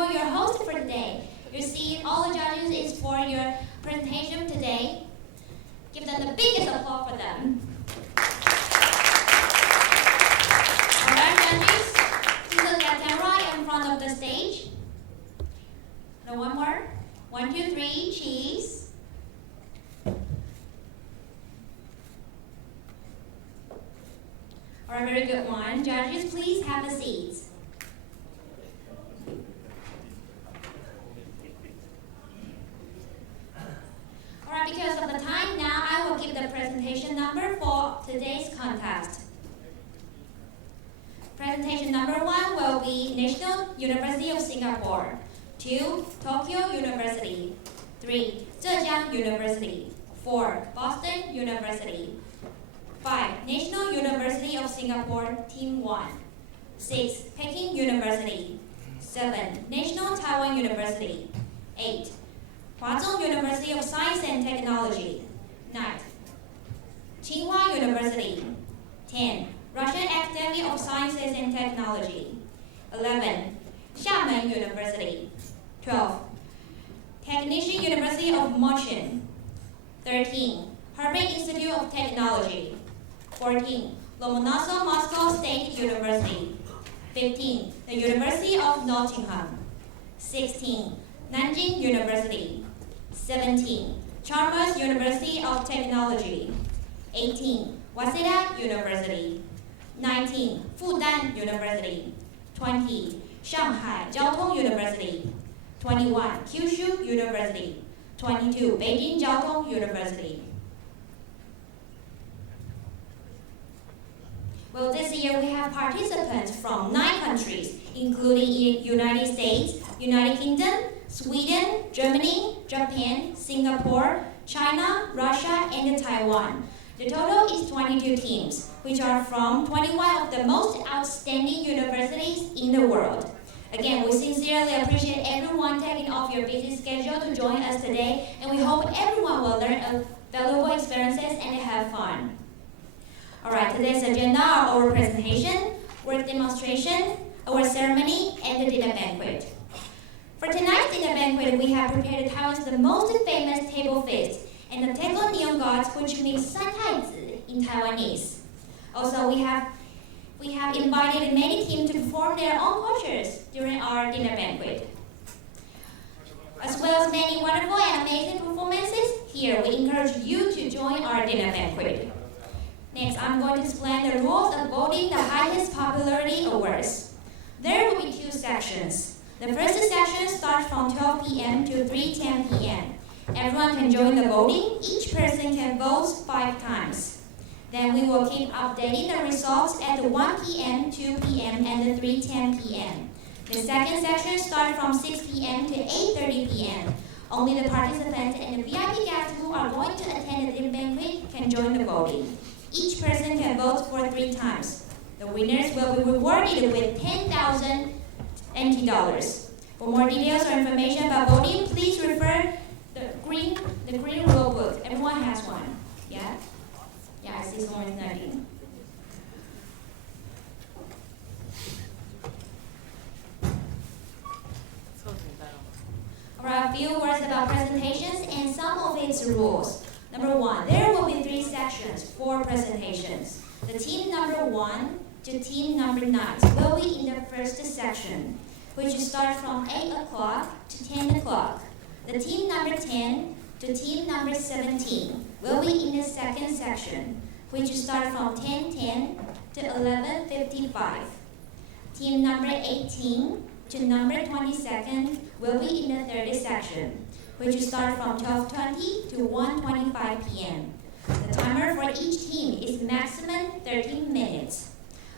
Michael, your host for today. You see, all the judges is for your presentation today. Give them the biggest applause for them. Alright, judges, please look at camera in front of the stage. Now one more. 1, 2, 3, cheese. Alright, very good one. Judges, please have a seat. Alright, because of the time now, I will give the presentation number for today's contest. Presentation number 1 will be National University of Singapore. 2, Tokyo University. 3, Zhejiang University. 4, Boston University. 5, National University of Singapore, Team 1. 6, Peking University. 7, National Taiwan University. 8, Huazhong University of Science and Technology. 9, Tsinghua University. 10, Russian Academy of Sciences and Technology. 11, Xiamen University. 12, Technician University of Motion. 13, Harbin Institute of Technology. 14, Lomonosov Moscow State University. 15, the University of Nottingham. 16, Nanjing University. 17, Chalmers University of Technology. 18, Waseda University. 19, Fudan University. 20, Shanghai Jiao Tong University. 21, Kyushu University. 22, Beijing Jiao Tong University. Well, this year we have participants from 9 countries, including United States, United Kingdom, Sweden, Germany, Japan, Singapore, China, Russia, and Taiwan. The total is 22 teams, which are from 21 of the most outstanding universities in the world. Again, we sincerely appreciate everyone taking off your busy schedule to join us today, and we hope everyone will learn valuable experiences and have fun. Alright, today's agenda are our presentation, work demonstration, our ceremony, and the dinner banquet. For tonight's dinner banquet, we have prepared Taiwan's the most famous table feast, and the Tego Neon Gods, which means San Taizi in Taiwanese. Also, we have invited many teams to perform their own cultures during our dinner banquet. As well as many wonderful and amazing performances, here we encourage you to join our dinner banquet. Next, I'm going to explain the rules of voting the highest popularity awards. There will be 2 sections. The first section starts from 12 p.m. to 3:10 p.m. Everyone can join the voting. Each person can vote 5 times. Then we will keep updating the results at the 1 p.m., 2 p.m., and the 3:10 p.m. The second section starts from 6 p.m. to 8:30 p.m. Only the participants and the VIP guests who are going to attend the dinner banquet can join the voting. Each person can vote for 3 times. The winners will be rewarded with 10,000 NT dollars. For more details or information about voting, please refer the green rule book. Everyone has one. Yeah? Yeah, I see someone is nodding. Alright, a few words about presentations and some of its rules. Number 1, there will be 3 sections for presentations. The team number 1 to team number 9 will be in the first section, which starts from 8 o'clock to 10 o'clock. The team number 10 to team number 17 will be in the second section, which starts from 10:10 to 11:55. Team number 18 to number 22 will be in the third section, which starts from 12:20 to 1:25 p.m. The timer for each team is maximum 13 minutes.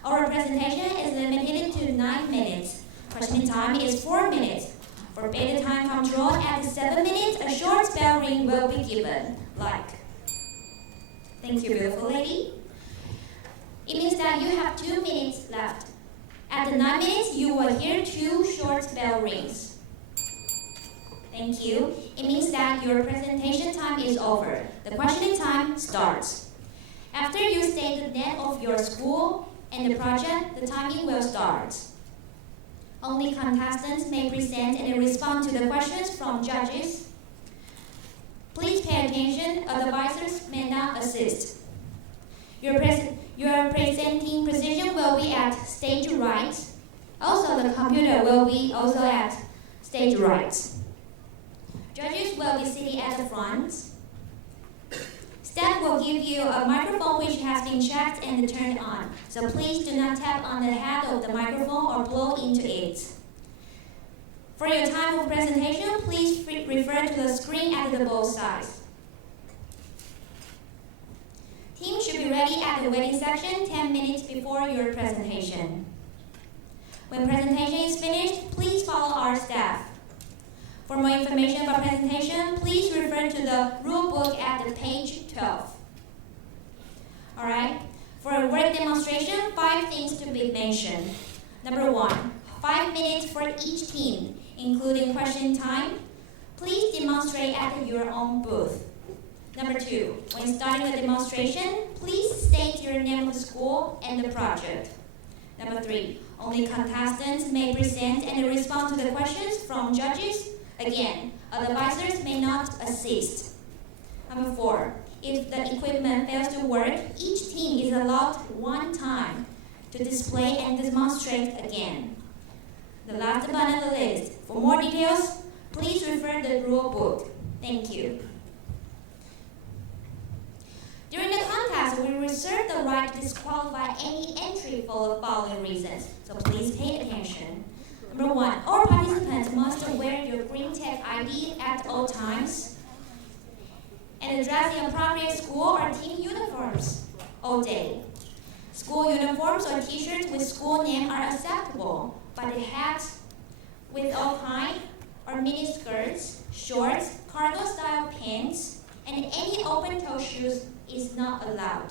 Our presentation is limited to 9 minutes. Questioning time is 4 minutes. For better time control, at 7 minutes, a short bell ring will be given, like. Thank you, beautiful lady. It means that you have 2 minutes left. At the 9 minutes, you will hear 2 short bell rings. Thank you. It means that your presentation time is over. The questioning time starts. After you state the name of your school and the project, the timing will start. Only contestants may present and respond to the questions from judges. Please pay attention, advisors may not assist. Your presenting position will be at stage right. Also, the computer will be also at stage right. Judges will be sitting at the front. Staff will give you a microphone which has been checked and turned on, so please do not tap on the head of the microphone or blow into it. For your time of presentation, please refer to the screen at the both sides. Team should be ready at the waiting section 10 minutes before your presentation. When presentation is finished, please follow our staff. For more information about presentation, please refer to the rule book at the page 12. Alright, for a work demonstration, 5 things to be mentioned. Number 1, 5 minutes for each team, including question time. Please demonstrate at your own booth. Number 2, when starting the demonstration, please state your name of the school and the project. Number 3, only contestants may present and respond to the questions from judges. Again, advisors may not assist. Number 4, if the equipment fails to work, each team is allowed 1 time to display and demonstrate again. The last but not the least, for more details, please refer to the rule book. Thank you. During the contest, we reserve the right to disqualify any entry for the following reasons, so please pay attention. Number 1, all participants must wear your green tag ID at all times and dress in appropriate school or team uniforms all day. School uniforms or t-shirts with school name are acceptable, but the hats with all kind or mini skirts, shorts, cargo-style pants, and any open-toe shoes is not allowed.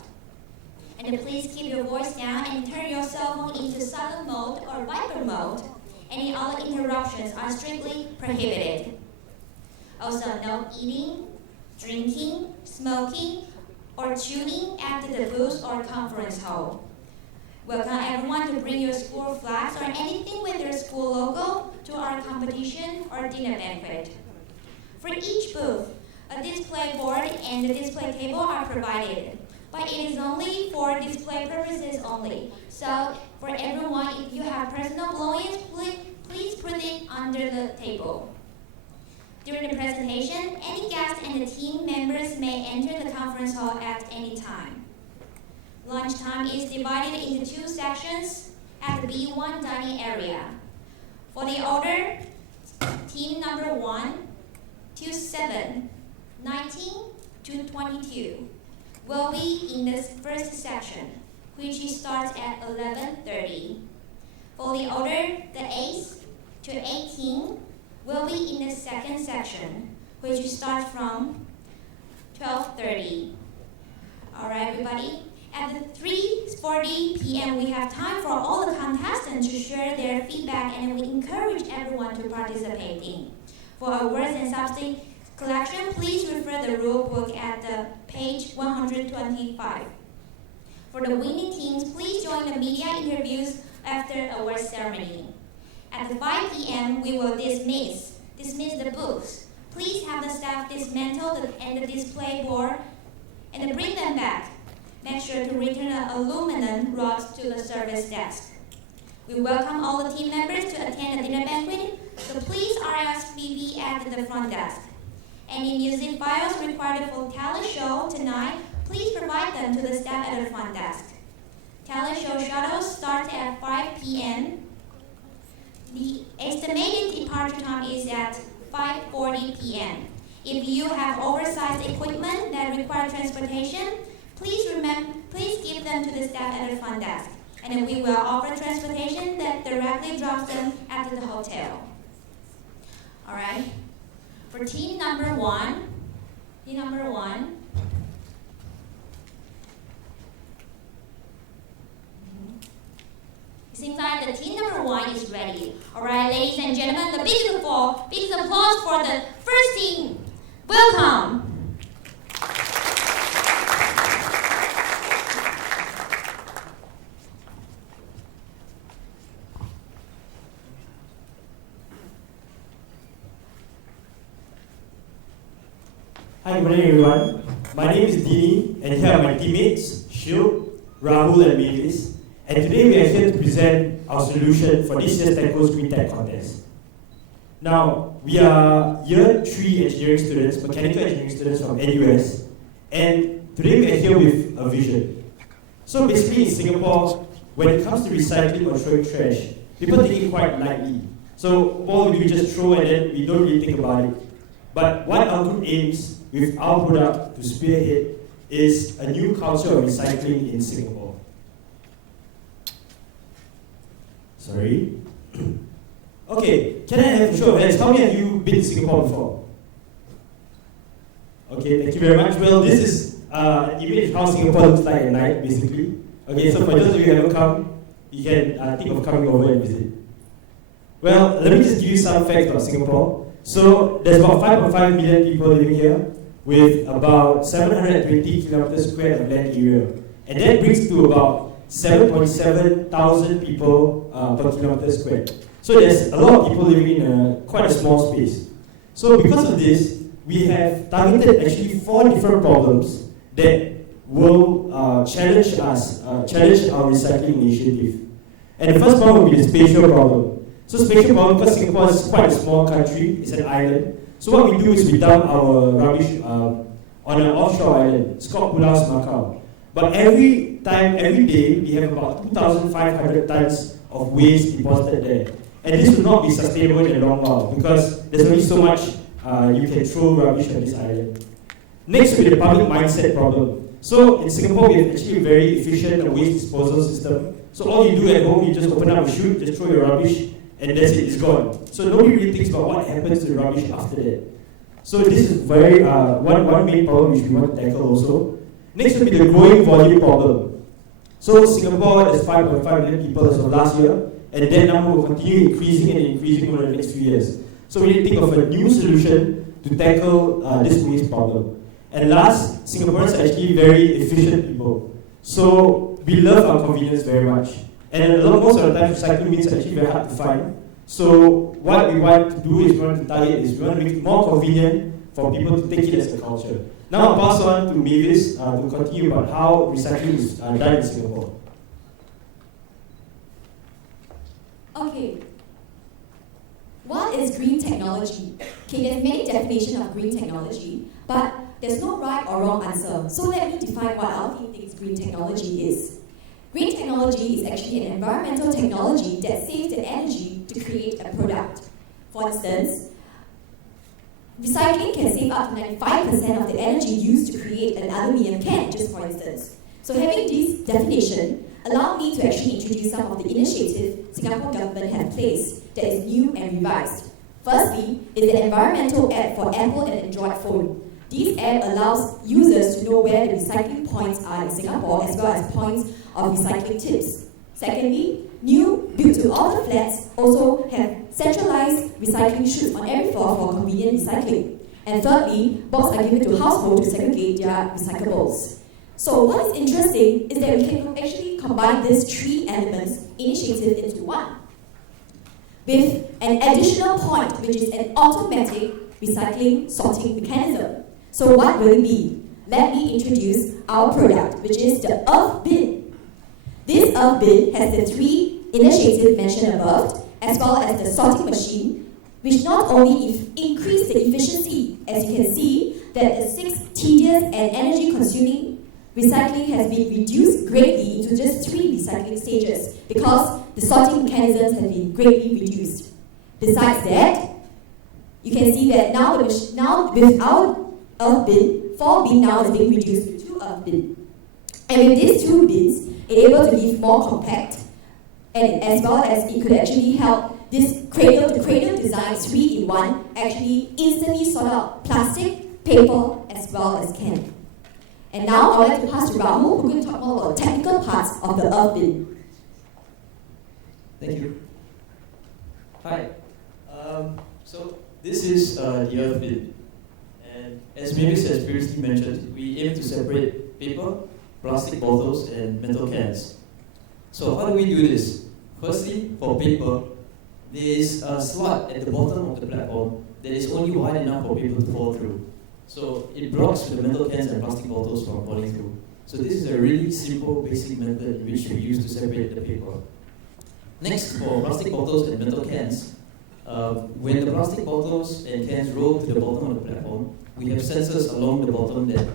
And please keep your voice down and turn your cell phone into silent mode or vibrate mode. Any other interruptions are strictly prohibited. Also, no eating, drinking, smoking, or chewing at the booth or conference hall. Welcome everyone to bring your school flags or anything with your school logo to our competition or dinner banquet. For each booth, a display board and a display table are provided, but it is only for display purposes only. So, for everyone, if you have personal belongings, please put it under the table. During the presentation, any guests and the team members may enter the conference hall at any time. Lunchtime is divided into 2 sections at the B1 dining area. For the order, team number 1 to 7, 19 to 22 will be in the first section, which starts at 11:30. For the order, the 8th to 18 will be in the second section, which starts from 12:30. Alright, everybody. At the 3:40 p.m., we have time for all the contestants to share their feedback, and we encourage everyone to participate in. For our words and substance collection, please refer the rule book at the page 125. For the winning teams, please join the media interviews after award ceremony. At 5 p.m., we will dismiss the booths. Please have the staff dismantle the display board and bring them back. Make sure to return the aluminum rods to the service desk. We welcome all the team members to attend the dinner banquet, so please RSVP at the front desk. Any music files required for talent show tonight, please provide them to the staff at the front desk. Talent show shuttles start at 5 p.m. The estimated departure time is at 5:40 p.m. If you have oversized equipment that require transportation, please give them to the staff at the front desk, and we will offer transportation that directly drops them at the hotel. All right. For team number 1, it seems like the team number 1 is ready. All right, ladies and gentlemen, the biggest applause for the first team. Welcome. Hi, good morning everyone. My name is Dini, and here are my teammates, Shiv, Rahul and Mavis. And today we are here to present our solution for this year's TECO's Green Tech Contest. Now, we are year 3 engineering students, mechanical engineering students from NUS, and today we are here with a vision. So basically in Singapore, when it comes to recycling or throwing trash, people take it quite lightly. So all we do is just throw and then we don't really think about it. But what our group aims with our product to spearhead is a new culture of recycling in Singapore. Sorry. Okay, can I have a show of hands? How many of you been to Singapore before? Okay, thank you very much. Well, this is an image of how Singapore looks like at night, basically. Okay, so for those of you who haven't come, you can think of coming over and visit. Well, let me just give you some facts about Singapore. So, there's about 5.5 million people living here, with about 720 kilometers square of land area. And that brings to about 7.7 thousand people per kilometer square. So there's a lot of people living in quite a small space. So because of this, we have targeted actually 4 different problems that will challenge us, challenge our recycling initiative. And the first one will be the spatial problem. So spatial problem, because Singapore is quite a small country, it's an island. So what we do is we dump our rubbish on an offshore island. It's called Pulau Semakau. But every day, we have about 2,500 tons of waste deposited there. And this will not be sustainable in the long while because there's only so much you can throw rubbish on this island. Next will be the public mindset problem. So in Singapore, we have actually a very efficient waste disposal system. So all you do at home, you just open up a chute, just throw your rubbish, and that's it, it's gone. So nobody really thinks about what happens to the rubbish after that. So this is very one main problem which we want to tackle also. Next will be the growing volume problem. So Singapore has 5.5 million people as of last year, and that number will continue increasing and increasing over the next few years. So we need to think of a new solution to tackle this waste problem. And last, Singaporeans are actually very efficient people. So we love our convenience very much. And most of the time, recycling means actually very hard to find. So what we want to do is we want to target is we want to make it more convenient for people to take it as a culture. Now I'll pass on to Mavis to continue about how recycling is done in Singapore. Okay. What is green technology? Okay, there's many definitions of green technology, but there's no right or wrong answer. So let me define what our team thinks green technology is. Green technology is actually an environmental technology that saves the energy to create a product. For instance, recycling can save up to 95% of the energy used to create an aluminium can, just for instance. So having this definition allow me to actually introduce some of the initiatives Singapore government has placed that is new and revised. Firstly, is the environmental app for Apple and Android phone. This app allows users to know where the recycling points are in Singapore as well as points of recycling tips. Secondly, new built-to-order flats also have centralized recycling chutes on every floor for convenient recycling. And thirdly, boxes are given to households to segregate their recyclables. So what is interesting is that we can actually combine these 3 elements initiative into one, with an additional point which is an automatic recycling sorting mechanism. So what will it be? Let me introduce our product, which is the Earth Bin. This Earth Bin has the 3 initiatives mentioned above, as well as the sorting machine, which not only increase the efficiency, as you can see, that the 6 tedious and energy-consuming recycling has been reduced greatly into just 3 recycling stages because the sorting mechanisms have been greatly reduced. Besides that, you can see that now with our Earth Bin, 4 bin now is being reduced to 2 Earth Bin. And with these 2 bins, it's able to give more compact, and as well as it could actually help this cradle-to-cradle design 3-in-1 actually instantly sort out plastic, paper, as well as can. And now I would like to pass to Rahul, who's going to talk more about the technical parts of the Earth Bin. Thank you. Hi. So this is the Earth Bin. And as Mavis has previously mentioned, we aim to separate paper, plastic bottles, and metal cans. So how do we do this? Firstly, for paper, there is a slot at the bottom of the platform that is only wide enough for people to fall through. So it blocks the metal cans and plastic bottles from falling through. So this is a really simple, basic method in which we use to separate the paper. Next, for plastic bottles and metal cans, when the plastic bottles and cans roll to the bottom of the platform, we have sensors along the bottom that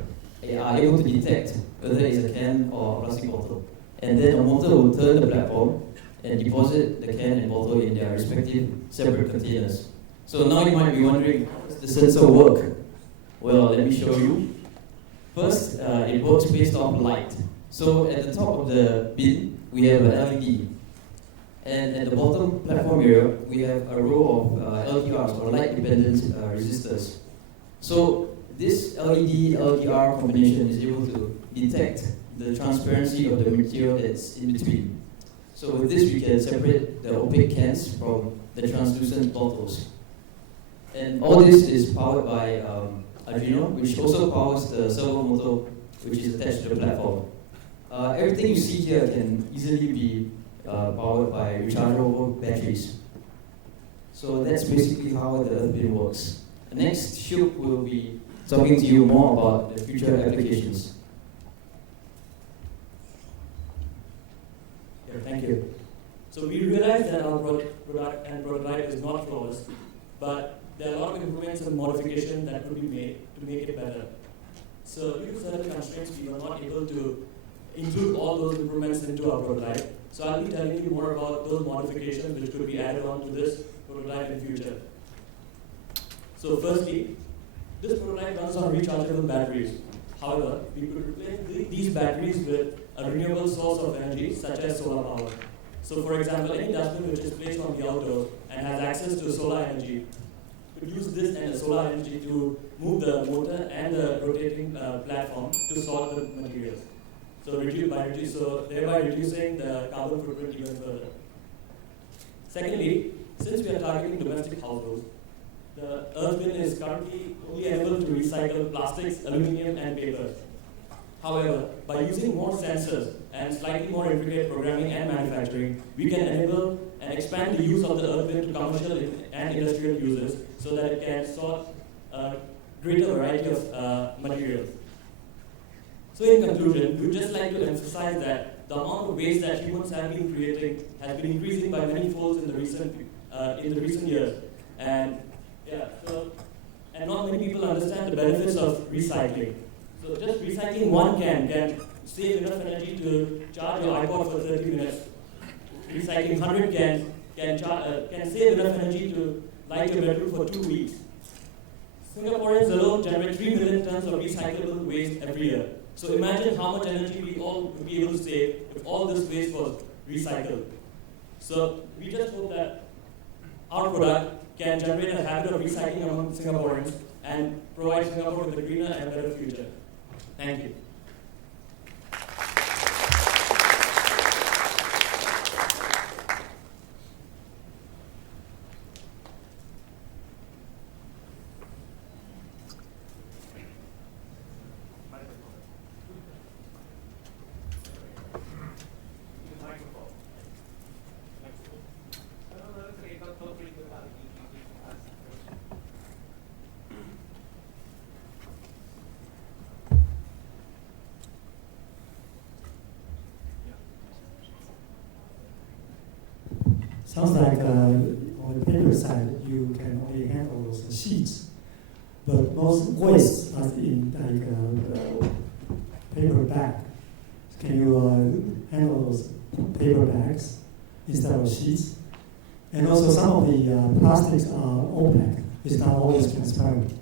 are able to detect whether it's a can or a plastic bottle. And then a motor will turn the platform and deposit the can and bottle in their respective separate containers. So now you might be wondering, how does the sensor work? Well, let me show you. First, it works based on light. So at the top of the bin, we have an LED. And at the bottom platform area, we have a row of LDRs, or light-dependent resistors. So this LED-LDR combination is able to detect the transparency of the material that's in between. So with this, we can separate the opaque cans from the translucent bottles. And all this is powered by Arduino, which also powers the servo motor, which is attached to the platform. Everything you see here can easily be powered by rechargeable batteries. So that's basically how the Earthbin works. Next, Shuk will be talking to you more about the future applications. Yeah, thank you. So we realized that our product and prototype is not flawless, but there are a lot of improvements and modifications that could be made to make it better. So due to certain constraints, we were not able to include all those improvements into our prototype. So I'll be telling you more about those modifications which could be added on to this prototype in future. So firstly, this prototype runs on rechargeable batteries. However, we could replace these batteries with a renewable source of energy, such as solar power. So for example, any dustbin which is placed on the outdoors and has access to solar energy could use this and the solar energy to move the motor and the rotating platform to sort the materials. So thereby reducing the carbon footprint even further. Secondly, since we are targeting domestic households, the Earthbin is currently only able to recycle plastics, aluminum, and paper. However, by using more sensors and slightly more intricate programming and manufacturing, we can enable and expand the use of the Earthbin to commercial and industrial users so that it can sort a greater variety of materials. So in conclusion, we would just like to emphasize that the amount of waste that humans have been creating has been increasing by many folds in the recent years. And not many people understand the benefits of recycling. So just recycling one can save enough energy to charge your iPod for 30 minutes. Recycling 100 cans can save enough energy to light your bedroom for 2 weeks. Singaporeans alone generate 3 million tons of recyclable waste every year. So imagine how much energy we all would be able to save if all this waste was recycled. So we just hope that our product can generate a habit of recycling among Singaporeans and provide Singapore with a greener and better future. Thank you. Sounds like on the paper side, you can only handle those sheets, but most waste are in like paper bag. Can you handle those paper bags instead of sheets? And also some of the plastics are opaque. It's not always transparent.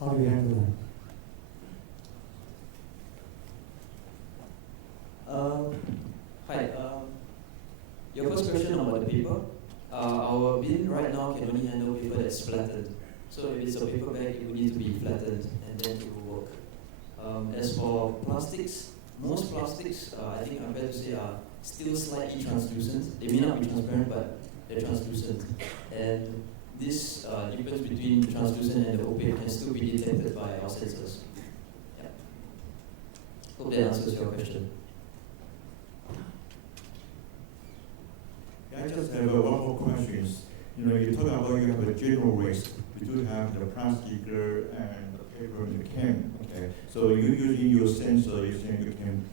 How do you handle that? Hi. Your first question about the paper. Our bin right now can only handle paper that's flattened. So if it's a paper bag, it will need to be flattened and then it will work. As for plastics, most plastics, I think I'm fair to say, are still slightly translucent. They may not be transparent, but they're translucent. And this difference between the translucent and the opaque can still be detected by our sensors. Yeah. Hope that answers your question. I just have one more question. You talk about you have a general waste. We do have the plastic and paper in the can. Okay, so you using your sensor, you can,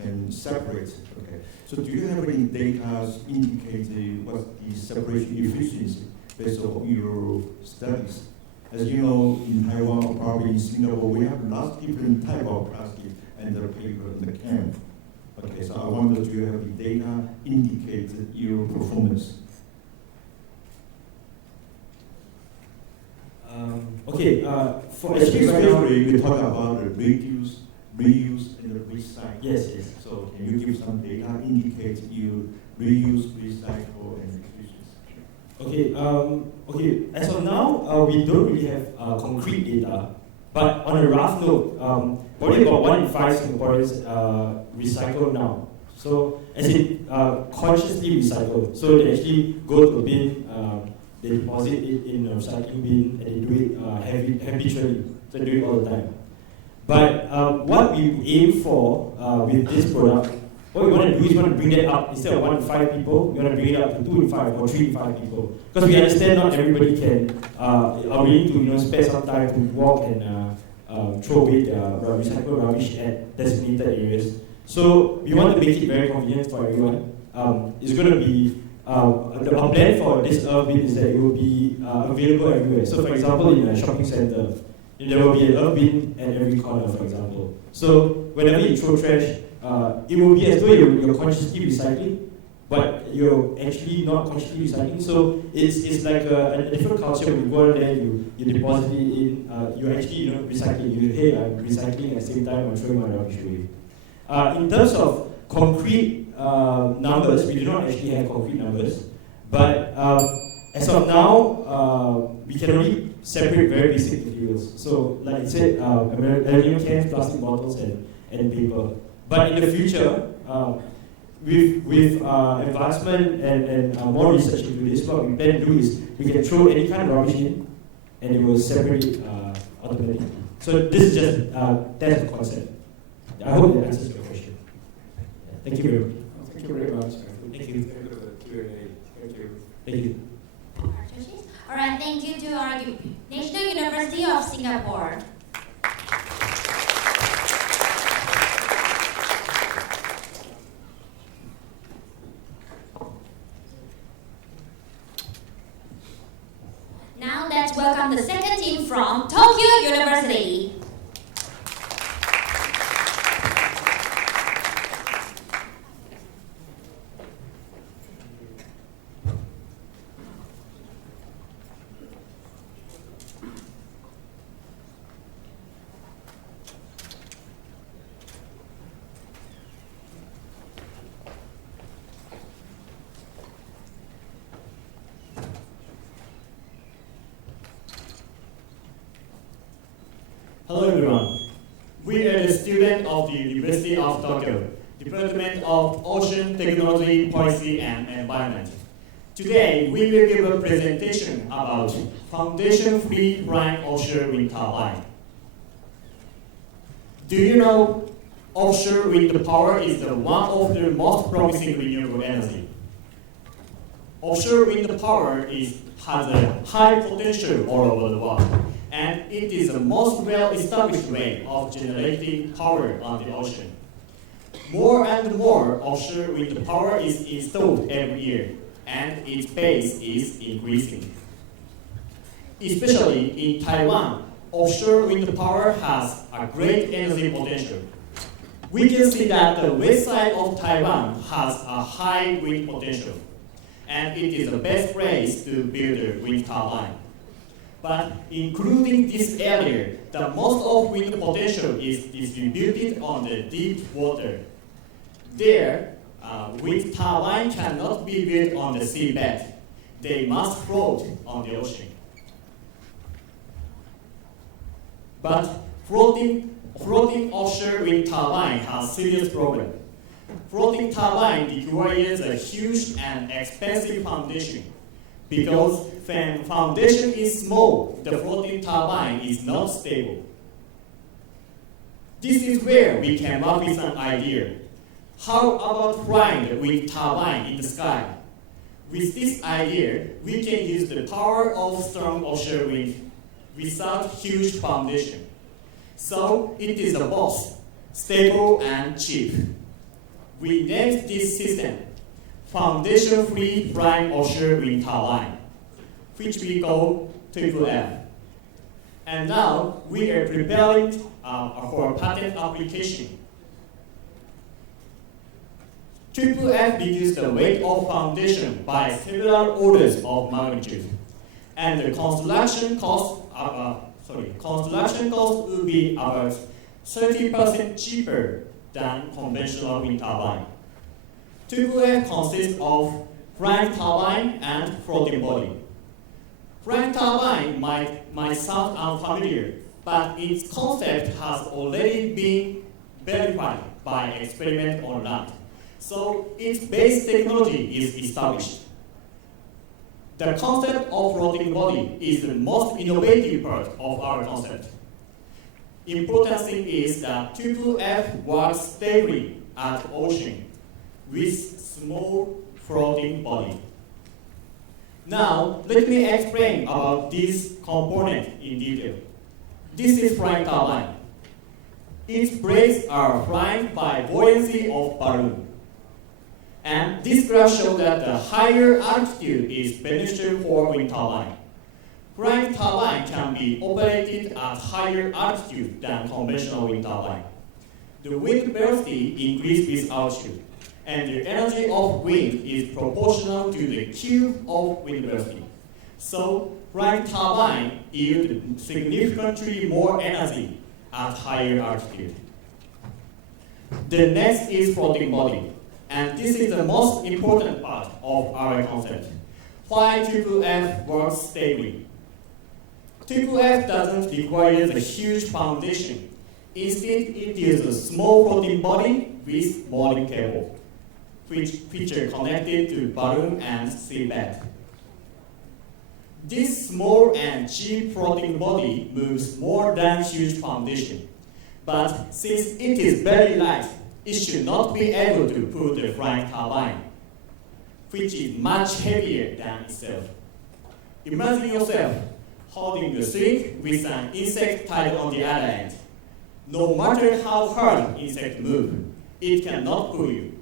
can separate. Okay, so do you have any data indicating what the separation efficiency based on your studies? As you know, in Taiwan or probably in Singapore, we have lots of different type of plastic and the paper in the can. Okay, so I wonder, do you have the data indicate your performance? For especially you talk about the reduce, reuse, and the recycle. Yes, yes. So can you give some data indicate you reuse, recycle, and efficiency? Okay. As of now, we don't really have concrete data. But on a rough note, probably about 1 in 5 Singaporeans recycle now. So, as in consciously recycle. So they actually go to a bin, they deposit it in a recycling bin, and they do it habitually. So they do it all the time. But what we aim for with this product, what we want to do is we want to bring that up. Instead of 1 in 5 people, we want to bring it up to 2 in 5 or 3 in 5 people. Because we understand not everybody are willing to spend some time to walk and throw away their recycled rubbish at designated areas. So we want to make it very convenient for everyone. It's going to be our plan for this earth bin is that it will be available everywhere. So for example, in a shopping center, there will be an earth bin at every corner, for example. So whenever you throw trash, it will be as though you're consciously recycling, but you're actually not consciously recycling. So it's like a different culture. When you go out there, you deposit it in, you're actually recycling. Hey, I'm recycling at the same time I'm throwing my rubbish away. In terms of concrete numbers, we do not actually have concrete numbers, but as of now, we can only separate very basic materials. So, like I said, aluminum cans, plastic bottles, and paper. But in the future, with advancement and more research into this, what we plan to do is we can throw any kind of rubbish in, and it will separate it automatically. So this is just that's the concept. I hope that answers your question. Thank you very much. Thank you very much. Thank you. Thank you. Thank you. All right, thank you to our National University of Singapore. Now let's welcome the second team from Tokyo University. Hello everyone. We are the students of the University of Tokyo, Department of Ocean Technology, Policy and Environment. Today, we will give a presentation about foundation-free brine offshore wind turbine. Do you know offshore wind power is one of the most promising renewable energy? Offshore wind power has a high potential all over the world, and it is the most well-established way of generating power on the ocean. More and more offshore wind power is installed every year, and its base is increasing. Especially in Taiwan, offshore wind power has a great energy potential. We can see that the west side of Taiwan has a high wind potential, and it is the best place to build a wind turbine. But including this area, the most of wind potential is distributed on the deep water. There, wind turbine cannot be built on the seabed. They must float on the ocean. But floating offshore wind turbine has serious problem. Floating turbine requires a huge and expensive foundation. Because when foundation is small, the floating turbine is not stable. This is where we came up with an idea. How about flying the wind turbine in the sky? With this idea, we can use the power of strong offshore wind without huge foundation. So it is both stable and cheap. We named this system Foundation-Free Flying Offshore Wind Turbine, which we call FFF. And now we are preparing for patent application. FFF reduces the weight of foundation by several orders of magnitude, and the construction cost will be about 30% cheaper than conventional wind turbine. FFF consists of flying turbine and floating body. Flying turbine might sound unfamiliar, but its concept has already been verified by experiment on land. So its base technology is established. The concept of floating body is the most innovative part of our concept. Important thing is that FFF works stably at ocean with small floating body. Now, let me explain about this component in detail. This is flying turbine. Its blades are flying by buoyancy of balloon. And this graph shows that the higher altitude is beneficial for wind turbine. Flying turbine can be operated at higher altitude than conventional wind turbine. The wind velocity increases with altitude, and the energy of wind is proportional to the cube of wind velocity. So, flying turbine yields significantly more energy at higher altitude. The next is floating body. And this is the most important part of our concept. Why FFF works stably? FFF doesn't require the huge foundation. Instead, it uses a small floating body with mooring cable, which are connected to balloon and seabed. This small and cheap floating body moves more than huge foundation. But since it is very light, it should not be able to pull the flying turbine, which is much heavier than itself. Imagine yourself holding a string with an insect tied on the other end. No matter how hard insect move, it cannot pull you.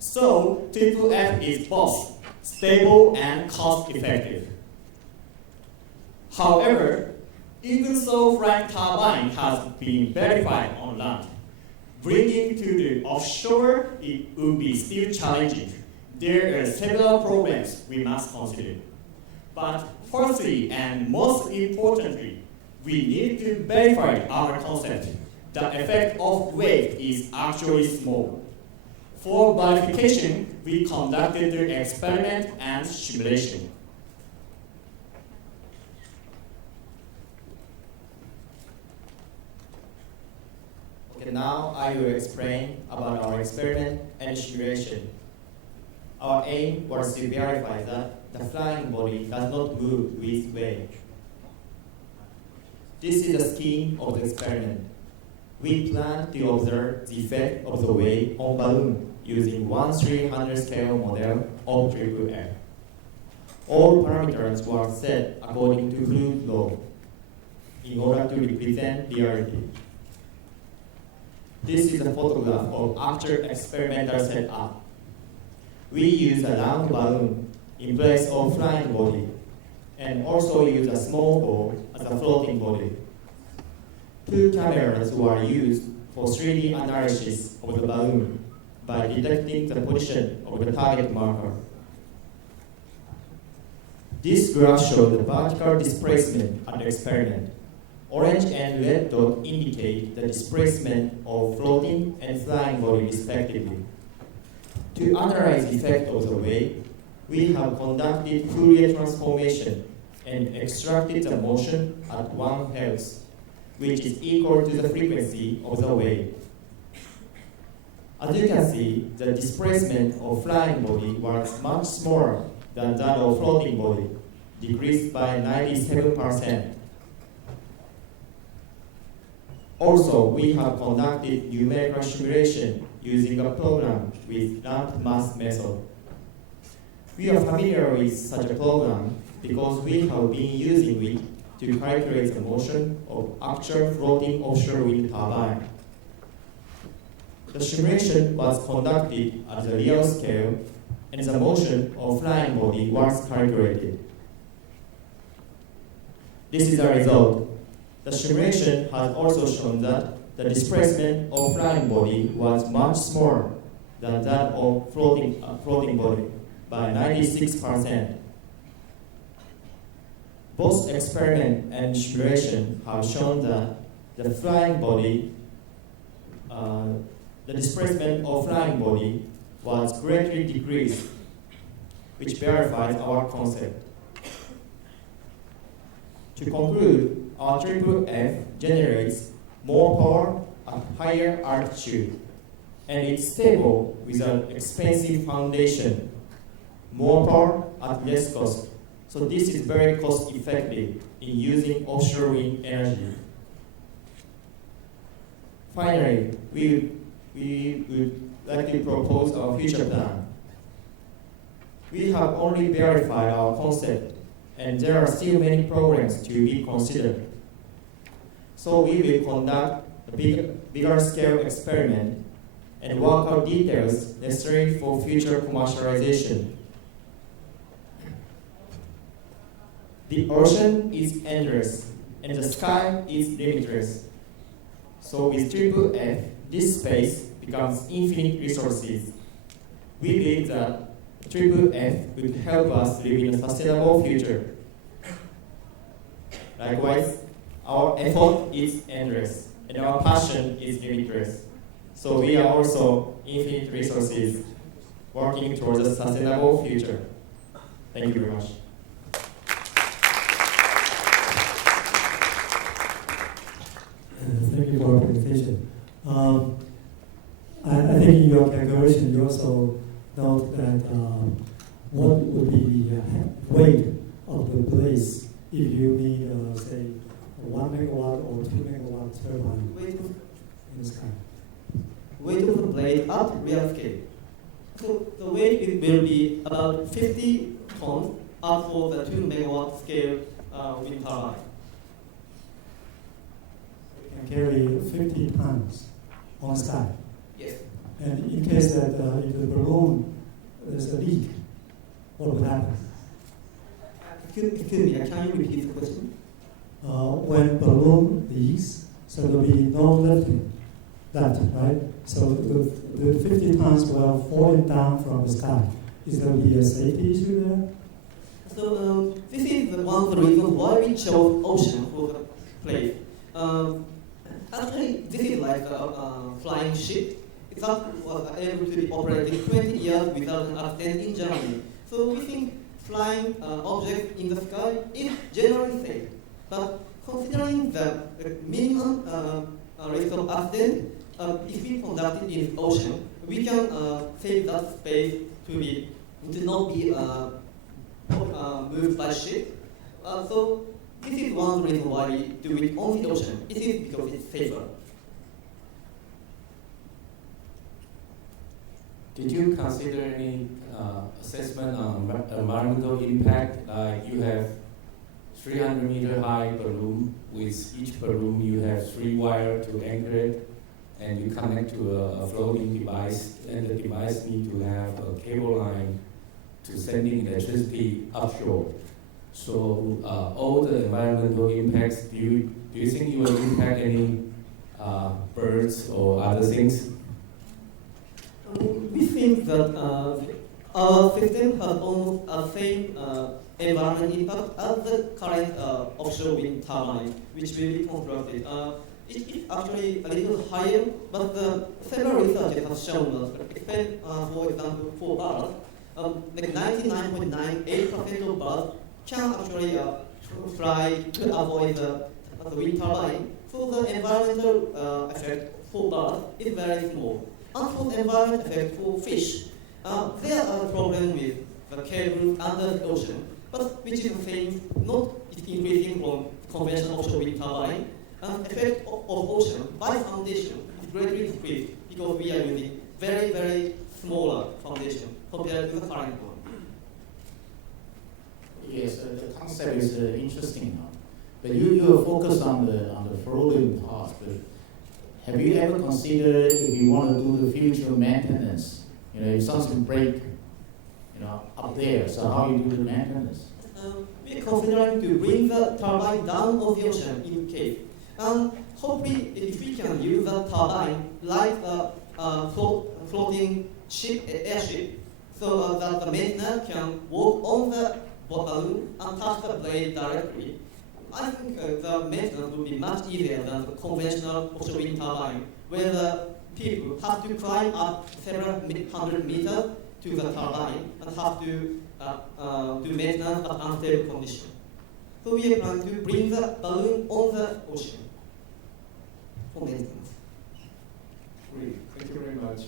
So FFF is both stable and cost-effective. However, even though flying turbine has been verified on land, bringing to the offshore, it would be still challenging. There are several problems we must consider. But firstly, and most importantly, we need to verify our concept. The effect of wave is actually small. For verification, we conducted the experiment and simulation. Okay, now I will explain about our experiment and simulation. Our aim was to verify that the flying body does not move with wave. This is the scheme of the experiment. We plan to observe the effect of the wave on balloon using 1/300 scale model of FFF. All parameters were set according to fluid law in order to represent reality. This is a photograph of after experimental setup. We use a round balloon in place of flying body, and also use a small ball as a floating body. 2 cameras were used for 3D analysis of the balloon by detecting the position of the target marker. This graph shows the vertical displacement at the experiment. Orange and red dots indicate the displacement of floating and flying body respectively. To analyze the effect of the wave, we have conducted Fourier transformation and extracted the motion at 1 Hz, which is equal to the frequency of the wave. As you can see, the displacement of flying body was much smaller than that of floating body, decreased by 97%. Also, we have conducted numerical simulation using a program with lumped mass method. We are familiar with such a program because we have been using it to calculate the motion of actual floating offshore wind turbine. The simulation was conducted at the real scale, and the motion of flying body was calculated. This is the result. The simulation has also shown that the displacement of flying body was much smaller than that of floating body by 96%. Both experiment and simulation have shown that the flying body, the displacement of flying body was greatly decreased, which verifies our concept. To conclude, our triple F generates more power at higher altitude, and it's stable with an expensive foundation. More power at less cost. So this is very cost effective in using offshore wind energy. Finally, we would like to propose our future plan. We have only verified our concept, and there are still many programs to be considered. So we will conduct a bigger scale experiment and work out details necessary for future commercialization. The ocean is endless, and the sky is limitless. So with triple F, this space becomes infinite resources. We believe that triple F would help us live in a sustainable future. Likewise, our effort is endless, and our passion is limitless. So we are also infinite resources working towards a sustainable future. Thank you very much. Thank you for your presentation. I think in your calculation, you also note that what would be the weight of the blades if you need, say, a 1 megawatt or 2 megawatt turbine in the sky? Weight of the blade at real scale. So the weight will be about 50 tons up for the 2 megawatt scale wind turbine. Carry 50 tons on sky. Yes. And in case that if the balloon is a leak, what would happen? Excuse me, can you repeat the question? When balloon leaks, so there will be no lifting, right? So the 50 tons will falling down from the sky. Is there be a safety issue there? So this is one of the reasons why we chose ocean for the place. Actually, this is like a flying ship. It was able to be operated 20 years without an accident in Germany. So we think flying objects in the sky is generally safe. But considering the minimum risk of accident, if we conduct it in ocean, we can save that space to not be moved by ship. So this is one reason why we do it on the ocean. It is because it's safer. Did you consider any assessment on environmental impact? Like you have 300-meter high balloon. With each balloon, you have 3 wires to anchor it, and you connect to a floating device, and the device needs to have a cable line to sending electricity offshore. So all the environmental impacts, do you think it will impact any birds or other things? We think that our system has almost the same environmental impact as the current offshore wind turbine, which will be constructed. It is actually a little higher, but several researchers have shown us, for example, for birds, like 99.98% of birds can actually fly to avoid the wind turbine. So the environmental effect for birds is very small. And for the environmental effect for fish, there are problems with the cable under the ocean, but which is the same, not increasing from conventional offshore wind turbine. Effect of ocean by foundation is greatly decreased because we are using very, very smaller foundation compared to the current one. Yes, the concept is interesting. But you focus on the floating part, but have you ever considered if you want to do the future maintenance? If something break, up there, so how you do the maintenance? We're considering to bring the turbine down of the ocean in cave. And hopefully, if we can use the turbine like the floating ship, airship, so that the maintenance can walk on the balloon and touch the blade directly, I think the maintenance will be much easier than the conventional offshore wind turbine, where the people have to climb up several hundred meters to the turbine and have to do maintenance at unstable condition. So we are planning to bring the balloon on the ocean for maintenance. Great, thank you very much.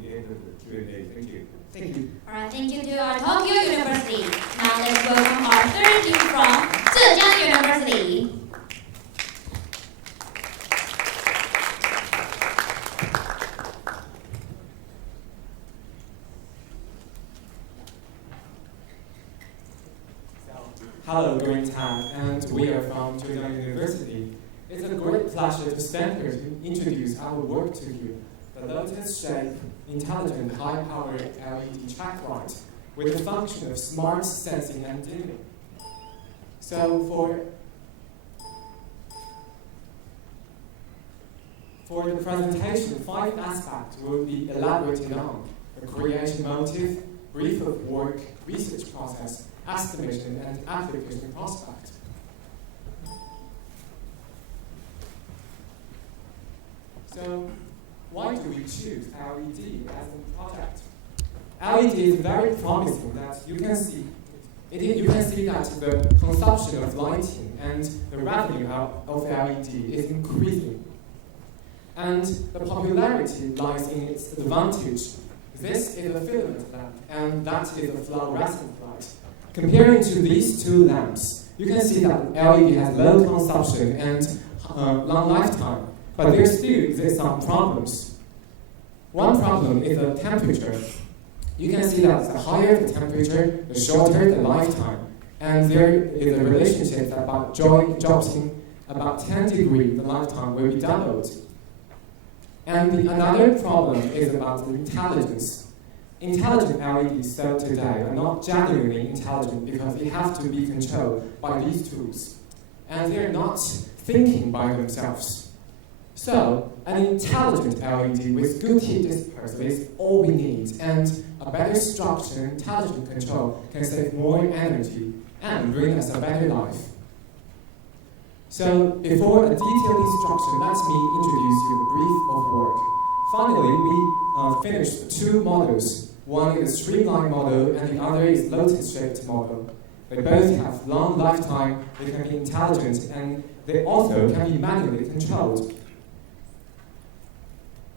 We end the Q&A. Thank you. Thank you. All right, thank you to our Tokyo University. Now let's welcome our third team from Zhejiang University. Hello, Green Tag, and we are from Zhejiang University. It's a great pleasure to stand here to introduce our work to you, the lotus-shaped, intelligent, high-powered LED track light with the function of smart sensing and dimming. So for the presentation, 5 aspects will be elaborated on: the creation motive, brief of work, research process, estimation, and application prospect. So, why do we choose LED as a project? LED is very promising that you can see. You can see that the consumption of lighting and the revenue of LED is increasing. And the popularity lies in its advantage. This is a filament lamp, and that is a fluorescent light. Comparing to these two lamps, you can see that LED has low consumption and long lifetime, but there still exist some problems. One problem is the temperature. You can see that the higher the temperature, the shorter the lifetime, and there is a relationship that about dropping about 10 degrees, the lifetime will be doubled. And another problem is about the intelligence. Intelligent LEDs sold today are not genuinely intelligent because they have to be controlled by these tools. And they're not thinking by themselves. So, an intelligent LED with good heat dispersal is all we need, and a better structure and intelligent control can save more energy and bring us a better life. So, before a detailed instruction, let me introduce you a brief of work. Finally, we finished 2 models. One is a streamlined model, and the other is lotus-shaped model. They both have long lifetime, they can be intelligent, and they also can be manually controlled.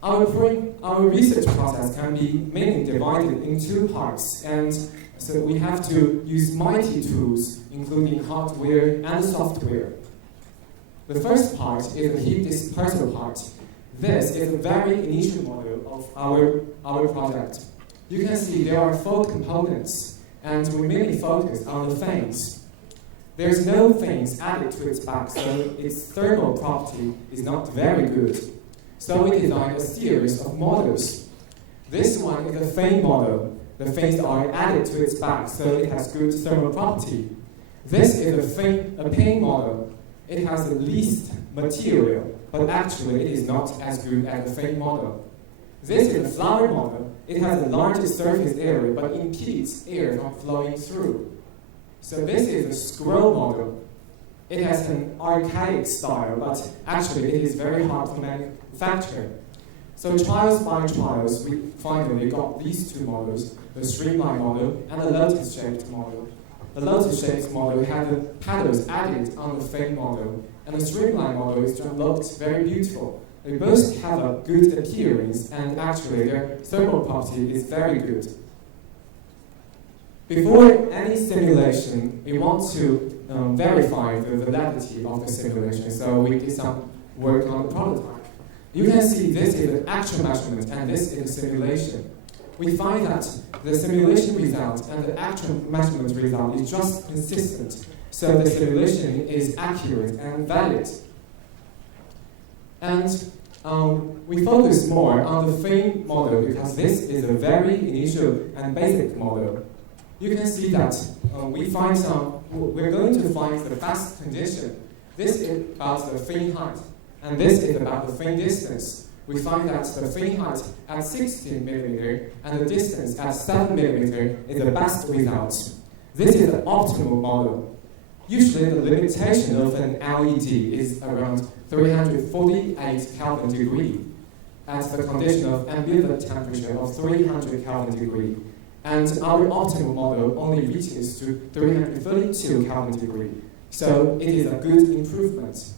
Our research process can be mainly divided in 2 parts, and so we have to use mighty tools, including hardware and software. The first part is the heat dispersal part. This is a very initial model of our project. You can see there are 4 components, and we mainly focus on the fins. There's no fins added to its back, so its thermal property is not very good. So we designed a series of models. This one is a fin model. The fins are added to its back, so it has good thermal property. This is a pin model. It has the least material, but actually it is not as good as the fin model. This is a flower model. It has the largest surface area, but impedes air from flowing through. So this is a squirrel model. It has an archaic style, but actually it is very hard to manufacture. So trials by trials, we finally got these 2 models, the streamlined model and the lotus-shaped model. The lotus-shaped model had the paddles added on the fin model, and the streamlined model looked very beautiful. They both have a good appearance, and actually their thermal property is very good. Before any simulation, we want to verify the validity of the simulation, so we did some work on the prototype. You can see this is an actual measurement, and this is a simulation. We find that the simulation result and the actual measurement result is just consistent, so the simulation is accurate and valid. And we focus more on the FAME model because this is a very initial and basic model. You can see that we're going to find the fast condition. This is about the FAME height, and this is about the FAME distance. We find that the FAME height at 16 millimeter and the distance at 7 millimeter is the best result. This is the optimal model. Usually the limitation of an LED is around 348 Kelvin degree at the condition of ambient temperature of 300 Kelvin degree. And our optimal model only reaches to 332 Kelvin degree. So it is a good improvement.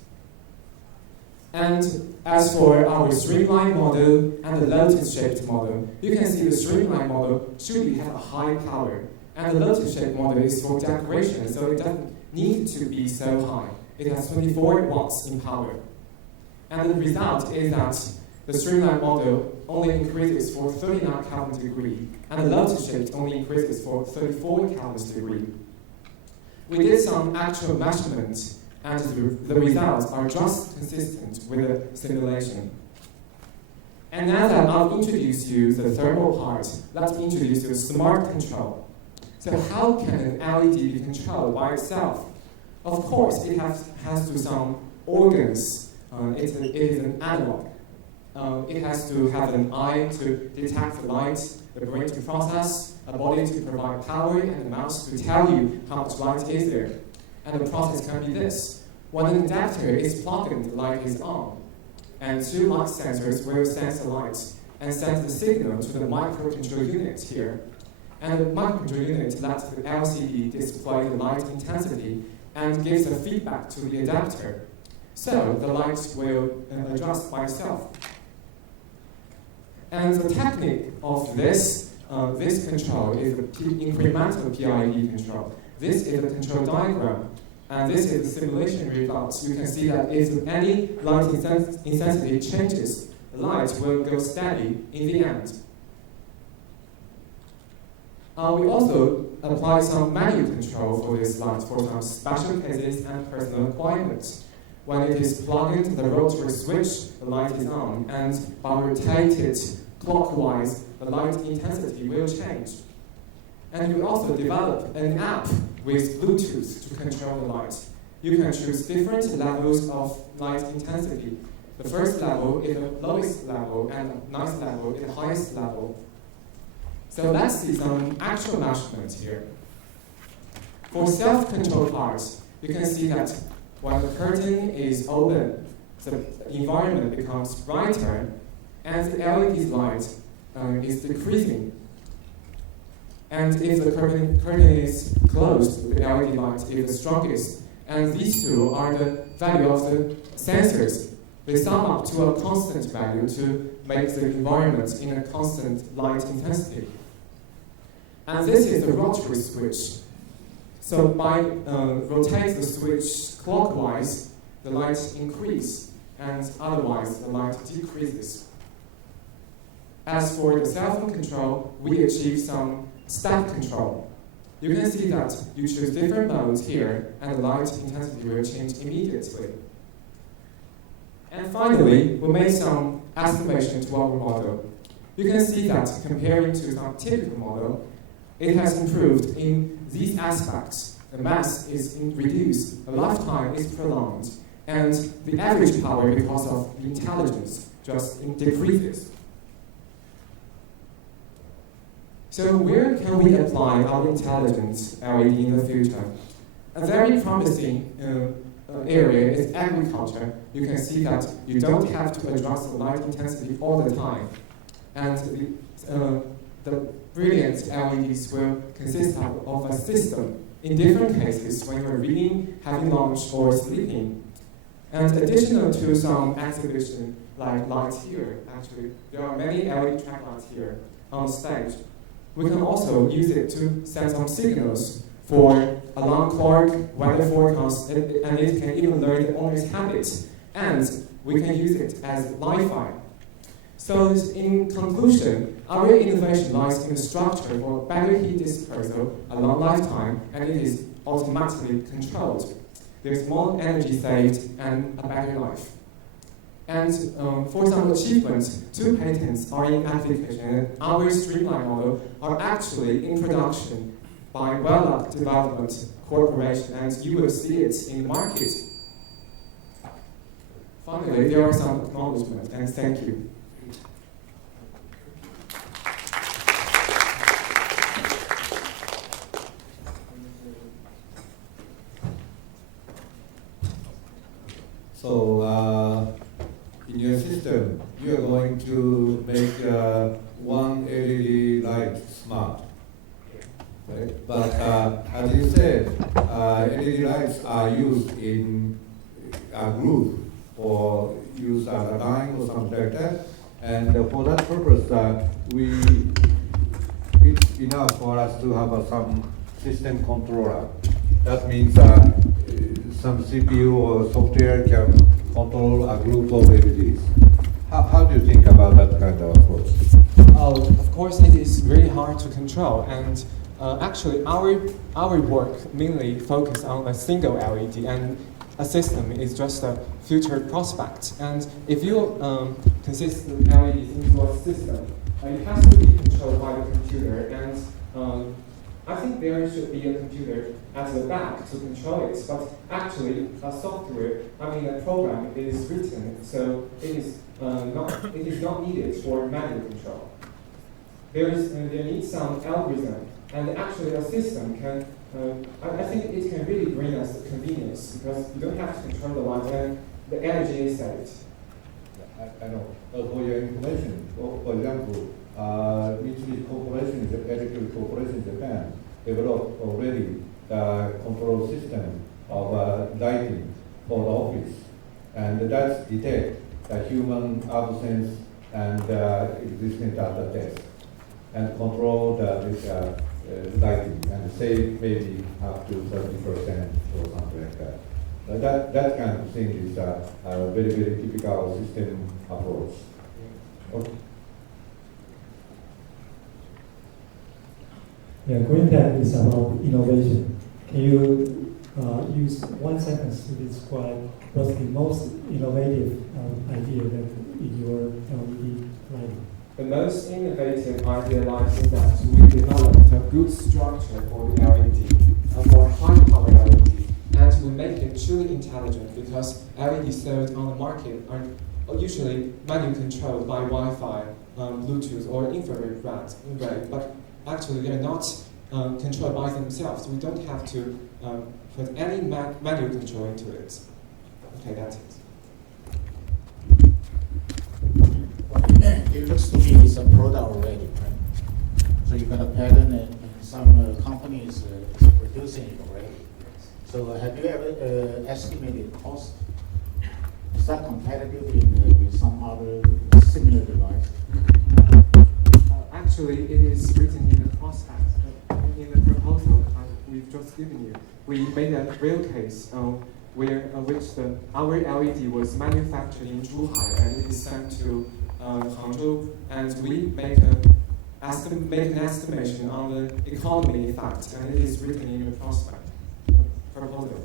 And as for our streamline model and the lotus-shaped model, you can see the streamline model should have a high power. And the lotus-shaped model is for decoration, so it doesn't need to be so high. It has 24 watts in power. And the result is that the streamline model only increases for 39 Kelvin degree, and the lotus-shaped only increases for 34 Kelvin degree. We did some actual measurements, and the results are just consistent with the simulation. And now that I've introduced you the thermal part, let's introduce you smart control. So how can an LED be controlled by itself? Of course, it has to some organs. It is an analog. It has to have an eye to detect the light, the brain to process, a body to provide power, and a mouse to tell you how much light is there. And the process can be this. When an adapter is plugged in, the light is on. And two light sensors will sense the light and send the signal to the microcontrol unit here. And the microcontrol unit lets the LCD display the light intensity and gives a feedback to the adapter. So the light will adjust by itself. And the technique of this control is the incremental PID control. This is the control diagram, and this is the simulation results. You can see that if any light intensity changes, the light will go steady in the end. We also apply some manual control for this light for some special cases and personal requirements. When it is plugged into the rotary switch, the light is on, and by rotating it clockwise, the light intensity will change. And we also develop an app with Bluetooth to control the light. You can choose different levels of light intensity. The first level is the lowest level, and the next level is the highest level. So let's see some actual measurements here. For self-control parts, you can see that when the curtain is open, the environment becomes brighter, and the LED light is decreasing. And if the curtain is closed, the LED light is the strongest. And these two are the value of the sensors. They sum up to a constant value to make the environment in a constant light intensity. And this is the rotary switch. So by rotating the switch clockwise, the light increases, and otherwise the light decreases. As for the cell phone control, we achieve some step control. You can see that you choose different modes here, and the light intensity will change immediately. And finally, we made some estimation to our model. You can see that comparing to some typical model, it has improved in these aspects. The mass is reduced, the lifetime is prolonged, and the average power because of intelligence just decreases. So where can we apply our intelligent LED in the future? A very promising area is agriculture. You can see that you don't have to adjust the light intensity all the time. And the brilliant LEDs will consist of a system in different cases when you're reading, having lunch, or sleeping. And additional to some exhibition like lights here, actually, there are many LED track lights here on stage. We can also use it to send some signals for alarm clock, weather forecast, and it can even learn the owner's habits. And we can use it as Wi-Fi. So in conclusion, our innovation lies in the structure for better heat dispersal, a long lifetime, and it is automatically controlled. There's more energy saved and a better life. And for some achievements, 2 patents are in application, and our streamline model are actually in production by Well Development Corporation, and you will see it in the market. Finally, there are some acknowledgements, and thank you. So, in your system, you are going to make one LED light smart, right? But as you said, LED lights are used in a group or use as a line or something like that. And for that purpose, it's enough for us to have some system controller. That means some CPU or software can control a group of LEDs. How do you think about that kind of approach? Of course, it is really hard to control, and actually, our work mainly focus on a single LED, and a system is just a future prospect. And if you consist the LEDs into a system, it has to be controlled by the computer, and I think there should be a computer at the back to control it, but actually a program is written, so it is not needed for manual control. There needs some algorithm, and actually a system can, I think it can really bring us convenience, because you don't have to control the light and the energy is saved. I know. For your information, for example, Mitsubishi Corporation, Electric Corporation in Japan, developed already the control system of lighting for the office, and that detects the human absence and existence at the desk, and control the lighting, and save maybe up to 30% or something like that. That kind of thing is a very, very typical system approach. Okay. Yeah, Green Tech is about innovation. Can you use 1 sentence to describe what's the most innovative idea that in your LED lighting? The most innovative idea lies in that we developed a good structure for the LED, for high power LED, and we make it truly intelligent, because LEDs sold on the market are usually manually controlled by Wi-Fi, Bluetooth, or infrared ray, but actually they're not controlled by themselves. We don't have to put any manual control into it. Okay, that's it. It looks to me it's a product already, right? So you've got a pattern, and some companies is producing it already. So have you ever estimated cost? Is that competitive with some other similar device? Actually, it is written in the prospect, in the proposal we've just given you. We made a real case which our LED was manufactured in Zhuhai, and it is sent to Hangzhou, and we make an estimation on the economy effect, and it is written in the prospect proposal.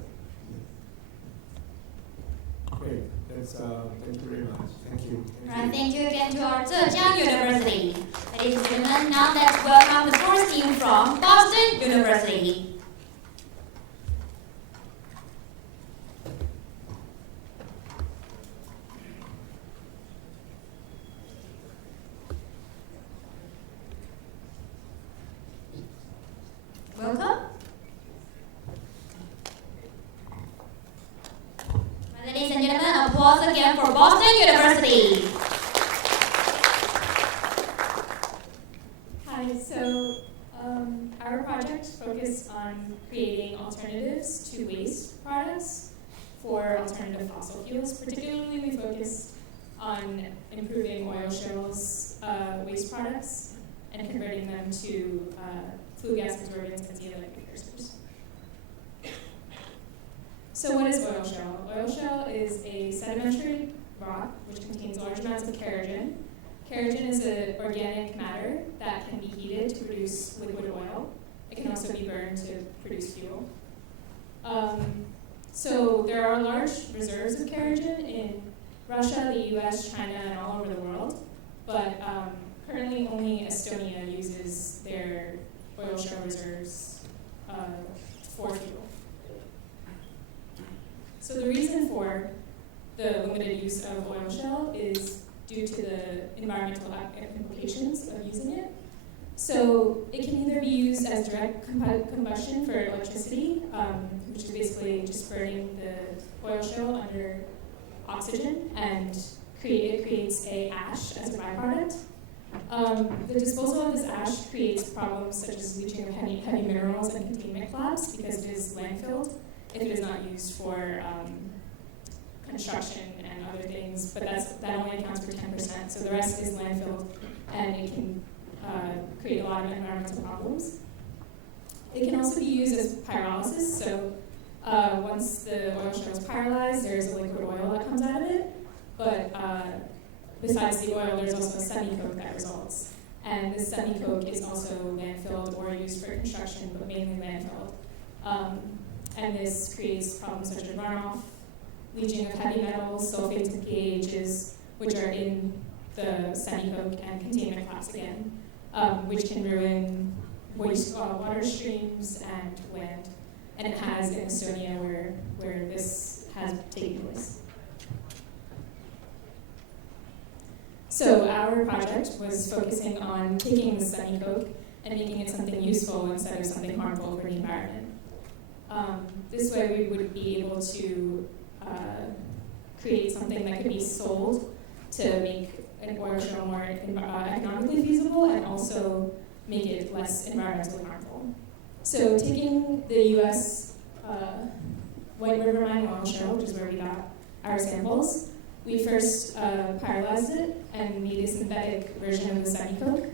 Great. Thank you very much. Thank you. Right, thank you again to our Zhejiang University. Ladies and gentlemen, now let's welcome the first team from Boston University. Welcome. Ladies and gentlemen, applause again for Boston University. Hi, so our project focused on creating alternatives to waste products for alternative fossil fuels. Particularly, we focused on improving oil shales waste products and converting them to flue gas absorbents and zeolite precursors. So what is oil shale? Oil shale is a sedimentary rock which contains large amounts of keratin. Keratin is an organic matter that can be heated to produce liquid oil. It can also be burned to produce fuel. So there are large reserves of kerogen in Russia, the US, China, and all over the world. But currently only Estonia uses their oil shale reserves for fuel. So the reason for the limited use of oil shale is due to the environmental implications of using it. So it can either be used as direct combustion for electricity, which is basically just burning the oil shale under oxygen, and it creates a ash as a byproduct. The disposal of this ash creates problems such as leaching of heavy minerals and containment collapse because it is landfilled if it is not used for construction and other things, but that only accounts for 10%, so the rest is landfilled, and it can create a lot of environmental problems. It can also be used as pyrolysis, so once the oil shale is pyrolyzed, there's a liquid oil that comes out of it, but besides the oil, there's also a semi-coke that results. And this semi-coke is also landfilled or used for construction, but mainly landfilled. And this creates problems such as runoff, leaching of heavy metals, sulfates, and PAHs, which are in the semi-coke, and containment collapse again, which can ruin water streams and land. And it has in Estonia where this has taken place. So our project was focusing on taking the semi-coke and making it something useful instead of something harmful for the environment. This way we would be able to create something that could be sold to make an oil shale more economically feasible and also make it less environmentally harmful. So taking the US White River Mine oil shale, which is where we got our samples, we first pyrolyzed it and made a synthetic version of the semi-coke,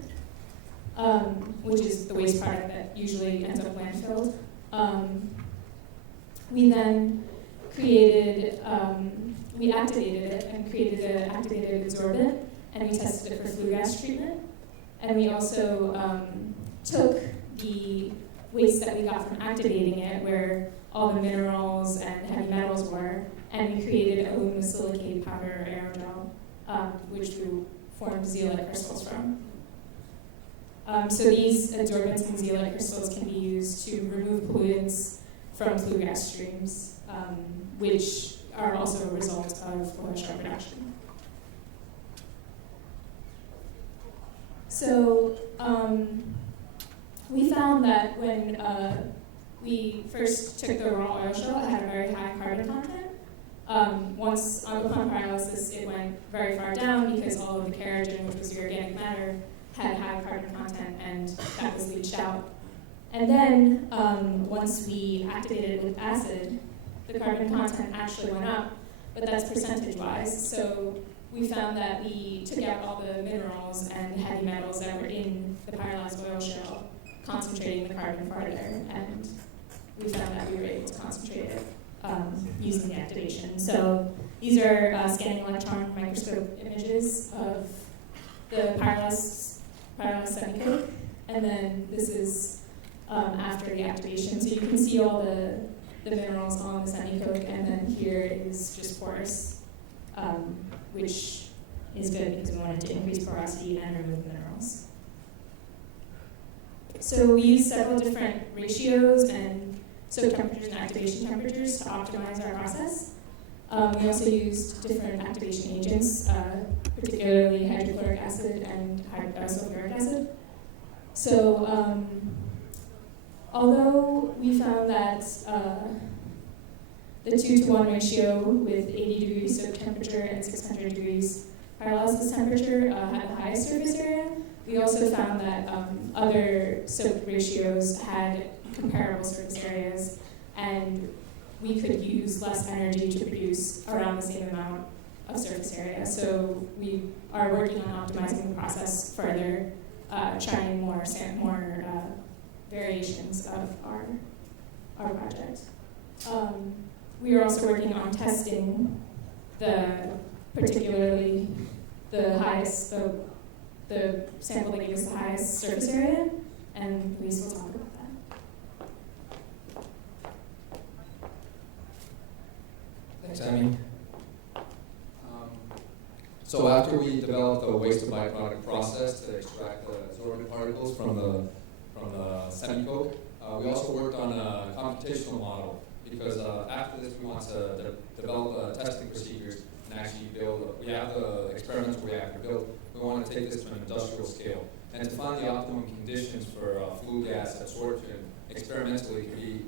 which is the waste product that usually ends up landfilled. We then we activated it and created an activated adsorbent, and we tested it for flue gas treatment. And we also took the waste that we got from activating it, where all the minerals and heavy metals were, and we created aluminum silicate powder aerogel, which we formed zeolite crystals from. So these adsorbents and zeolite crystals can be used to remove pollutants from flue gas streams, which are also a result of oil shale production. So we found that when we first took the raw oil shale, it had a very high carbon content. Once upon pyrolysis, it went very far down because all of the kerogen, which was the organic matter, had high carbon content, and that was leached out. And then once we activated it with acid, the carbon content actually went up, but that's percentage-wise. So we found that we took out all the minerals and heavy metals that were in the pyrolyzed oil shale, concentrating the carbon farther, and we found that we were able to concentrate it using the activation. So these are scanning electron microscope images of the pyrolyzed semi-coke, and then this is after the activation. So you can see all the minerals on the semi-coke, and then here is just porous, which is good because we wanted to increase porosity and remove minerals. So we used several different ratios and soak temperatures and activation temperatures to optimize our process. We also used different activation agents, particularly hydrochloric acid and sulfuric acid. So although we found that the 2-to-1 ratio with 80 degrees soak temperature and 600 degrees pyrolysis temperature had the highest surface area, we also found that other soak ratios had comparable surface areas, and we could use less energy to produce around the same amount of surface area. So we are working on optimizing the process further, trying more variations of our project. We are also working on testing particularly the highest, the sample that gives the highest surface area, and Luis will talk about that. Thanks, Amy. So after we developed a waste to byproduct process to extract the absorbent particles from the semi-coke, we also worked on a computational model because after this we want to develop testing procedures and actually build. We have the experimental reactor built. We want to take this to an industrial scale and to find the optimum conditions for flue gas absorption experimentally can be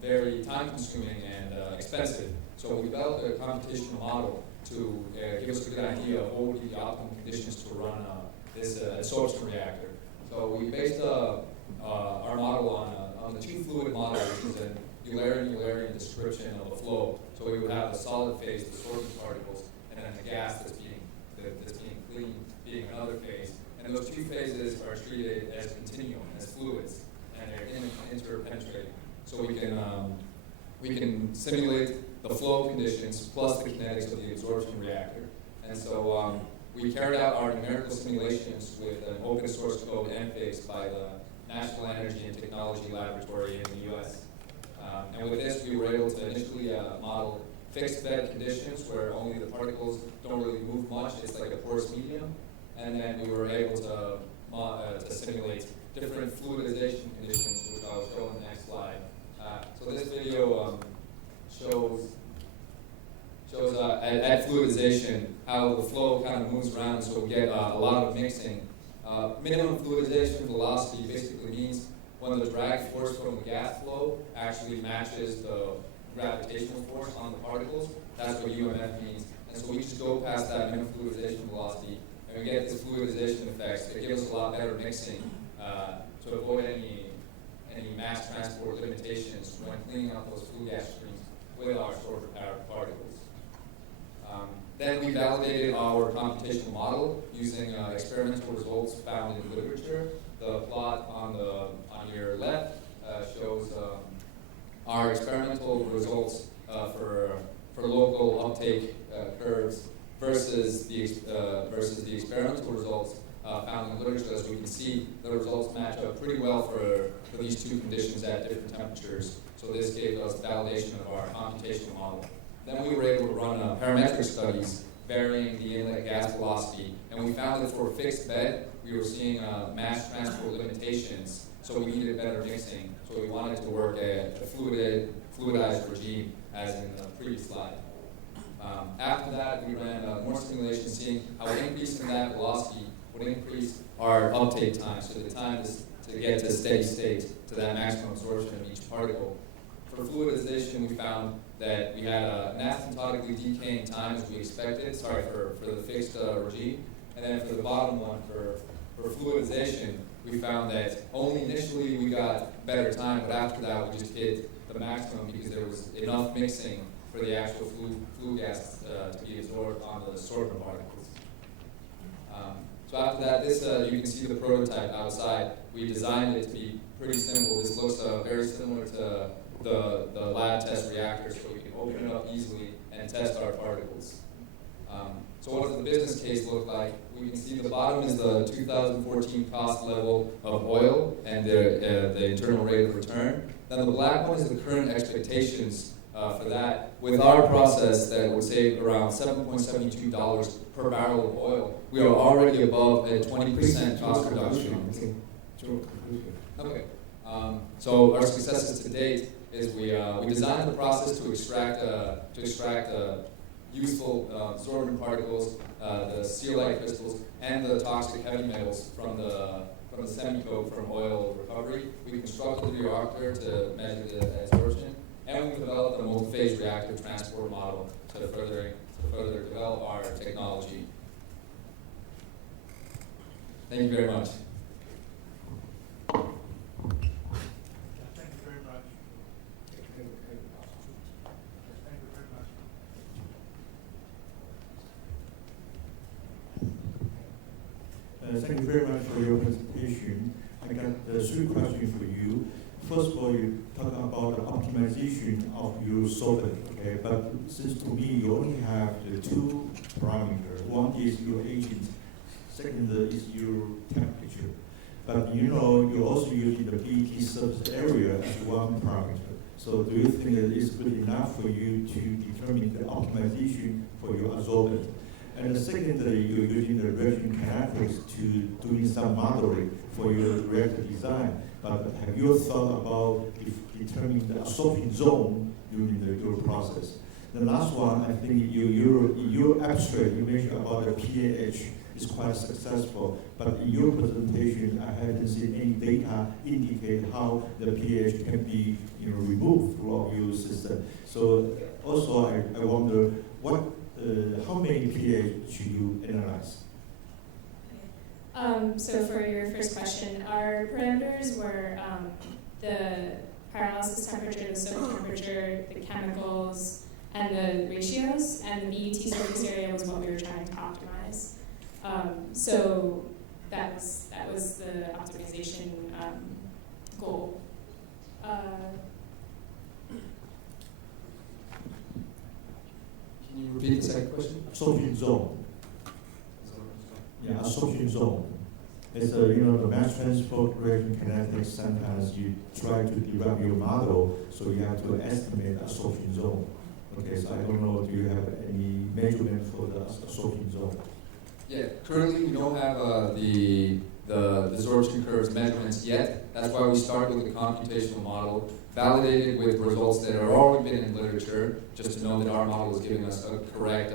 very time-consuming and expensive. So we developed a computational model to give us a good idea of what would be the optimal conditions to run this absorption reactor. So we based our model on the two-fluid model, which is an Eulerian description of a flow. So we would have the solid phase, the sorbent particles, and then the gas that's being cleaned being another phase. And those two phases are treated as continuum, as fluids, and they're interpenetrating. So we can simulate the flow conditions plus the kinetics of the absorption reactor. And so we carried out our numerical simulations with an open source code NFIX by the National Energy and Technology Laboratory in the US. And with this, we were able to initially model fixed bed conditions where only the particles don't really move much. It's like a porous medium. And then we were able to simulate different fluidization conditions, which I'll show in the next slide. So this video shows at fluidization how the flow kind of moves around, so we get a lot of mixing. Minimum fluidization velocity basically means when the drag force from the gas flow actually matches the gravitational force on the particles. That's what UMF means. And so we just go past that minimum fluidization velocity, and we get these fluidization effects. It gives us a lot better mixing to avoid any mass transport limitations when cleaning up those flue gas streams with our sorbent particles. Then we validated our computational model using experimental results found in literature. The plot on your left shows our experimental results for local uptake curves versus the experimental results found in literature. As we can see, the results match up pretty well for these two conditions at different temperatures. So this gave us validation of our computational model. Then we were able to run parametric studies varying the inlet gas velocity, and we found that for a fixed bed, we were seeing mass transport limitations, so we needed better mixing. So we wanted to work at a fluidized regime, as in the previous slide. After that, we ran more simulations, seeing how increasing that velocity would increase our uptake time, so the time to get to steady state, to that maximum absorption of each particle. For fluidization, we found that we had an asymptotically decaying time as we expected, for the fixed regime. And then for the bottom one, for fluidization, we found that only initially we got better time, but after that we just hit the maximum because there was enough mixing for the actual flue gas to be absorbed onto the sorbent particles. So after that, this you can see the prototype outside. We designed it to be pretty simple. This looks very similar to the lab test reactor, so we can open it up easily and test our particles. So what does the business case look like? We can see the bottom is the 2014 cost level of oil and the internal rate of return. Then the black one is the current expectations for that. With our process that would save around $7.72 per barrel of oil, we are already above a 20% cost reduction. Okay. So our successes to date is we designed the process to extract useful absorbent particles, the zeolite crystals, and the toxic heavy metals from the semi-coke from oil recovery. We constructed the reactor to measure the absorption, and we developed a multi-phase reactor transport model to further develop our technology. Thank you very much. Thank you very much for your presentation. I got 3 questions for you. First of all, you talk about the optimization of your solvent, okay? But since to me you only have the 2 parameters. One is your agent, second is your temperature. But you know, you're also using the PET surface area as one parameter. So do you think that it's good enough for you to determine the optimization for your adsorbent? And secondly, you're using the reaction kinetics to doing some modeling for your reactor design. But have you thought about determining the absorption zone during your process? The last one, I think your abstract, you mentioned about the pH is quite successful, but in your presentation, I haven't seen any data indicate how the pH can be removed from your system. So also, I wonder how many pH should you analyze? So for your first question, our parameters were the pyrolysis temperature, the soak temperature, the chemicals, and the ratios, and the BET surface area was what we were trying to optimize. So that was the optimization goal. Can you repeat the second question? Absorption zone. Yeah, absorption zone. It's the mass transport reaction kinetics. Sometimes you try to derive your model, so you have to estimate absorption zone. Okay, so I don't know, do you have any measurement for the absorption zone? Yeah, currently we don't have the absorption curves measurements yet. That's why we started with the computational model, validated with results that are already been in literature, just to know that our model is giving us a correct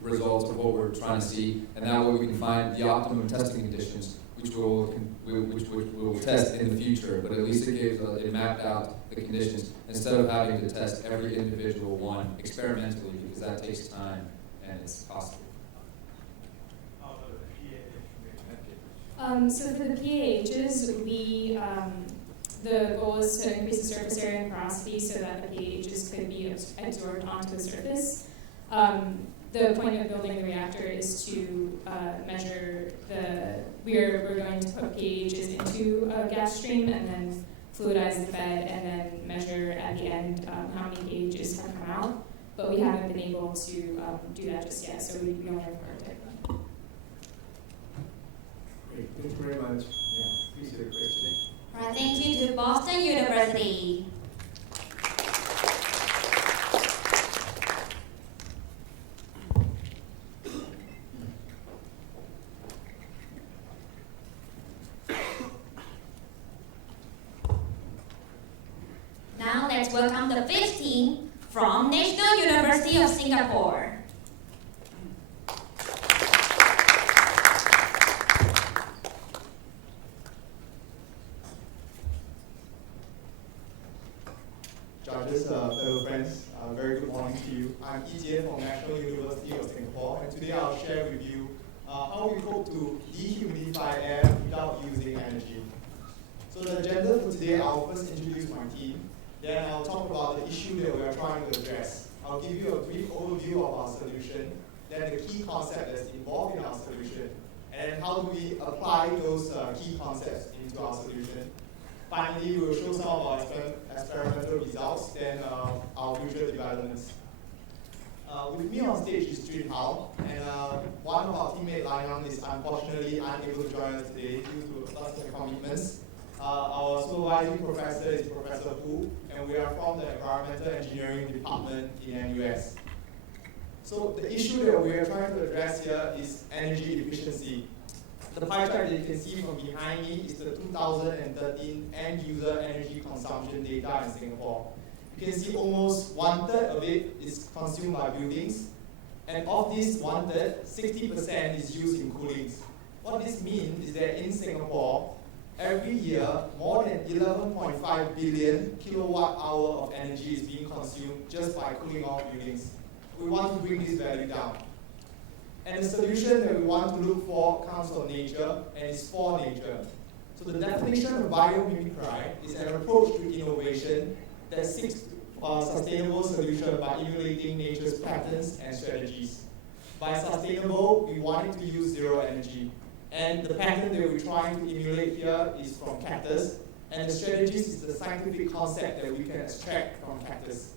results of what we're trying to see, and that way we can find the optimum testing conditions, which we'll test in the future. But at least it mapped out the conditions instead of having to test every individual one experimentally, because that takes time and it's costly. So for the pHs, the goal is to increase the surface area and porosity so that the pHs could be absorbed onto the surface. The point of building the reactor is to measure we're going to put pHs into a gas stream and then fluidize the bed and then measure at the end how many pHs have come out. But we haven't been able to do that just yet, so we only have prototype. Great, thank you very much. Yeah, appreciate the question. All right, thank you to Boston University. Now let's welcome the fifth team from National University of Singapore. Judges, fellow friends, very good morning to you. I'm Yi from National University of Singapore, and today I'll share with you how we hope to dehumidify air without using energy. So the agenda for today, I'll first introduce my team. Then I'll talk about the issue that we are trying to address. I'll give you a brief overview of our solution, then the key concept that's involved in our solution, and how do we apply those key concepts into our solution. Finally, we'll show some of our experimental results, then our future developments. With me on stage is Jun Hao, and one of our teammates, Liang, is unfortunately unable to join us today due to personal commitments. Our supervising professor is Professor Hu, and we are from the Environmental Engineering Department in NUS. So the issue that we are trying to address here is energy efficiency. The pie chart that you can see from behind me is the 2013 end-user energy consumption data in Singapore. You can see almost 1/3 of it is consumed by buildings, and of this 1/3, 60% is used in cooling. What this means is that in Singapore, every year, more than 11.5 billion kilowatt-hour of energy is being consumed just by cooling off buildings. We want to bring this value down. And the solution that we want to look for comes from nature and is for nature. So the definition of biomimicry is an approach to innovation that seeks a sustainable solution by emulating nature's patterns and strategies. By sustainable, we wanted to use zero energy. And the pattern that we're trying to emulate here is from cactus, and the strategies is the scientific concept that we can extract from cactus.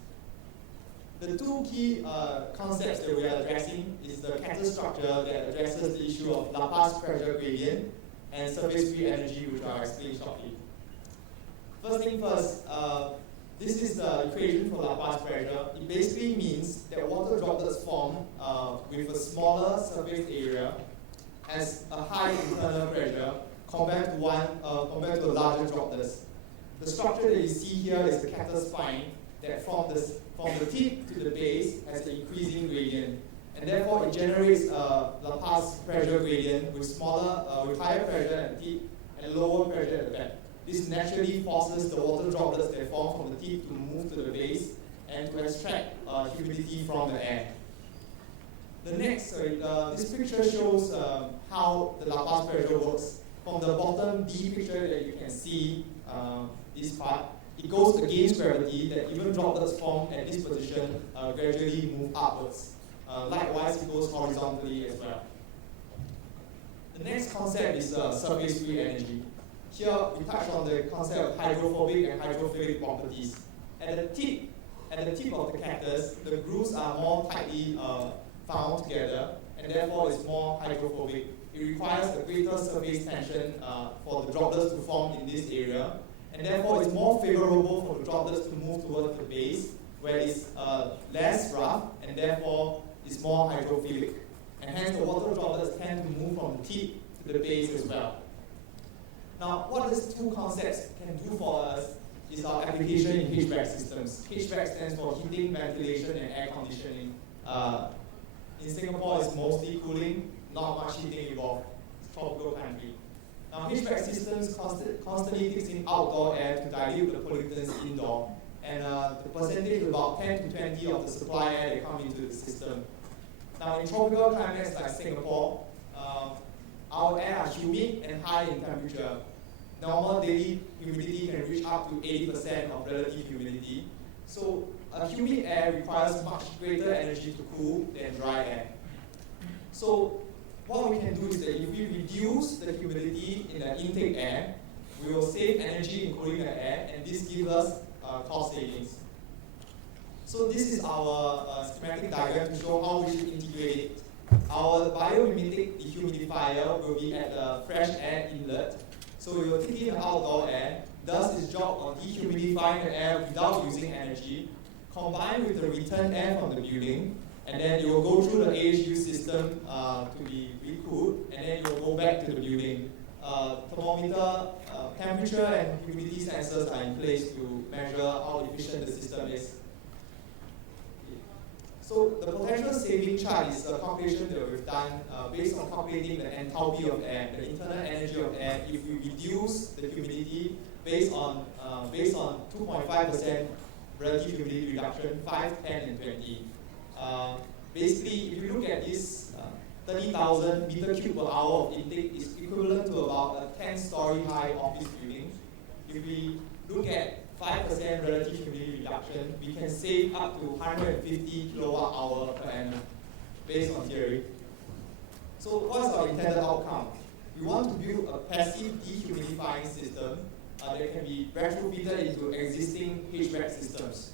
The two key concepts that we are addressing is the cactus structure that addresses the issue of Laplace pressure gradient and surface free energy, which I'll explain shortly. First thing first, this is the equation for Laplace pressure. It basically means that water droplets form with a smaller surface area as a high internal pressure compared to a larger droplets. The structure that you see here is the cactus spine that from the tip to the base has an increasing gradient, and therefore it generates a Laplace pressure gradient with higher pressure at the tip and lower pressure at the back. This naturally forces the water droplets that form from the tip to move to the base and to extract humidity from the air. This picture shows how the Laplace pressure works. From the bottom B picture that you can see, this part, it goes against gravity that even droplets formed at this position gradually move upwards. Likewise, it goes horizontally as well. The next concept is surface free energy. Here, we touch on the concept of hydrophobic and hydrophilic properties. At the tip of the cactus, the grooves are more tightly found together, and therefore it's more hydrophobic. It requires a greater surface tension for the droplets to form in this area, and therefore it's more favorable for the droplets to move towards the base, where it's less rough, and therefore it's more hydrophilic. And hence the water droplets tend to move from the tip to the base as well. Now, what these two concepts can do for us is our application in HVAC systems. HVAC stands for heating, ventilation, and air conditioning. In Singapore, it's mostly cooling, not much heating involved. It's a tropical country. Now, HVAC systems constantly takes in outdoor air to dilute the pollutants indoor. And the percentage is about 10 to 20 of the supply air that come into the system. Now, in tropical climates like Singapore, our air are humid and high in temperature. Normal daily humidity can reach up to 80% of relative humidity. So humid air requires much greater energy to cool than dry air. So what we can do is that if we reduce the humidity in the intake air, we will save energy in cooling the air, and this gives us cost savings. So this is our schematic diagram to show how we should integrate it. Our biomimetic dehumidifier will be at the fresh air inlet. So we will take in the outdoor air, does its job of dehumidifying the air without using energy, combined with the return air from the building, and then it will go through the AHU system to be recooled, and then it will go back to the building. Thermometer, temperature, and humidity sensors are in place to measure how efficient the system is. So the potential saving chart is a calculation that we've done based on calculating the enthalpy of air, the internal energy of air, if we reduce the humidity based on 2.5% relative humidity reduction, 5, 10, and 20. Basically, if you look at this 30,000 meter cube per hour of intake is equivalent to about a 10-story high office building. If we look at 5% relative humidity reduction, we can save up to 150 kilowatt hour per annum, based on theory. So what's our intended outcome? We want to build a passive dehumidifying system that can be retrofitted into existing HVAC systems.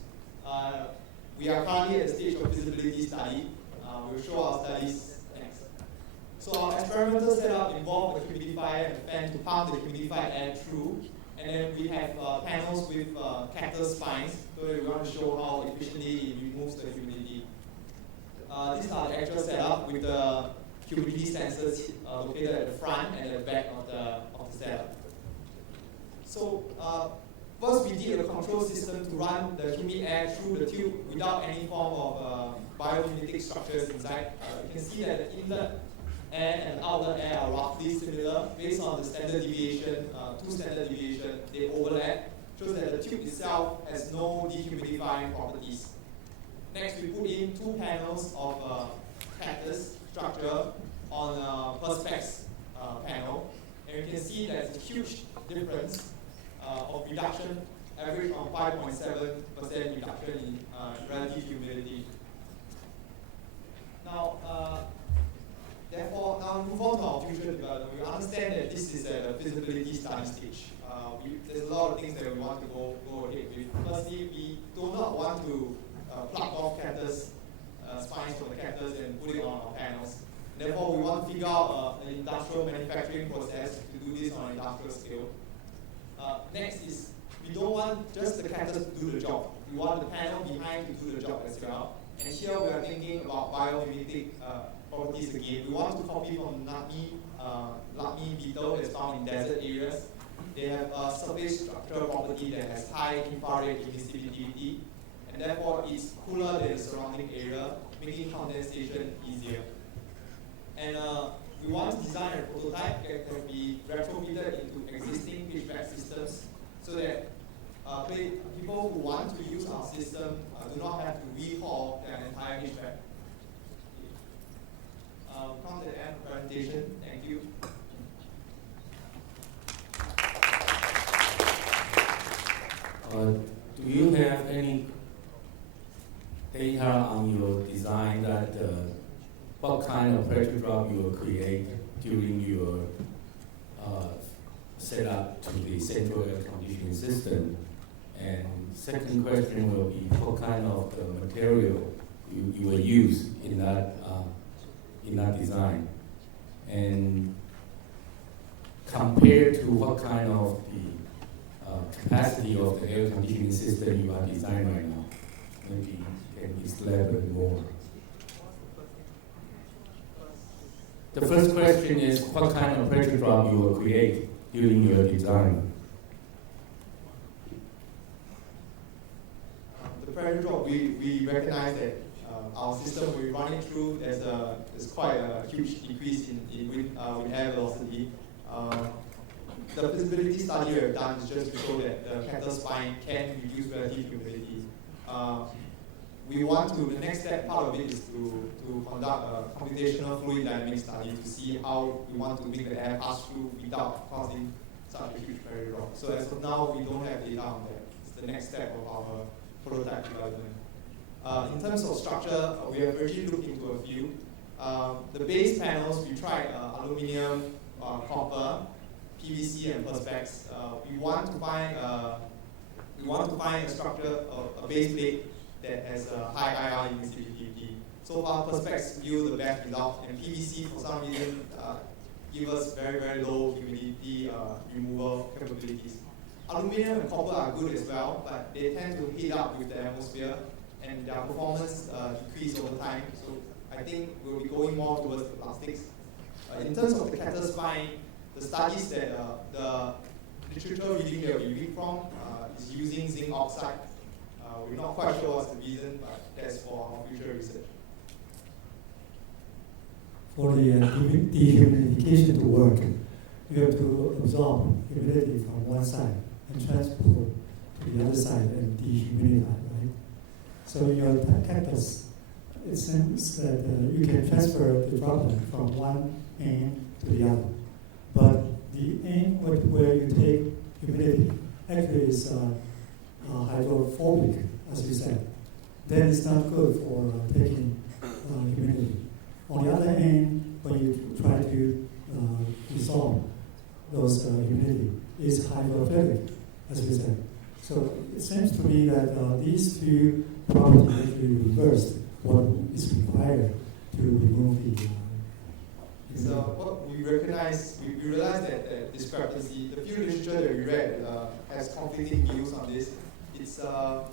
We are currently at the stage of feasibility study. We'll show our studies next. So our experimental setup involved a humidifier and a fan to pump the humidified air through. And then we have panels with cactus spines, so we want to show how efficiently it removes the humidity. These are the actual setup with the humidity sensors located at the front and the back of the setup. So first we did a control system to run the humid air through the tube without any form of biomimetic structures inside. You can see that the inlet air and outlet air are roughly similar based on the standard deviation, two standard deviation, they overlap, shows that the tube itself has no dehumidifying properties. Next, we put in two panels of cactus structure on Perspex panel, and you can see there's a huge difference of reduction, average on 5.7% reduction in relative humidity. Now, therefore, now move on to our future development. We understand that this is at a feasibility study stage. There's a lot of things that we want to go ahead with. Firstly, we do not want to plug off cactus spines from the cactus and put it on our panels. Therefore, we want to figure out an industrial manufacturing process to do this on an industrial scale. Next is, we don't want just the cactus to do the job. We want the panel behind to do the job as well. And here we are thinking about biomimetic properties again. We want to copy from Lakmi beetle that's found in desert areas. They have a surface structure property that has high infrared emissivity, and therefore it's cooler than the surrounding area, making condensation easier. And we want to design a prototype that can be retrofitted into existing HVAC systems so that people who want to use our system do not have to rehaul their entire HVAC. Come to the end of the presentation. Thank you. Do you have any data on your design that what kind of pressure drop you will create during your setup to the central air conditioning system? And second question will be what kind of material you will use in that design, and compared to what kind of the capacity of the air conditioning system you are designing right now. Maybe you can elaborate more. The first question is what kind of pressure drop you will create during your design. The pressure drop, we recognize that our system we're running through, there's quite a huge decrease in wind air velocity. The feasibility study we have done is just to show that the cactus spine can reduce relative humidity. We want to, the next step part of it is to conduct a computational fluid dynamics study to see how we want to make the air pass through without causing such a huge pressure drop. So as of now, we don't have data on that. It's the next step of our prototype development. In terms of structure, we have already looked into a few. The base panels, we tried aluminum, copper, PVC, and perspex. We want to find a structure, a base plate that has a high IR emissivity. So far, perspex yield the best result, and PVC for some reason give us very, very low humidity removal capabilities. Aluminum and copper are good as well, but they tend to heat up with the atmosphere, and their performance decrease over time. So I think we'll be going more towards the plastics. In terms of the cactus spine, the studies that the literature reading that we read from is using zinc oxide. We're not quite sure what's the reason, but that's for our future research. For the dehumidification to work, you have to absorb humidity from one side and transport to the other side and dehumidify, right? So in your cactus, it seems that you can transfer the droplet from one end to the other. But the end where you take humidity actually is hydrophobic, as you said. Then it's not good for taking humidity. On the other hand, when you try to dissolve those humidity, it's hydrophilic, as we said. So it seems to me that these two properties actually reversed what is required to remove the. So what we recognize, we realize that discrepancy, the few literature that we read has conflicting views on this. It's what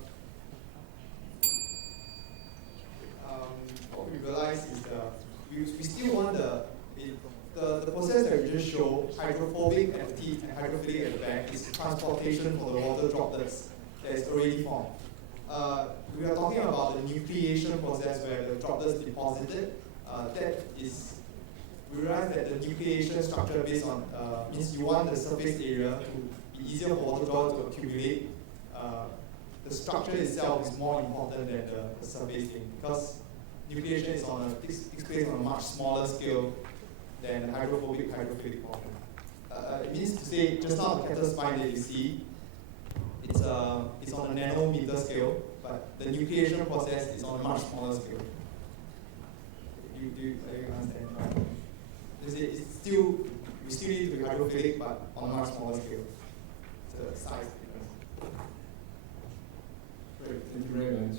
we realize is we still want the process that we just showed, hydrophobic at the tip and hydrophilic at the back, is transportation for the water droplets that is already formed. We are talking about the nucleation process where the droplets deposited. We realize that the nucleation structure based on means you want the surface area to be easier for water droplets to accumulate. The structure itself is more important than the surface thing, because nucleation takes place on a much smaller scale than the hydrophilic portion. It means to say, just now the cactus spine that you see, it's on a nanometer scale, but the nucleation process is on a much smaller scale. Do you understand? Right? We still need to be hydrophilic, but on a much smaller scale. It's a size difference. Great, thank you very much.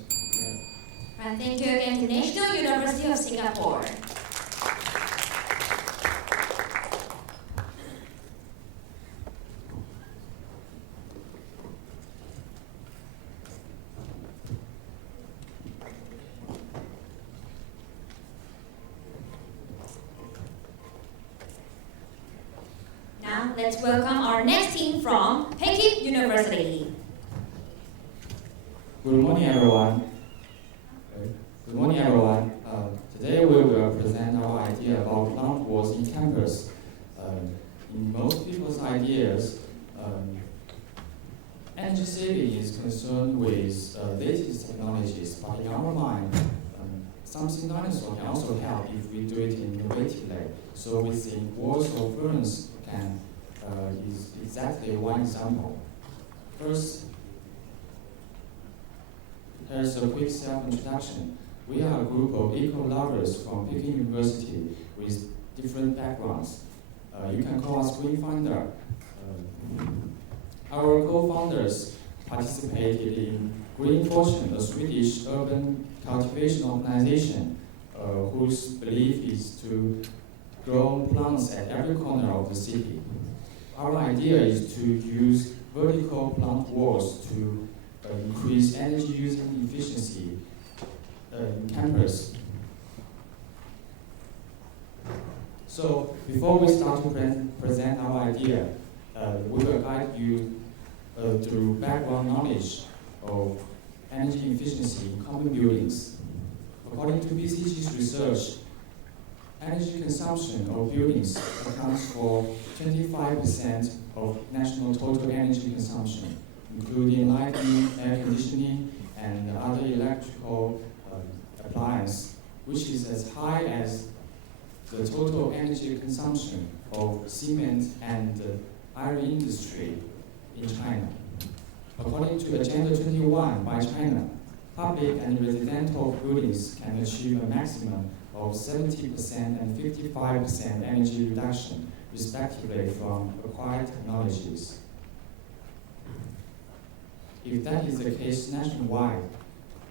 And thank you again to National University of Singapore. let's welcome our next team from Peking University. Good morning, everyone. Good morning, everyone. Today we will present our idea about plant walls in campus. In most people's ideas, energy saving is concerned with latest technologies, but in our mind, something dinosaur can also help if we do it innovatively. So we think walls or furnace is exactly one example. First, here's a quick self-introduction. We are a group of eco-lovers from Peking University with different backgrounds. You can call us Green Finder. Our co-founders participated in Green Fortune, a Swedish urban cultivation organization whose belief is to grow plants at every corner of the city. Our idea is to use vertical plant walls to increase energy using efficiency in campus. So before we start to present our idea, we will guide you through background knowledge of energy efficiency in common buildings. According to BCG's research, energy consumption of buildings accounts for 25% of national total energy consumption, including lighting, air conditioning, and other electrical appliances, which is as high as the total energy consumption of cement and iron industry in China. According to Agenda 21 by China, public and residential buildings can achieve a maximum of 70% and 55% energy reduction, respectively, from acquired technologies. If that is the case nationwide,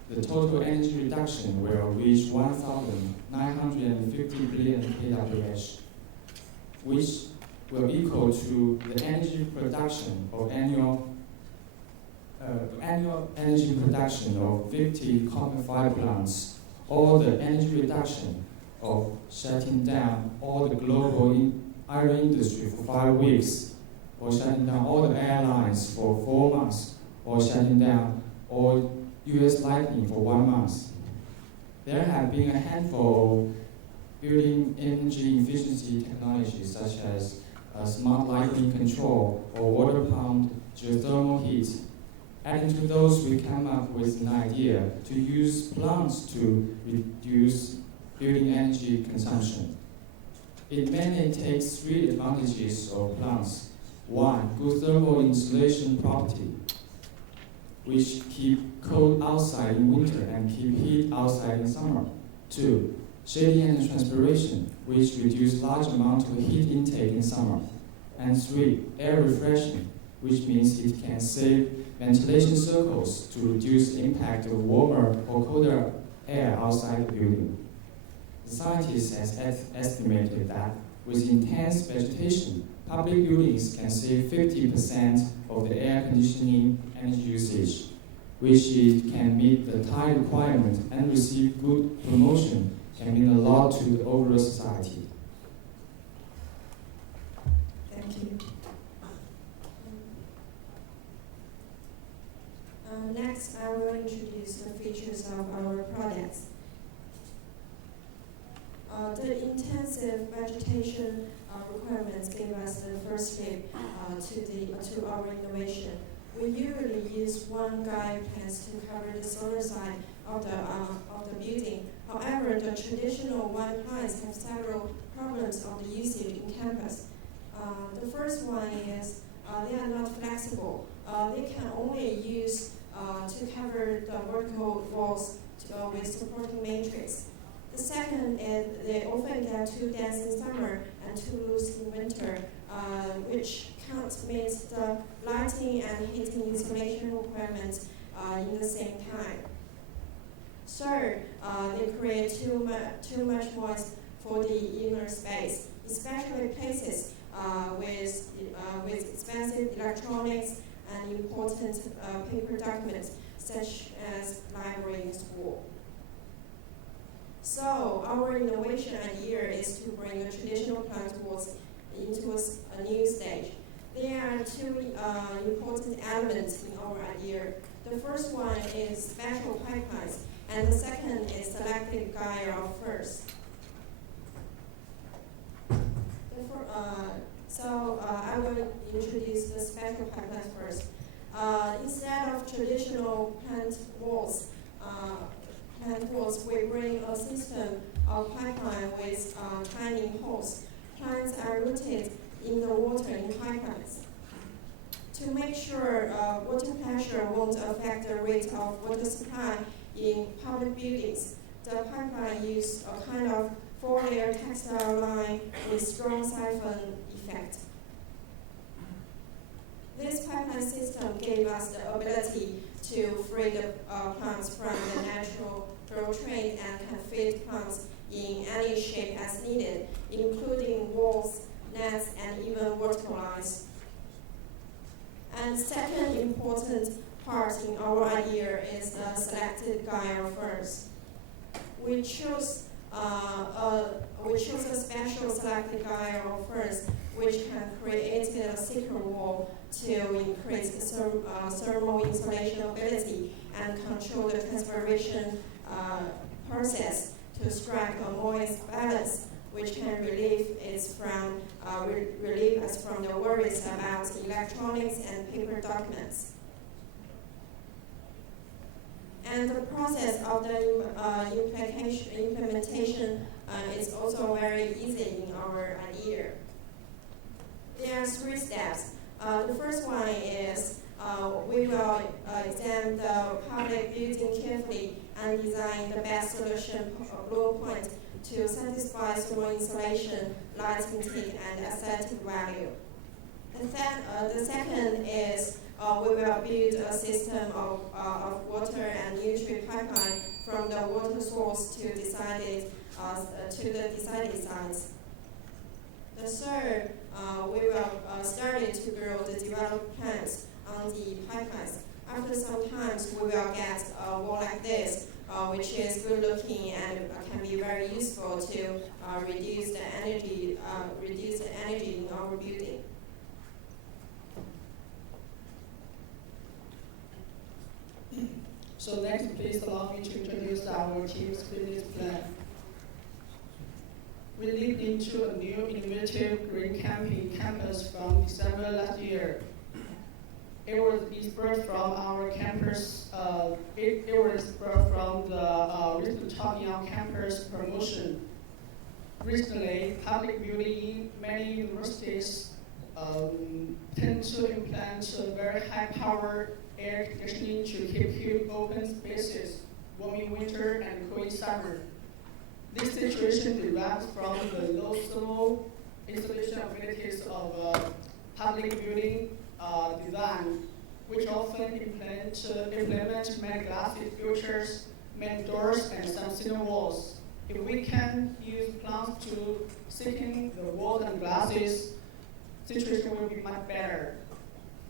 the total energy reduction will reach 1,950 billion kWh, which will equal to the energy production of annual energy production of 50 coal-fired plants, or the energy reduction of shutting down all the global iron industry for 5 weeks, or shutting down all the airlines for 4 months, or shutting down all US lighting for 1 month. There have been a handful of building energy efficiency technologies such as smart lighting control or water pumped geothermal heat. Adding to those, we came up with an idea to use plants to reduce building energy consumption. It mainly takes 3 advantages of plants. 1, good thermal insulation property, which keep cold outside in winter and keep heat outside in summer. 2, shading and transpiration, which reduce large amount of heat intake in summer. And 3, air refreshing, which means it can save ventilation circles to reduce the impact of warmer or colder air outside the building. The scientists have estimated that with intense vegetation, public buildings can save 50% of the air conditioning energy usage, which can meet the tight requirement and receive good promotion, can mean a lot to the overall society. Thank you. Next, I will introduce the features of our products. The intensive vegetation requirements give us the first step to our innovation. We usually use one guide fence to cover the solar side of the building. However, the traditional one plants have several problems of the usage in campus. The first one is they are not flexible. They can only use to cover the vertical walls with supporting matrix. The second is they often get too dense in summer and too loose in winter, which can't meet the lighting and heating insulation requirements in the same time. Third, they create too much noise for the inner space, especially places with expensive electronics and important paper documents, such as library and school. So our innovation idea is to bring the traditional plant walls into a new stage. There are two important elements in our idea. The first one is special pipelines, and the second is selected gyre first. I will introduce the special pipelines first. Instead of traditional plant walls, we bring a system of pipeline with tiny holes. Plants are rooted in the water in pipelines. To make sure water pressure won't affect the rate of water supply in public buildings, the pipeline used a kind of 4-layer textile line with strong siphon effect. This pipeline system gave us the ability to free the plants from the natural growth rate and can feed plants in any shape as needed, including walls, nets, and even vertical lines. And second important part in our idea is the selected gyre first. We chose a special selected gyre first, which can create a secret wall to increase thermal insulation ability and control the transpiration process to strike a moist balance, which can relieve us from the worries about electronics and paper documents. And the process of the implementation is also very easy in our idea. There are 3 steps. The first one is we will examine the public building carefully and design the best solution blueprint to satisfy thermal insulation, light intake, and aesthetic value. The second is we will build a system of water and nutrient pipeline from the water source to the decided sites. The third, we will start to grow the developed plants on the pipelines. After some time, we will get a wall like this, which is good looking and can be very useful to reduce the energy in our building. So next, please allow me to introduce our team's business plan. We leaped into a new innovative green camping campus from December last year. It was inspired from our campus. It was inspired from the recent talking on campus promotion. Recently, public buildings in many universities tend to implement very high-power air conditioning to keep huge open spaces warm in winter and cool in summer. This situation derives from the low thermal insulation abilities of public building design, which often implement many glass filters, many doors, and some thinner walls. If we can use plants to thicken the walls and glasses, situation will be much better.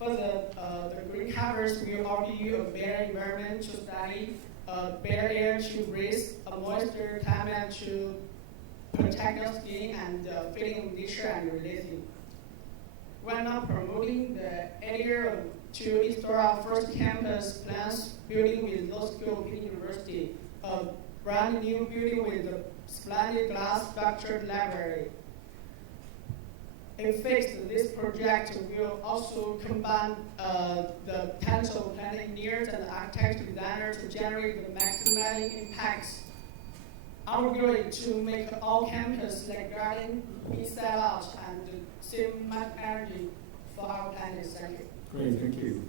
Further, the green covers will offer you a better environment to study, better air to breathe, a moisture climate to protect your skin, and feeling of nature and releasing. We're now promoting the idea to install our first campus plans building with low skill university, a brand new building with a splendid glass structured library. In fact, this project will also combine the potential planning engineers and architect designers to generate the maximum impacts. Our goal is to make all campus like garden inside out and save much energy for our planet. Thank you. Great, thank you.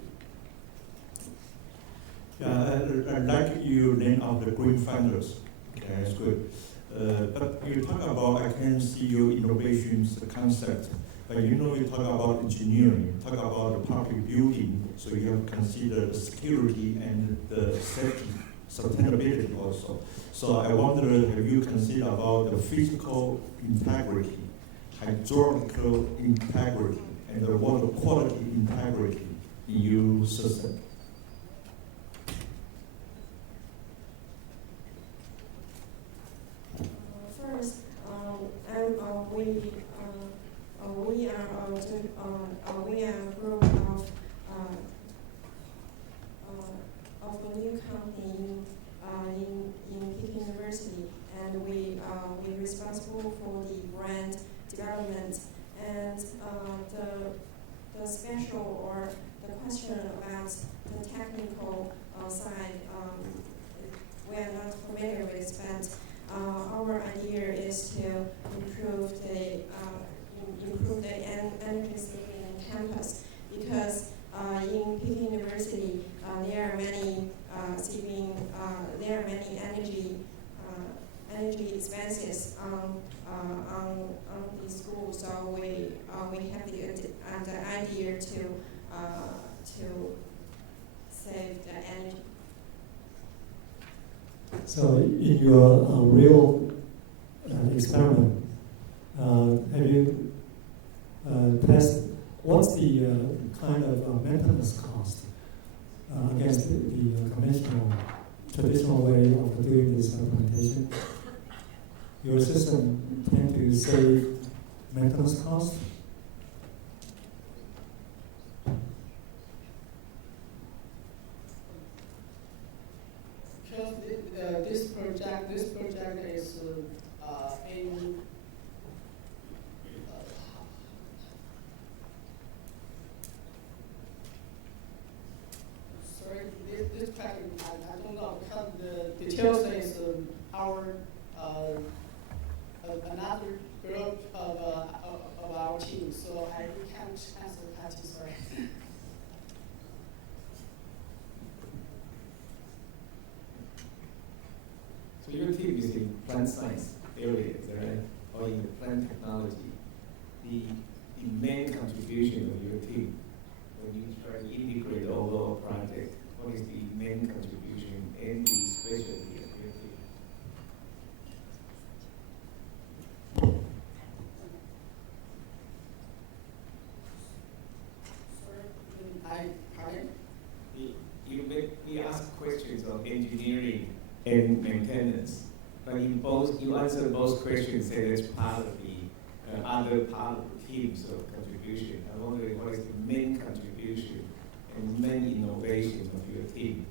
Yeah, I like you name out the green funders. Okay, that's good. But you talk about, I can see your innovations, the concept, but you talk about engineering, talk about the public building, so you have to consider the security and the safety, sustainability also. So I wonder, have you considered about the physical integrity, hydraulical integrity, and the water quality integrity in your system? we are a group of a new company in Peking University, and we're responsible for the brand development. And the special or the question about the technical side, we are not familiar with, but our idea is to improve the energy saving on campus, because in Peking University there are many energy expenses on the school, so we have the idea to save the energy. So in your real experiment, have you tested what's the kind of maintenance cost against the traditional way of doing this implementation? Your system tend to save maintenance cost? Because this project is in sorry, this question I don't know, because the details is our another group of our team, so I can't answer the question. Sorry. So your team is in plant science area, right? Or in the plant technology. The main contribution of your team when you try to integrate the overall project, what is the main contribution and the specialty of your team? Pardon? We ask questions of engineering and maintenance, but in both, you answer both questions and it's part of the other part of the team's contribution. I'm wondering what is the main contribution and main innovation of your team?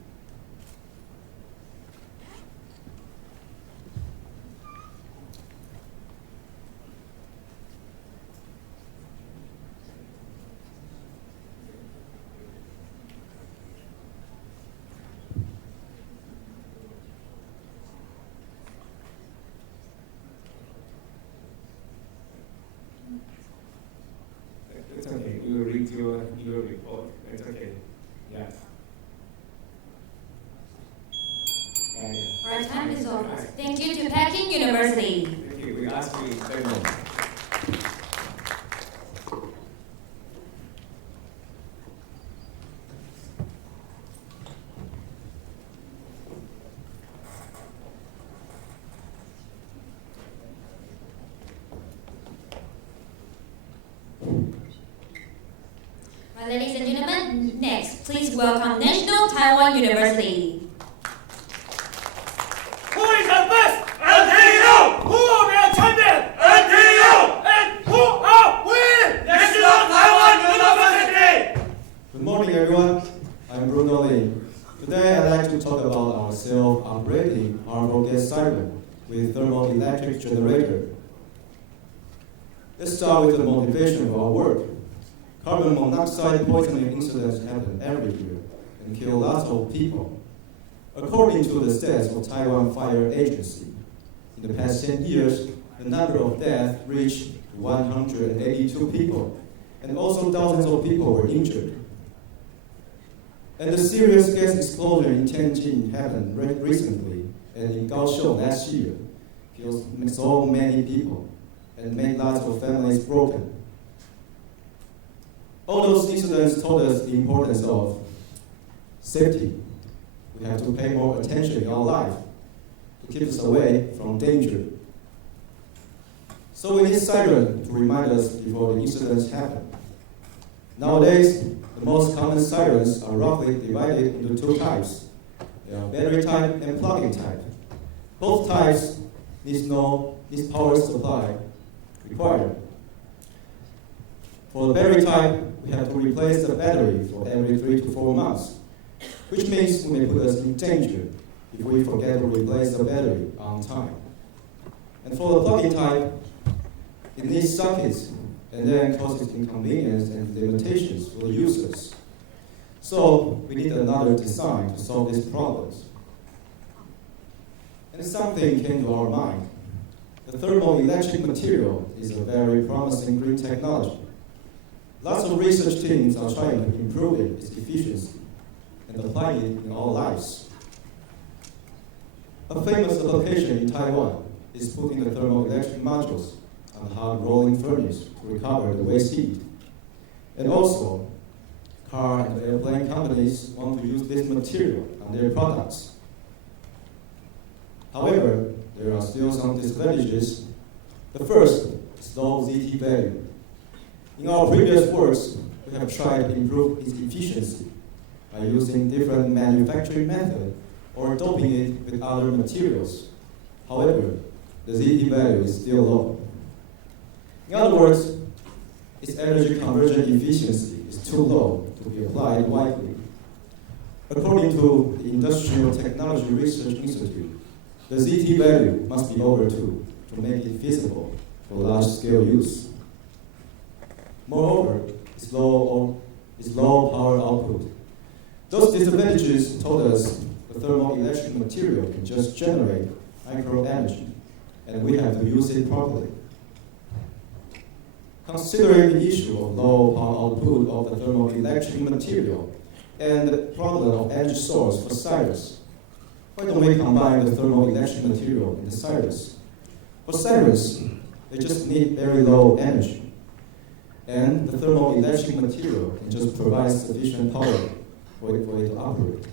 It's okay. We will read your report. It's okay. Yeah. Our time is over. Thank you to Peking University. Thank you. We ask you in general. Ladies and gentlemen, next, please welcome National Taiwan University. Who is the best? NTU! Who will be a champion? NTU! And who are we? National Taiwan University! Good morning, everyone. I'm Bruno Lee. Today, I'd like to talk about our self-operating harmful gas siren with thermal electric generator. Let's start with the motivation of our work. Carbon monoxide poisoning incidents happen every year and kill lots of people. According to the stats of Taiwan Fire Agency, in the past 10 years, the number of deaths reached 182 people, and also thousands of people were injured. And the serious gas explosion in Tianjin happened recently, and in Kaohsiung last year, killed so many people and made lots of families broken. All those incidents taught us the importance of safety. We have to pay more attention in our life to keep us away from danger. So we need siren to remind us before the incidents happen. Nowadays, the most common sirens are roughly divided into two types. They are battery type and plug-in type. Both types need power supply required. For the battery type, we have to replace the battery for every 3 to 4 months, which means we may put us in danger if we forget to replace the battery on time. And for the plug-in type, it needs sockets and then causes inconvenience and limitations for the users. So we need another design to solve these problems. And something came to our mind. The thermoelectric material is a very promising green technology. Lots of research teams are trying to improve its efficiency and apply it in our lives. A famous application in Taiwan is putting the thermoelectric modules on a hot rolling furnace to recover the waste heat. And also, car and airplane companies want to use this material on their products. However, there are still some disadvantages. The first is low ZT value. In our previous works, we have tried to improve its efficiency by using different manufacturing methods or doping it with other materials. However, the ZT value is still low. In other words, its energy conversion efficiency is too low to be applied widely. According to the Industrial Technology Research Institute, the ZT value must be over 2 to make it feasible for large-scale use. Moreover, its low power output. Those disadvantages told us the thermoelectric material can just generate microenergy, and we have to use it properly. Considering the issue of low power output of the thermoelectric material and the problem of energy source for Cyrus, why don't we combine the thermoelectric material in the Cyrus? For Cyrus, they just need very low energy, and the thermoelectric material can just provide sufficient power for it to operate.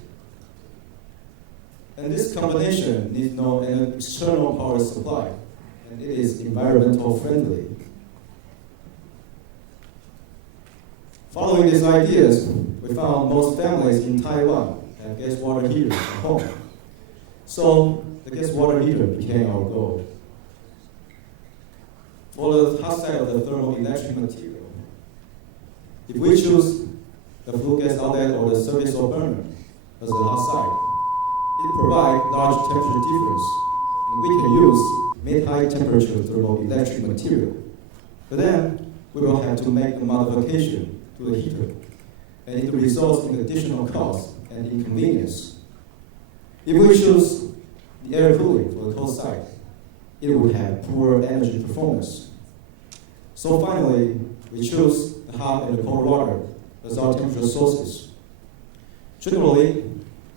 And this combination needs no external power supply, and it is environmental friendly. Following these ideas, we found most families in Taiwan have gas water heaters at home. So the gas water heater became our goal. For the hot side of the thermoelectric material, if we choose the flue gas outlet or the service or burner as the hot side, it provides large temperature difference, and we can use mid-high temperature thermoelectric material. But then we will have to make a modification to the heater, and it results in additional cost and inconvenience. If we choose the air cooling for the cold side, it would have poor energy performance. So finally, we choose the hot and the cold water as our temperature sources. Generally,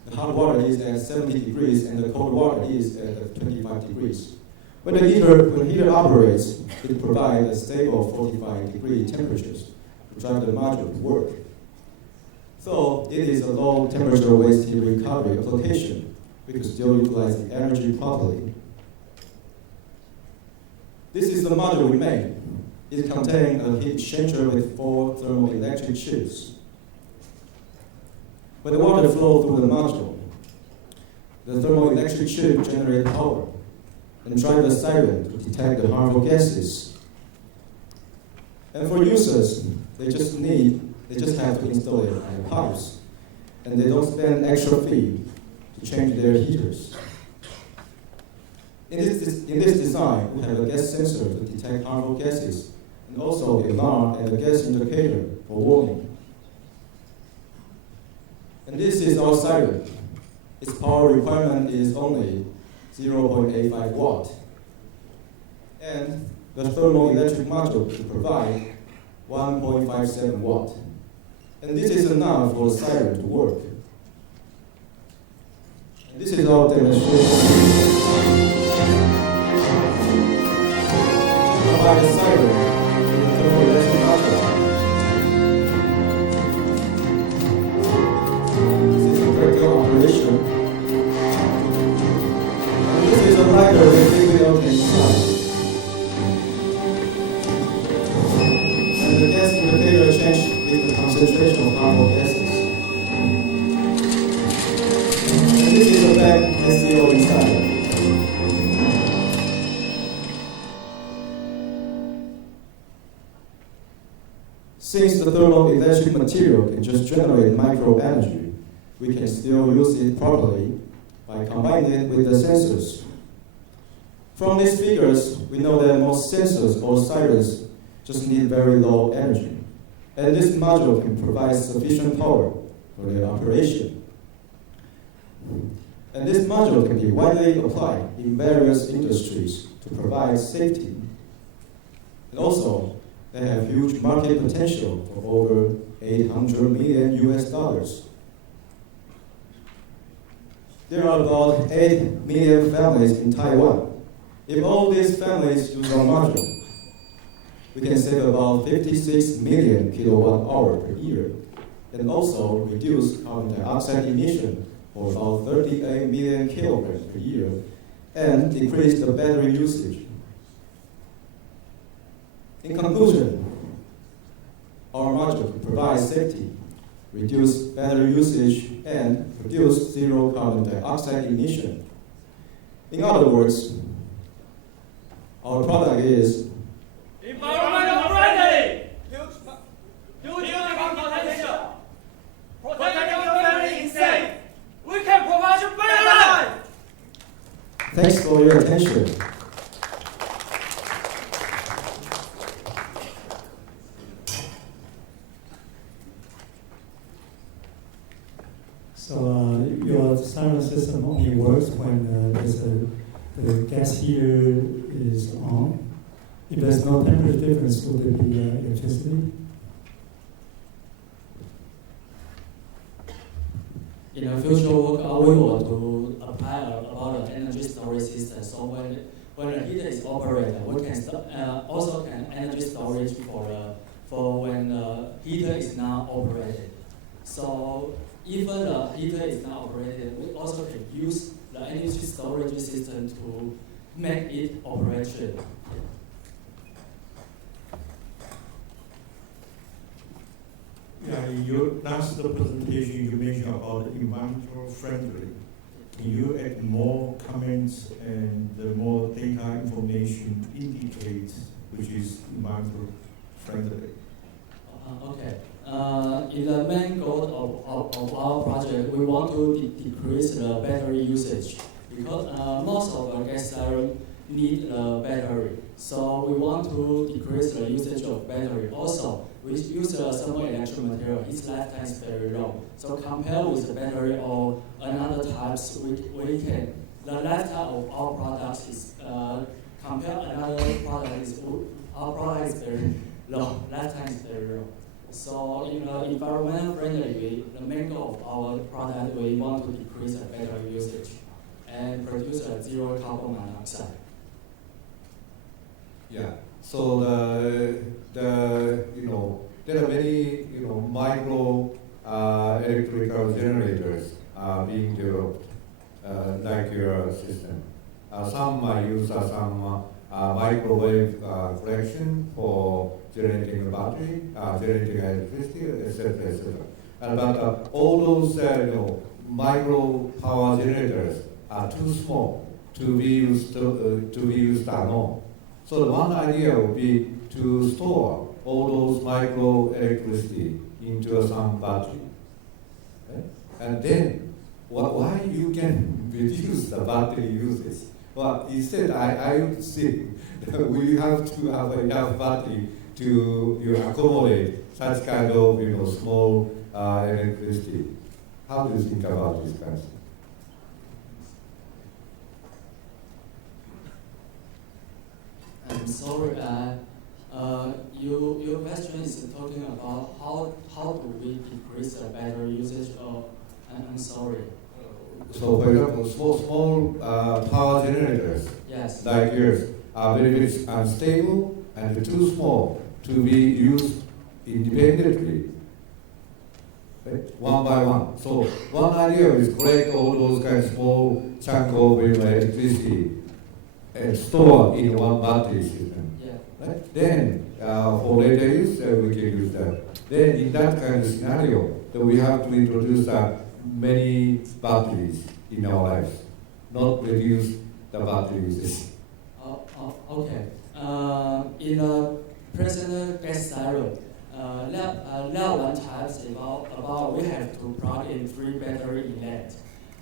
the hot water is at 70 degrees and the cold water is at 25 degrees. When the heater operates, it provides a stable 45-degree temperatures to drive the module to work. So it is a low temperature waste heat recovery application. We could still utilize the energy properly. This is the module we made. It contains a heat exchanger with 4 thermoelectric chips. When the water flows through the module, the thermoelectric chip generates power and drives the siren to detect the harmful gases. And for users, they just have to install it on the pipes, and they don't spend extra fee to change their heaters. In this design, we have a gas sensor to detect harmful gases, and also the alarm and the gas indicator for warning. And this is our siren. Its power requirement is only 0.85 watt. And the thermoelectric module can provide 1.57 watt. And this is enough for the siren to work. And this is our demonstration. Provide a siren with the thermoelectric module. This is a practical operation. And this is a lighter with video inside. And the gas indicator changes with the concentration of harmful gases. And this is a back SEO inside. Since the thermoelectric material can just generate microenergy, we can still use it properly by combining it with the sensors. From these figures, we know that most sensors or sirens just need very low energy, and this module can provide sufficient power for their operation. And this module can be widely applied in various industries to provide safety. And also, they have huge market potential of over $800 million US. There are about 8 million families in Taiwan. If all these families use our module, we can save about 56 million kilowatt hour per year, and also reduce carbon dioxide emission for about 38 million kilograms per year, and decrease the battery usage. In conclusion, our module can provide safety, reduce battery usage, and produce zero carbon dioxide emission. In other words, our product is environmental friendly, huge carbon potential, protecting your family is safe. We can provide you better life. Thanks for your attention. So your siren system only works when the gas heater is on. If there's no temperature difference, would there be electricity? In the future work, we want to apply about an energy storage system. So when the heater is operated, we can also can energy storage for when the heater is not operated. So even the heater is not operated, we also can use the energy storage system to make it operational. Yeah, in your last presentation, you mentioned about environmental friendly. Can you add more comments and more data information to indicate which is environmental friendly? Okay. In the main goal of our project, we want to decrease the battery usage because most of our gas siren need the battery. So we want to decrease the usage of battery. Also, we use thermoelectric material. Its lifetime is very long. So compared with the battery or another types, we can the lifetime of our products is compare another product is our product is very low. Lifetime is very low. So in the environmental friendly way, the main goal of our product, we want to decrease the battery usage and produce a zero carbon monoxide. Yeah. So there are many micro electrical generators being developed like your system. Some use some microwave collection for generating a battery, generating electricity, etc., etc. But all those micro power generators are too small to be used alone. So the one idea would be to store all those micro electricity into some battery, right? And then why you can reduce the battery usage? Well, instead, I would say that we have to have enough battery to accommodate such kind of small electricity. How do you think about this kind of thing? I'm sorry, your question is talking about how do we decrease the battery usage? I'm sorry. So, for example, small power generators, yes, like yours, are very unstable and too small to be used independently, right? One by one. So one idea is collect all those kind of small chunk of electricity and store in one battery system. Yeah. Right? Then for later use, we can use that. Then in that kind of scenario, then we have to introduce many batteries in our lives, not reduce the battery usage. Okay. In a present gas siren, there have to plug in 3 batteries in that.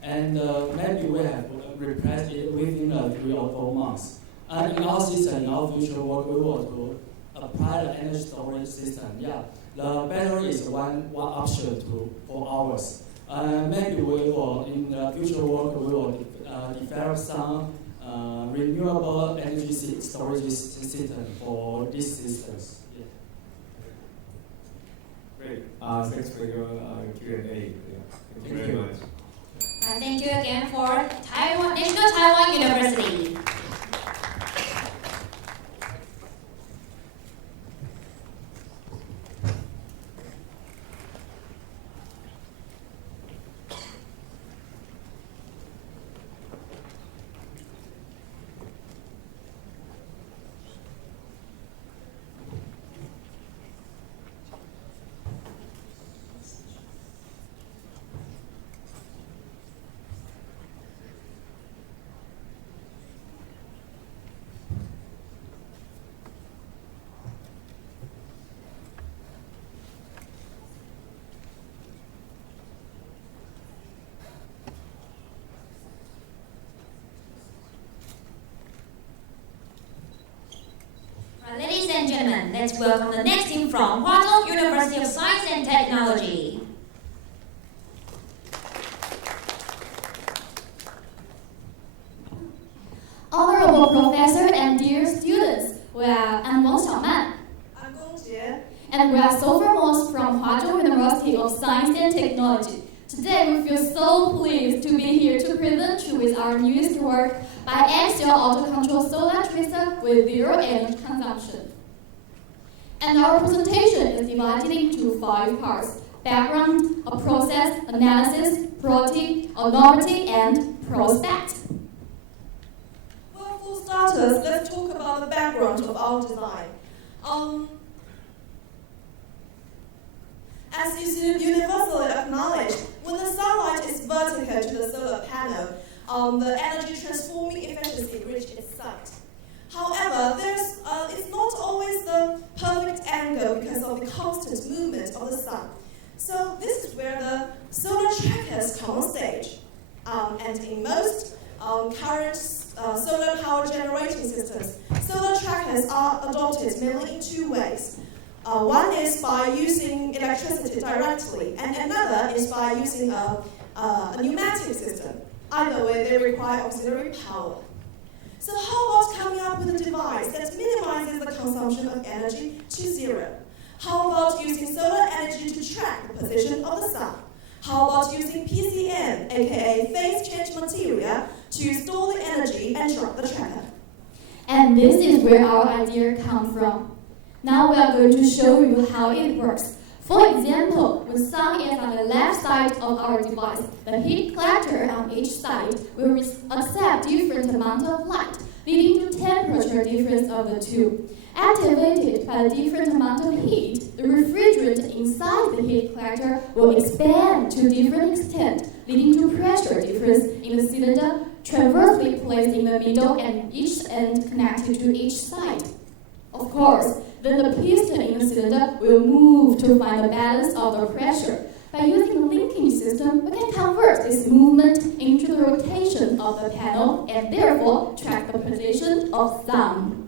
And maybe we have replaced it within 3 or 4 months. And in our system, in our future work, we want to apply the energy storage system. Yeah, the battery is one option for ours. Maybe we will, in the future work, we will develop some renewable energy storage system for these systems. Yeah. Great. Thanks for your Q&A. Yeah. Thank you very much. Thank you again for National Taiwan University. Ladies and gentlemen, let's welcome the next team from Hua Zhong University of Science and Technology. Honorable Professor and dear students, I'm Wang Xiaoman. I'm Gong Jie. And we are sophomores from Hua Zhong University of Science and Technology. Today we feel so pleased to be here to present you with our newest work by axial auto-control solar tracer with zero energy consumption. And our presentation is divided into 5 parts: background, a process, analysis, prototype, a novelty, and prospect. Well, for starters, let's talk about the background of our design. As is universally acknowledged, when the sunlight is vertical to the solar panel, the energy transforming efficiency reaches its site. However, it's not always the perfect angle because of the constant movement of the sun. So this is where the solar trackers come on stage. And in most current solar power generating systems, solar trackers are adopted mainly in 2 ways. One is by using electricity directly, and another is by using a pneumatic system. Either way, they require auxiliary power. So how about coming up with a device that minimizes the consumption of energy to 0? How about using solar energy to track the position of the sun? How about using PCM, aka phase change material, to store the energy and drop the tracker? And this is where our idea comes from. Now we are going to show you how it works. For example, when sun is on the left side of our device, the heat collector on each side will accept different amount of light, leading to temperature difference of the two. Activated by the different amount of heat, the refrigerant inside the heat collector will expand to different extent, leading to pressure difference in the cylinder, transversely placed in the middle and each end connected to each side. Of course, then the piston in the cylinder will move to find the balance of the pressure. By using the linking system, we can convert this movement into the rotation of the panel and therefore track the position of sun.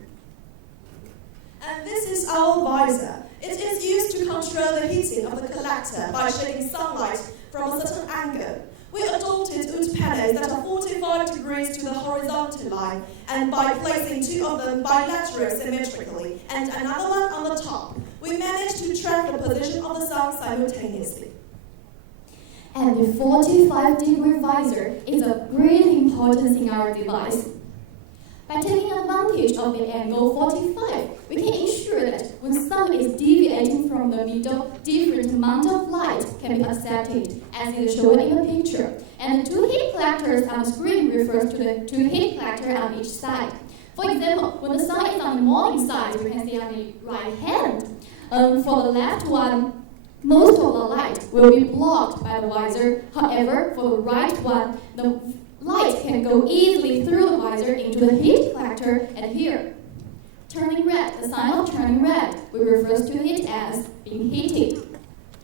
And this is our visor. It is used to control the heating of the collector by shedding sunlight from a certain angle. We adopted wood panels that are 45 degrees to the horizontal line, and by placing 2 of them bilateral symmetrically and another one on the top, we managed to track the position of the sun simultaneously. And the 45-degree visor is of great importance in our device. By taking advantage of the angle 45, we can ensure that when sun is deviating from the middle, different amount of light can be accepted, as is shown in the picture. And the 2 heat collectors on the screen refers to the 2 heat collectors on each side. For example, when the sun is on the morning side, you can see on the right hand. For the left one, most of the light will be blocked by the visor. However, for the right one, the light can go easily through the visor into the heat collector, and here, turning red, the sign of turning red, we refer to it as being heated.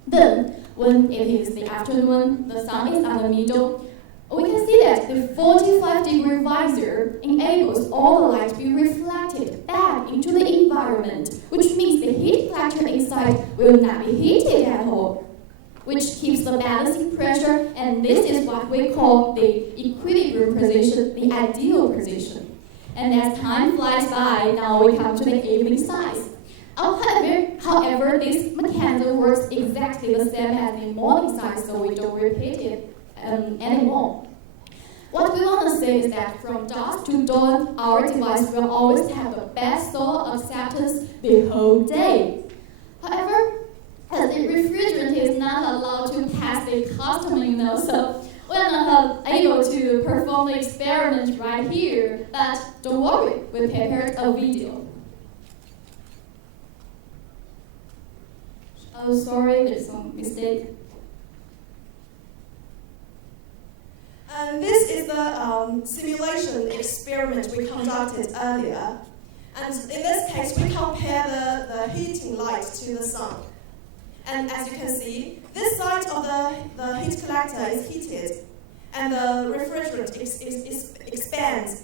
Then, when it is the afternoon, the sun is on the middle, we can see that the 45-degree visor enables all the light to be reflected back into the environment, which means the heat collector inside will not be heated at all, which keeps the balancing pressure, and this is what we call the equilibrium position, the ideal position. And as time flies by, now we come to the evening size. However, this mechanism works exactly the same as the morning size, so we don't repeat it anymore. What we want to say is that from dusk to dawn, our device will always have the best solar acceptance the whole day. However, as the refrigerant is not allowed to pass the customer, so we're not able to perform the experiment right here. But don't worry, we prepared a video. Oh, sorry, there's some mistake. And this is the simulation experiment we conducted earlier. And in this case, we compare the heating light to the sun. And as you can see, this side of the heat collector is heated, and the refrigerant expands.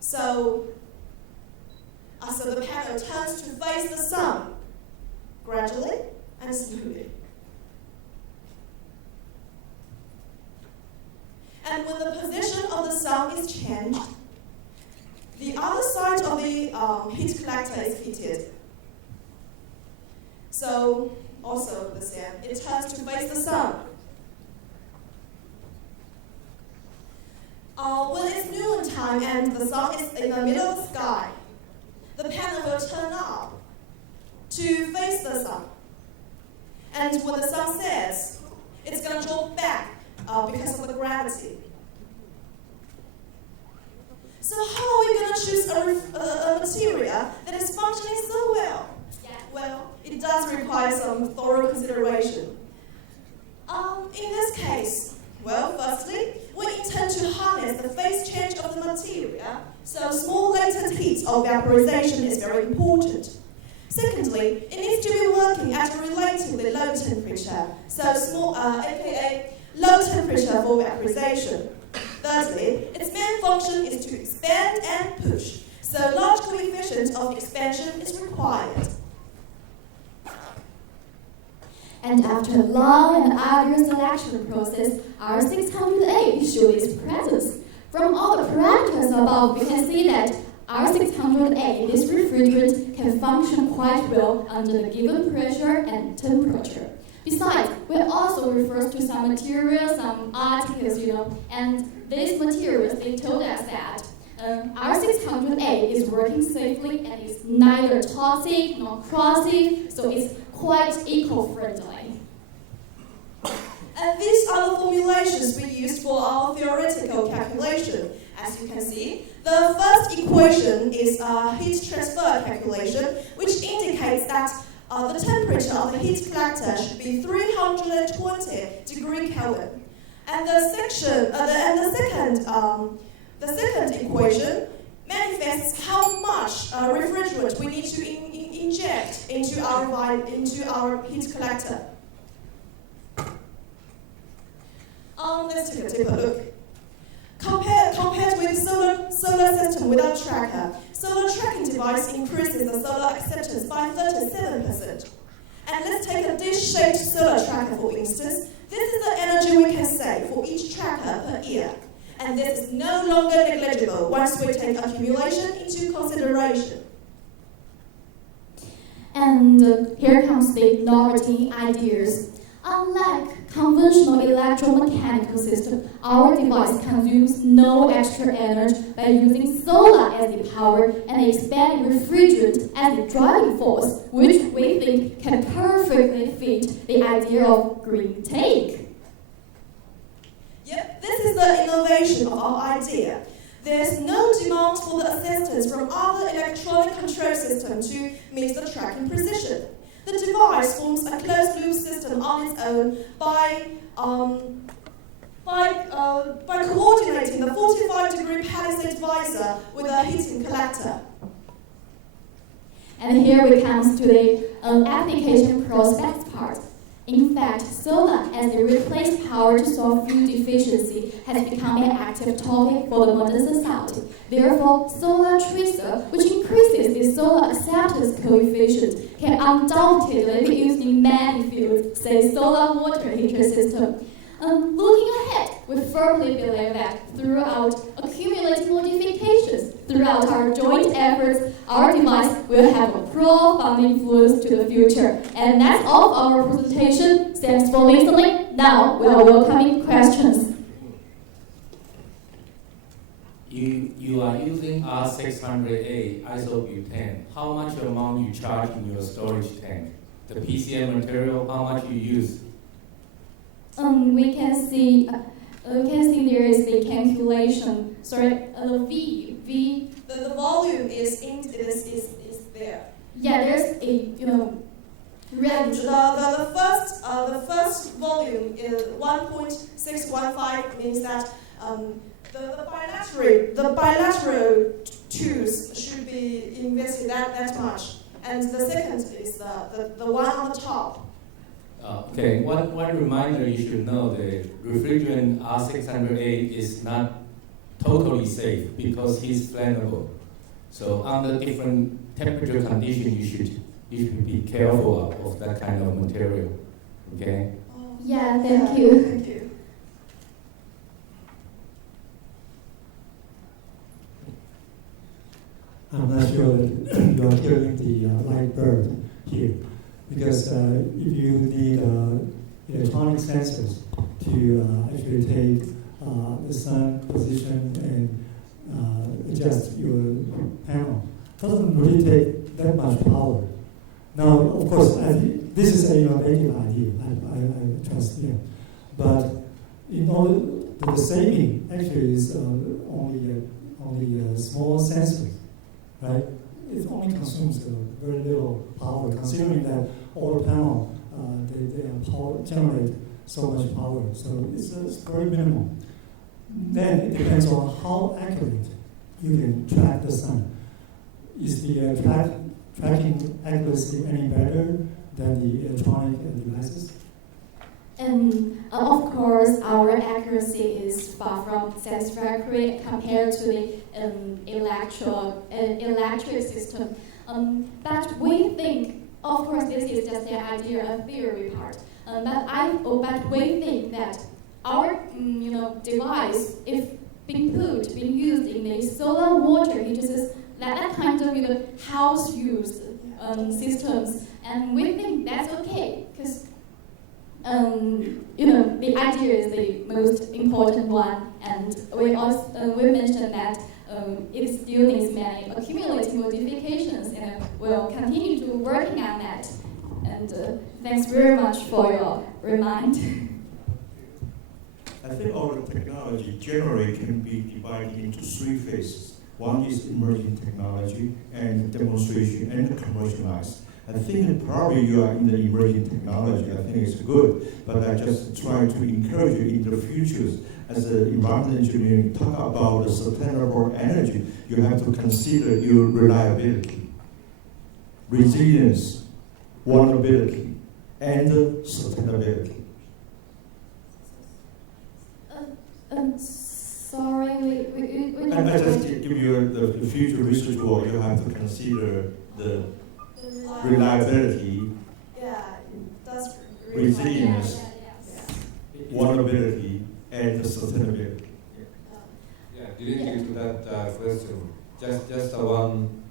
So the panel turns to face the sun, gradually and slowly. And when the position of the sun is changed, the other side of the heat collector is heated. So, also the same, it turns to face the sun. When it's noontime and the sun is in the middle of the sky, the panel will turn up to face the sun. And when the sun sets, it's going to drop back because of the gravity. So how are we going to choose a material that is functioning so well? Well, it does require some thorough consideration. In this case, well, firstly, we intend to harness the phase change of the material, so small latent heat of vaporization is very important. Secondly, it needs to be working at a relatively low temperature, so small, aka low temperature for vaporization. Thirdly, its main function is to expand and push, so large coefficient of expansion is required. And after a long and arduous selection process, R608 showed its presence. From all the parameters above, we can see that R608, this refrigerant, can function quite well under the given pressure and temperature. Besides, we also refer to some materials, some articles, and these materials, they told us that R608 is working safely and is neither toxic nor corrosive, so it's quite eco-friendly. And these are the formulations we used for our theoretical calculation. As you can see, the first equation is a heat transfer calculation, which indicates that the temperature of the heat collector should be 320 degree Kelvin. And the second equation manifests how much refrigerant we need to inject into our heat collector. Let's take a deeper look. Compared with solar system without tracker, solar tracking device increases the solar acceptance by 37%. And let's take a dish-shaped solar tracker, for instance. This is the energy we can save for each tracker per year. And this is no longer negligible once we take accumulation into consideration. And here comes the novelty ideas. Unlike conventional electromechanical system, our device consumes no extra energy by using solar as the power and expanding refrigerant as the driving force, which we think can perfectly fit the idea of green take. Yep, this is the innovation of our idea. There's no demand for the assistance from other electronic control systems to meet the tracking precision. The device forms a closed-loop system on its own by coordinating the 45-degree palisade visor with a heating collector. And here we come to the application prospects part. In fact, solar as a replaced power to solve fuel deficiency has become an active topic for the modern society. Therefore, solar tracer, which increases the solar acceptance coefficient, can undoubtedly be used in many fields, say solar water heater system. Looking ahead, we firmly believe that throughout accumulating modifications, throughout our joint efforts, our device will have a profound influence to the future. And that's all of our presentation. Thanks for listening. Now we are welcoming questions. You are using R600A isobutane. How much amount you charge in your storage tank? The PCM material, how much you use? We can see there is the calculation. Sorry, V. The volume is there. Yeah, there's a range. The first volume is 1.615 means that the bilateral tools should be invested that much, and the second is the one on the top. Okay, one reminder you should know, the refrigerant R600A is not totally safe because it's flammable. So under different temperature conditions, you should be careful of that kind of material. Okay? Yeah, thank you. Thank you. I'm not sure that you are hearing the light bird here, because if you need electronic sensors to actually take the sun position and adjust your panel, doesn't really take that much power. Now, of course, this is an innovative idea. I trust you, but in order the saving actually is only a small sensor. Right? It only consumes very little power, considering that all the panel they generate so much power. So it's very minimal. Then it depends on how accurate you can track the sun. Is the tracking accuracy any better than the electronic devices? And of course, our accuracy is far from satisfactory compared to the electric system. But we think, of course, this is just the idea, a theory part. But we think that our device, if being used in the solar water heaters, that kind of house used systems, and we think that's okay because. The idea is the most important one, and we mentioned that it still needs many accumulating modifications, and we'll continue to working on that. And thanks very much for your remind. I think our technology generally can be divided into three phases. One is emerging technology and demonstration and commercialized. I think probably you are in the emerging technology. I think it's good, but I just try to encourage you in the future as an environmental engineer, talk about the sustainable energy. You have to consider your reliability, resilience, vulnerability, and sustainability. Sorry, we I just give you the future research work. You have to consider the reliability, resilience, vulnerability, and sustainability. Yeah, related to that question, just one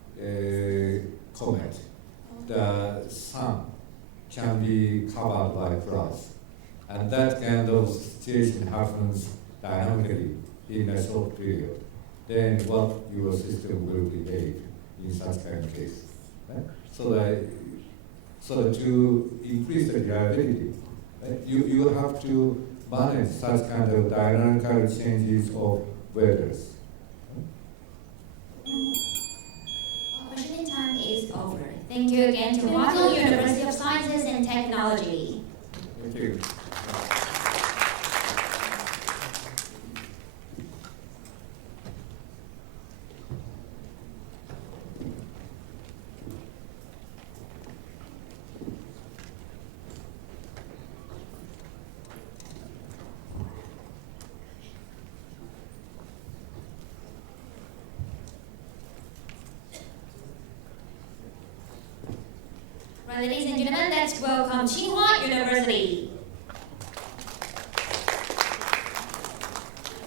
comment. The sun can be covered by clouds, and that kind of situation happens dynamically in a short period. Then what your system will behave in such kind of case. Right? So to increase the reliability, right, you have to manage such kind of dynamical changes of weathers. Questioning time is over. Thank you again to Waddell University of Sciences and Technology. Thank you. Well, ladies and gentlemen, let's welcome Tsinghua University.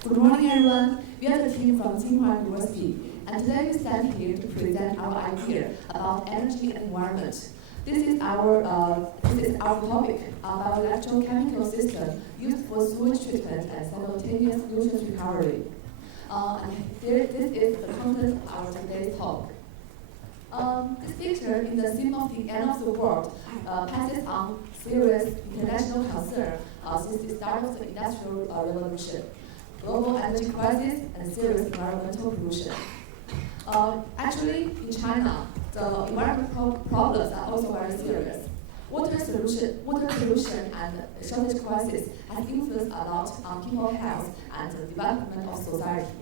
Good morning, everyone. We are the team from Tsinghua University, and today we stand here to present our idea about energy and environment. This is our topic about electrochemical system used for sewage treatment and simultaneous nutrient recovery. This is the content of our today's talk. This picture in the theme of the end of the world passes on serious international concern since the start of the Industrial Revolution, global energy crisis, and serious environmental pollution. Actually, in China, the environmental problems are also very serious. Water pollution and shortage crisis has influenced a lot on people's health and the development of society.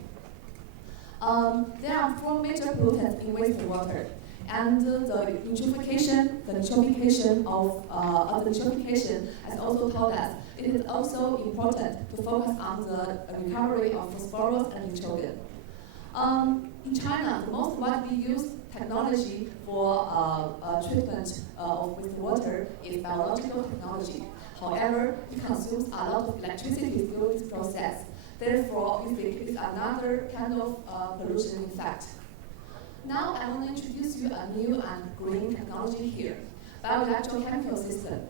There are 4 major pollutants in wastewater, and the eutrophication has also told us it is also important to focus on the recovery of phosphorus and nitrogen. In China, the most widely used technology for treatment of wastewater is biological technology. However, it consumes a lot of electricity through this process. Therefore, we think it is another kind of pollution effect. Now, I want to introduce you a new and green technology here, bioelectrochemical system.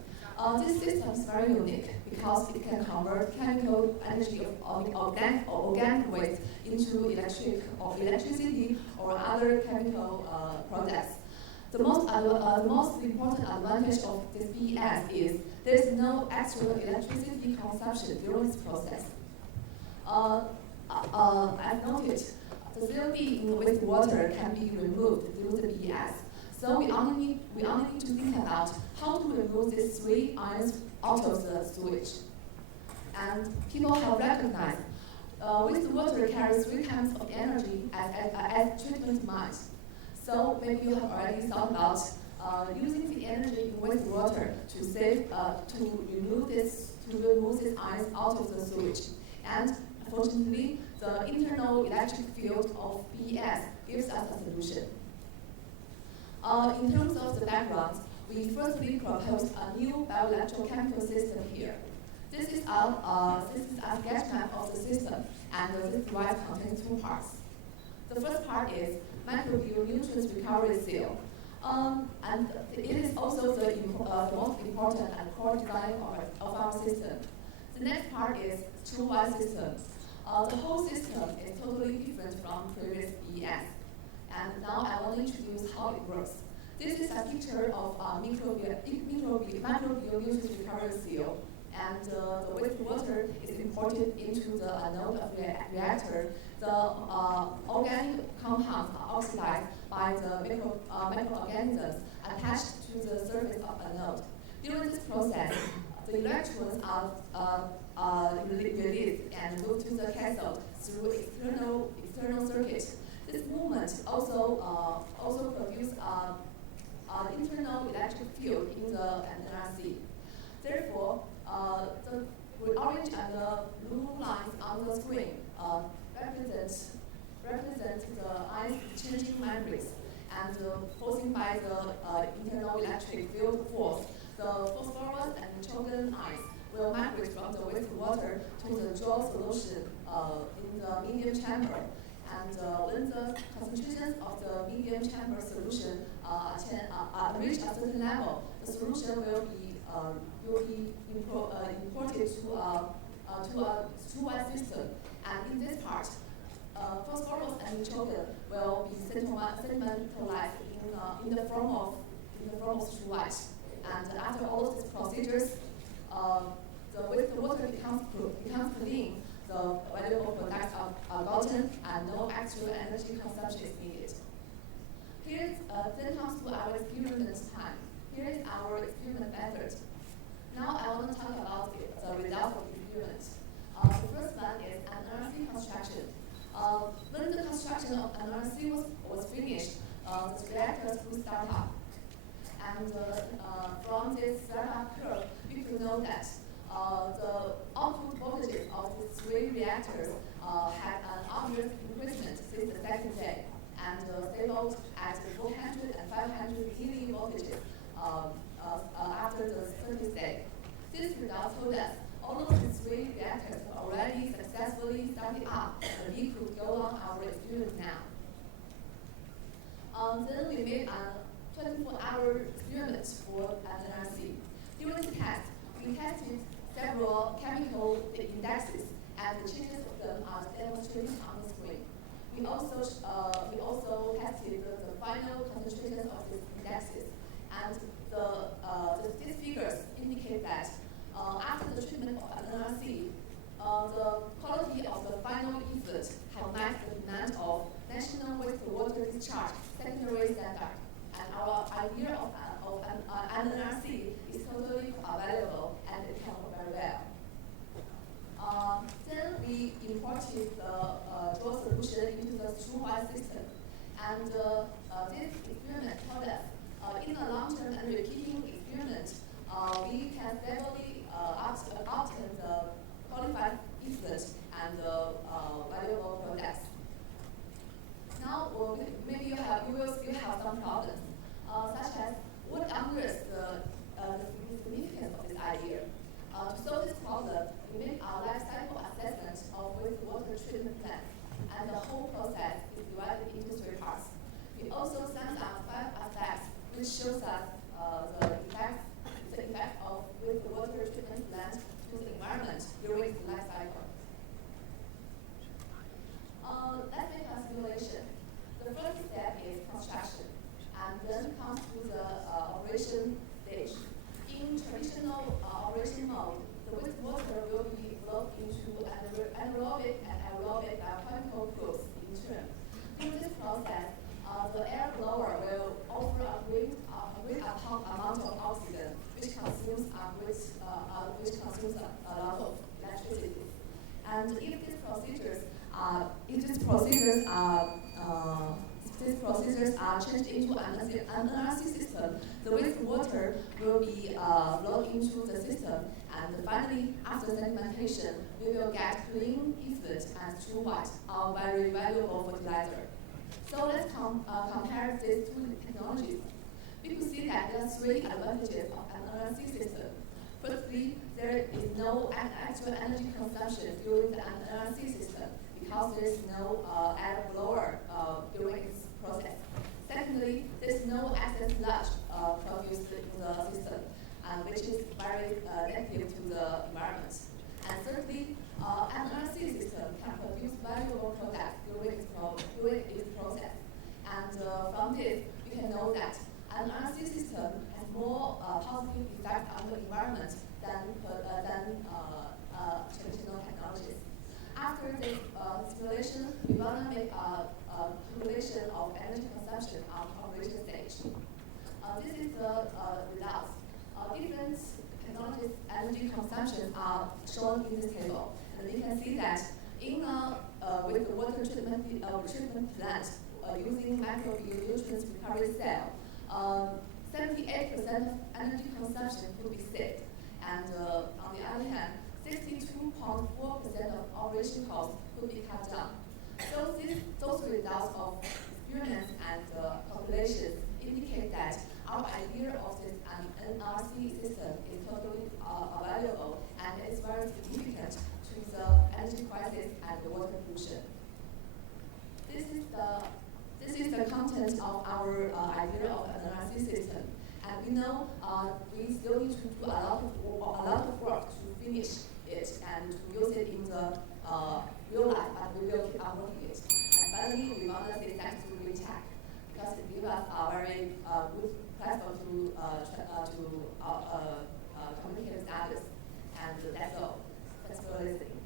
This system is very unique because it can convert chemical energy of organic waste into electricity or other chemical products. The most important advantage of this BES is there is no extra electricity consumption during this process. As noted, the COD in wastewater can be removed through the BES. So we only need to think about how to remove these 3 ions out of the sewage. And people have recognized wastewater carries 3 times of energy as treatment might. So maybe you have already thought about using the energy in wastewater to remove these ions out of the sewage. And unfortunately, the internal electric field of BES gives us a solution. In terms of the background, we firstly proposed a new bioelectrochemical system here. This is a sketch map of the system, and this device contains 2 parts. The first part is microbial nutrient recovery seal, and it is also the most important and core design of our system. The next part is two-wire system. The whole system is totally different from previous BES. And now I want to introduce how it works. This is a picture of microbial nutrient recovery seal, and the wastewater is imported into the anode of the reactor. The organic compounds are oxidized by the microorganisms attached to the surface of anode. During this process, the electrons are released and moved to the cathode through external circuit. This movement also produces an internal electric field in the NRC. Therefore, the orange and the blue lines on the screen represent the ion exchanging membranes, and forcing by the internal electric field force, the phosphorus and nitrogen ions will migrate from the wastewater to the draw solution in the medium chamber. And when the concentrations of the medium chamber solution reach a certain level, the solution will be imported to a two-wire system. And in this part, phosphorus and nitrogen will be sedimentalized in the form of two-wires. And after all of these procedures, the water becomes clean. The valuable products are gotten, and no extra energy consumption is needed. Then comes to our experiment time. Here is our experiment method. Now I want to talk about the result of the experiment. The first one is an NRC construction. When the construction of NRC was finished, the reactors will start up. And from this startup curve, we could know that the output voltages of the 3 reactors had an obvious increasement since the second day, and stable at 400 and 500 millivoltages after the 30th day. This result told us all of the 3 reactors were already successfully started up, and we could go on our experiment now. Then we made a 24-hour experiment for an NRC. During the test, we tested several chemical indexes, and the changes of them are demonstrated on the screen. We also tested the final concentrations of these indexes, and these figures indicate that after the treatment of an NRC, the quality of the final effluent have met the demand of National Wastewater Discharge Secondary Standard, and our idea of an NRC is totally valuable and it can work very well. Then we imported the draw solution into the stream-wide system, and this experiment told us in the long-term and repeating experiment, we can stably obtain the qualified effluent and valuable products. Now, maybe you will still have some problems, such as what underlies the significance of this idea. To solve this problem, we made a life cycle assessment of wastewater treatment plant, and the whole process is divided into 3 parts. We also summed up 5 aspects, which shows us the effect of wastewater treatment plant to the environment during its life cycle. Let's make a simulation. The first step is construction, and then comes to the operation stage. In traditional operation mode, the wastewater will be flowed into anaerobic and aerobic biochemical groups in turn. Through this process, the air blower will offer a great amount of oxygen, which consumes a lot of electricity. And if these procedures are changed into an NRC system, the wastewater will be flowed into the system, and finally, after sedimentation, we will get clean effluent and true white, a very valuable fertilizer. So let's compare these 2 technologies. We could see that there are 3 advantages of an NRC system. Firstly, there is no actual energy consumption during the NRC system because there is no air blower during its process. Secondly, there is no excess sludge produced in the system, which is very negative to the environment. And thirdly, an NRC system can produce valuable products during its process. And from this, you can know that an NRC system has more positive effect on the environment than traditional technologies. After this simulation, we want to make a calculation of energy consumption on operation stage. This is the results. Different technologies' energy consumption are shown in this table. And we can see that with the water treatment plant using micronutrients recovery cell, 78% of energy consumption could be saved. And on the other hand, 62.4% of operation costs could be cut down. So those results of experiments and calculations indicate that our idea of this NRC system is totally valuable and it's very significant to the energy crisis and the water pollution. This is the content of our idea of an NRC system. And we know we still need to do a lot of work to finish it and to use it in the real life, but we will keep on working it. And finally, we want to say thanks to WeChat because it gives us a very good platform to communicate with others. And that's all. Thanks for listening.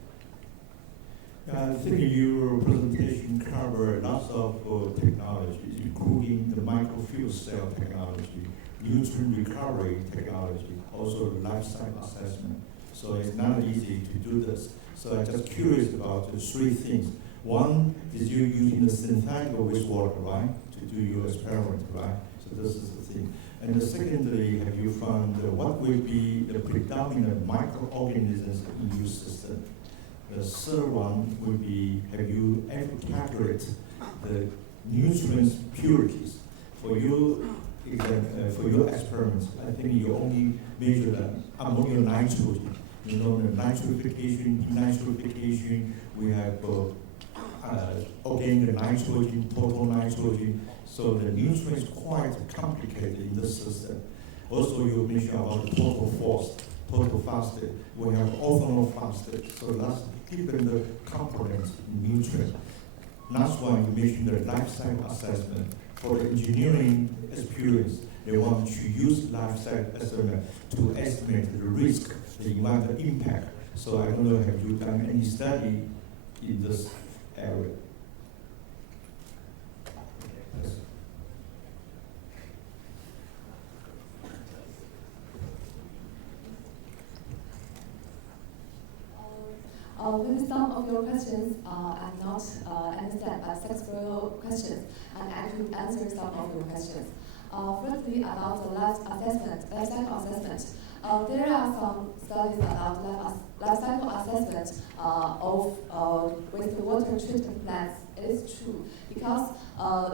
I think your presentation covered lots of technologies, including the microfuel cell technology, nutrient recovery technology, also life cycle assessment. So it's not easy to do this. So I'm just curious about the 3 things. One is you're using the synthetic wastewater, right, to do your experiment, right? So this is the thing. And secondly, have you found what will be the predominant microorganisms in your system? The third one would be, have you ever calculated the nutrients purities? For your for your experiments, I think you only measure the ammonium nitrogen. You know, the nitrification, denitrification, we have organic nitrogen, total nitrogen. So the nutrients is quite complicated in the system. Also, you mentioned about the total force, total phosphate. We have orthogonal phosphate. So that's different components in nutrients. Last one, you mentioned the life cycle assessment. For the engineering experience, they want to use life cycle assessment to estimate the risk, the environmental impact. So I don't know, have you done any study in this area? Maybe some of your questions are not understand as successful questions, and I could answer some of your questions. Firstly, about the life cycle assessment. There are some studies about life cycle assessment of wastewater treatment plants. It is true because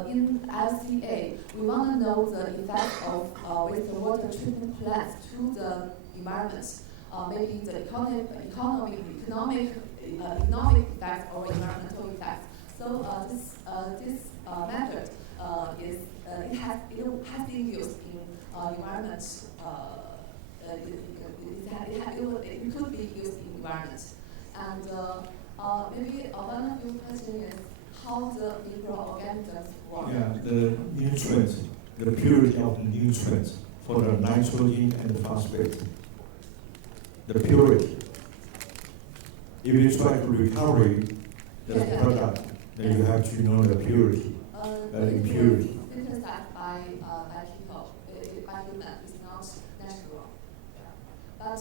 in LCA we want to know the effect of wastewater treatment plants to the environment. Maybe the economic effects or environmental effects. So this method it has been used in environment. It could be used in environment. And maybe one of your questions is how the microorganisms work. Yeah, the nutrients, the purity of the nutrients for the nitrogen and the phosphate. The purity. If you try to recover the product, then you have to know the purity, the impurity. Synthesized by people, by human, it's not natural. But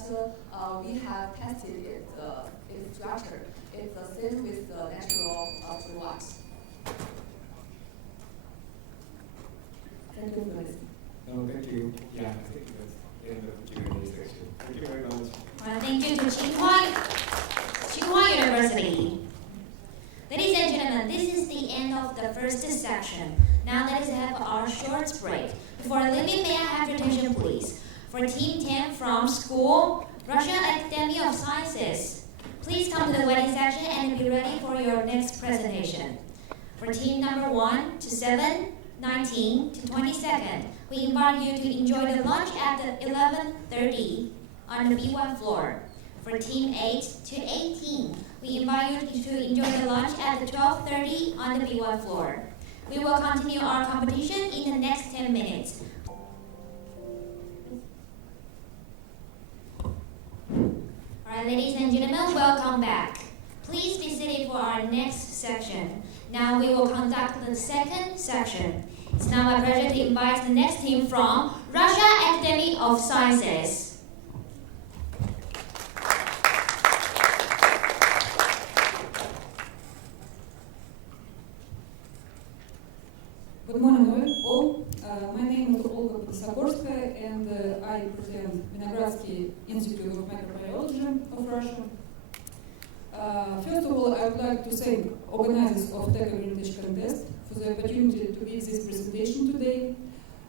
we have tested its structure. It's the same with the natural products. Thank you for listening. No, thank you. Yeah, I think that's the end of the Q&A section. Thank you very much. Well, thank you to Tsinghua University. Ladies and gentlemen, this is the end of the first section. Now let us have our short break. Before leaving, may I have your attention, please? For Team 10 from school, Russian Academy of Sciences, please come to the waiting section and be ready for your next presentation. For Team number 1 to 7, 19 to 22nd, we invite you to enjoy the lunch at the 11:30 on the B1 floor. For Team 8 to 18, we invite you to enjoy the lunch at the 12:30 on the B1 floor. We will continue our competition in the next 10 minutes. Alright, ladies and gentlemen, welcome back. Please be seated for our next section. Now we will conduct the second section. It's now my pleasure to invite the next team from Russia Academy of Sciences. Good morning, all. My name is Olga Podosogorskaya, and I present Vinogradsky Institute of Microbiology of Russia. First of all, I would like to thank organizers of Tech Orientation Contest for the opportunity to give this presentation today.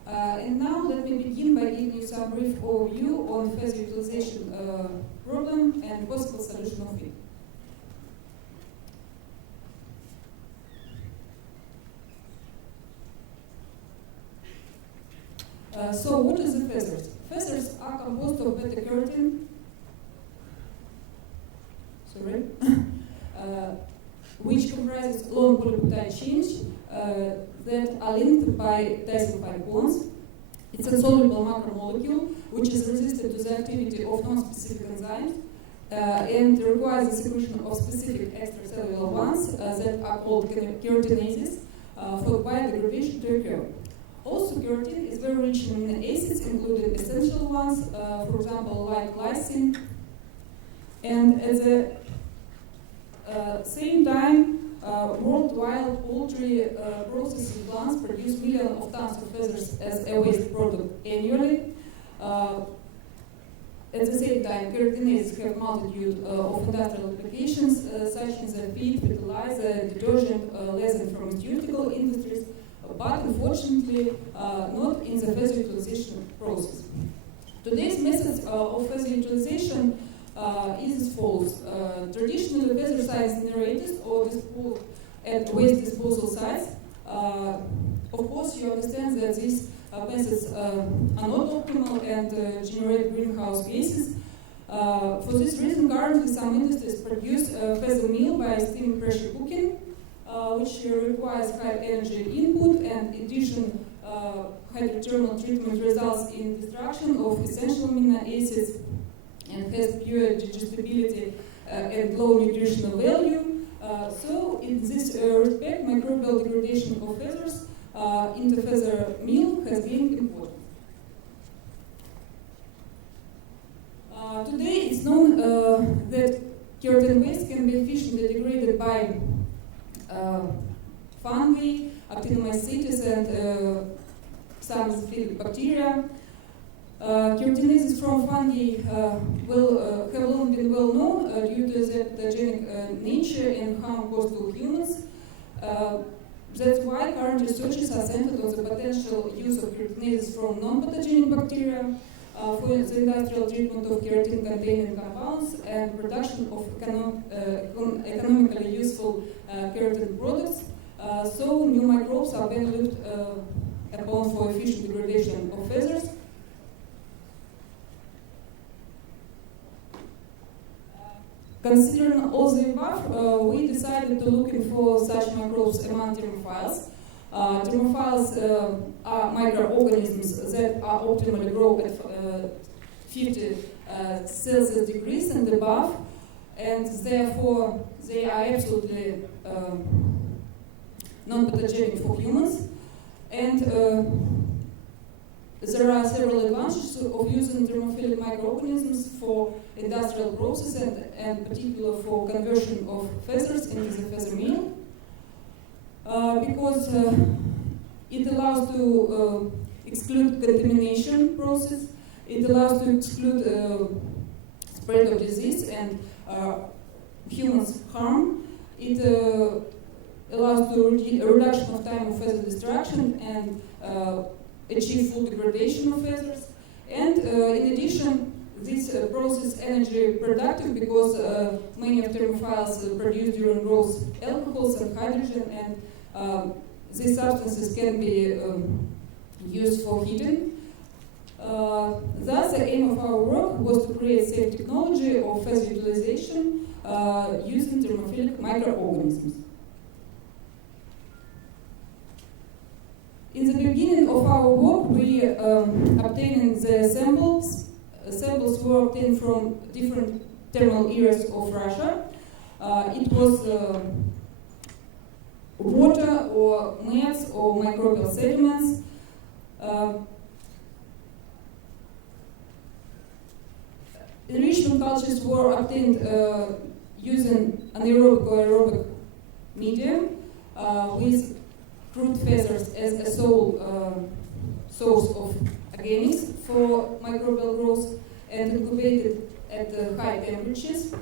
And now let me begin by giving you some brief overview on phase utilization problem and possible solution of it. So what is the phasers? Phasers are composed of beta-carotene, which comprises long polypeptide chains that are linked by disulfide bonds. It's a soluble macromolecule which is resistant to the activity of non-specific enzymes and requires the secretion of specific extracellular ones that are called keratinases for biodegradation to occur. Also, keratin is very rich in amino acids, including essential ones, for example, like lysine. And at the same time, worldwide poultry processing plants produce millions of tons of feathers as a waste product annually. At the same time, keratinases have multitude of industrial applications, such as feed, fertilizer, detergent, resin from pharmaceutical industries, but unfortunately not in the feather utilization process. Today's methods of feather utilization is as follows. Traditionally, feather size generators or disposal at waste disposal sites. Of course, you understand that these methods are not optimal and generate greenhouse gases. For this reason, currently some industries produce feather meal by steam pressure cooking, which requires high energy input, and in addition, hydrothermal treatment results in destruction of essential amino acids and has pure digestibility and low nutritional value. So in this respect, microbial degradation of feathers into feather meal has been important. Today it's known that keratin waste can be efficiently degraded by fungi, actinomycetes, and some zoophilic bacteria. Keratinases from fungi have long been well known due to their pathogenic nature and harm caused to humans. That's why current researches are centered on the potential use of keratinases from non-pathogenic bacteria for the industrial treatment of keratin-containing compounds and production of economically useful keratin products. So new microbes are being looked upon for efficient degradation of feathers. Considering all the above, we decided to look for such microbes among thermophiles. Thermophiles are microorganisms that are optimally grow at 50 Celsius degrees and above, and therefore they are absolutely non-pathogenic for humans. And there are several advantages of using thermophilic microorganisms for industrial processes and particularly for conversion of feathers into the feather meal. Because it allows to exclude contamination process, it allows to exclude spread of disease and humans harm, it allows to reduction of time of feather destruction and achieve full degradation of feathers. And in addition, this process energy productive because many of thermophiles produce during growth alcohols and hydrogen, and these substances can be used for heating. Thus, the aim of our work was to create safe technology of feather utilization using thermophilic microorganisms. In the beginning of our work, we obtained the samples. Samples were obtained from different thermal areas of Russia. It was water or mats or microbial sediments. Enrichment cultures were obtained using anaerobic or aerobic medium with crude feathers as a sole source of organics for microbial growth and incubated at high temperatures.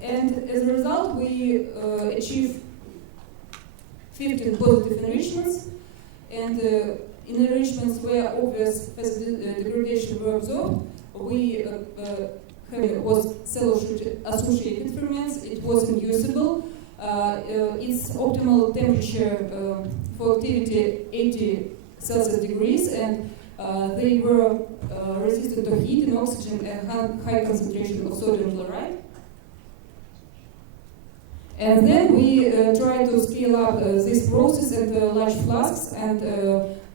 And as a result, we achieved 15 positive enrichments, and in enrichments where obvious feather degradation were observed, we was cell-associated ferments. It was inducible. Its optimal temperature for activity 80 Celsius degrees, and they were resistant to heat and oxygen and high concentration of sodium chloride. And then we try to scale up this process into large flasks, and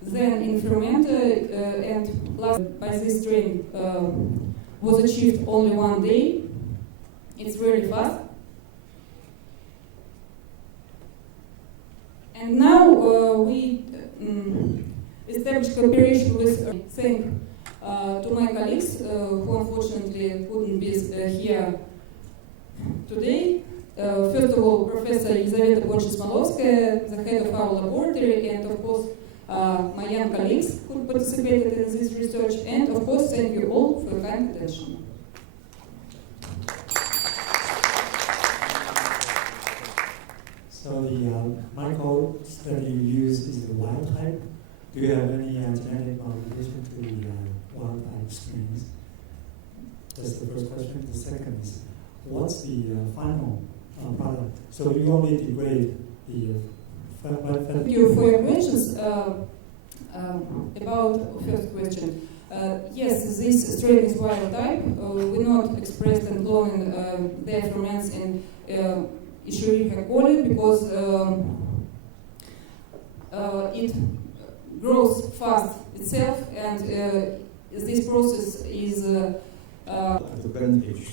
then in fermenter, and last by this strain was achieved only 1 day. It's very fast. And now we established cooperation with, thank to my colleagues who unfortunately couldn't be here today. First of all, Professor Елизавета Bonchis-Smolovskaya, the head of our laboratory, and of course my young colleagues who participated in this research, and of course thank you all for your kind attention. So the micro study you use is the wild type. Do you have any genetic modification to the wild type strains? That's the first question. The second is, what's the final product? So you only degrade the Thank you for your questions. About first question. Yes, this strain is wild type. We not expressed and cloning their ferments in Escherichia coli because it grows fast itself, and this process is the advantage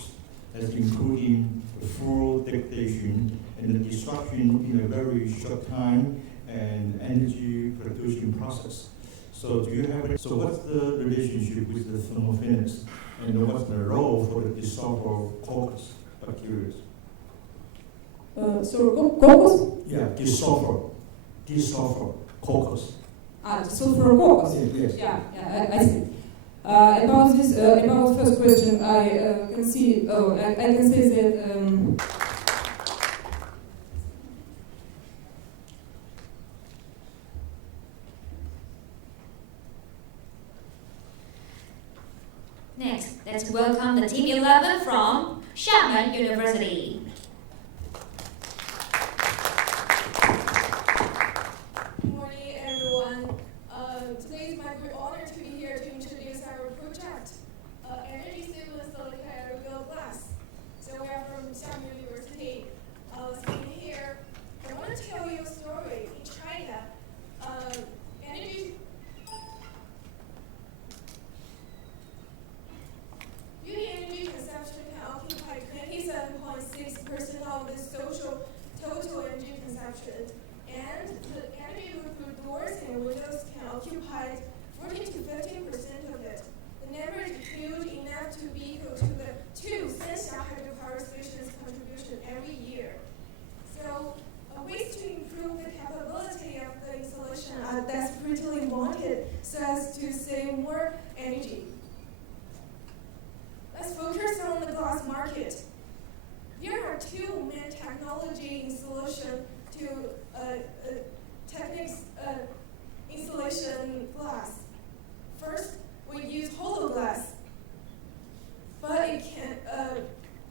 as including the full degradation and the destruction in a very short time and energy production process. So do you have, so what's the relationship with the thermophenics, and what's the role for the Dissulfococcus bacteria? Coccus? Yeah, Dissulfococcus. Dissulfococcus. Yes. Yeah, I see. About this, about first question, I can see. I can say that. Next, let's welcome the Team 11 from Xiamen University. Good morning, everyone. Today is my great honor to be here to introduce our project, Energy Stable Silica Aerogel Glass. So we are from Xiamen University. Sitting here, I want to tell you a story. In China, beauty energy consumption can occupy 27.6% of the total energy consumption, and the energy through doors and windows can occupy 14 to 15% of it. The number is huge enough to be equal to the 2 Sanxia hydropower stations' contribution every year. So, ways to improve the capability of the installation are desperately wanted so as to save more energy. Let's focus on the glass market. There are 2 main technology installation to techniques installation glass. First, we use hollow glass, but it can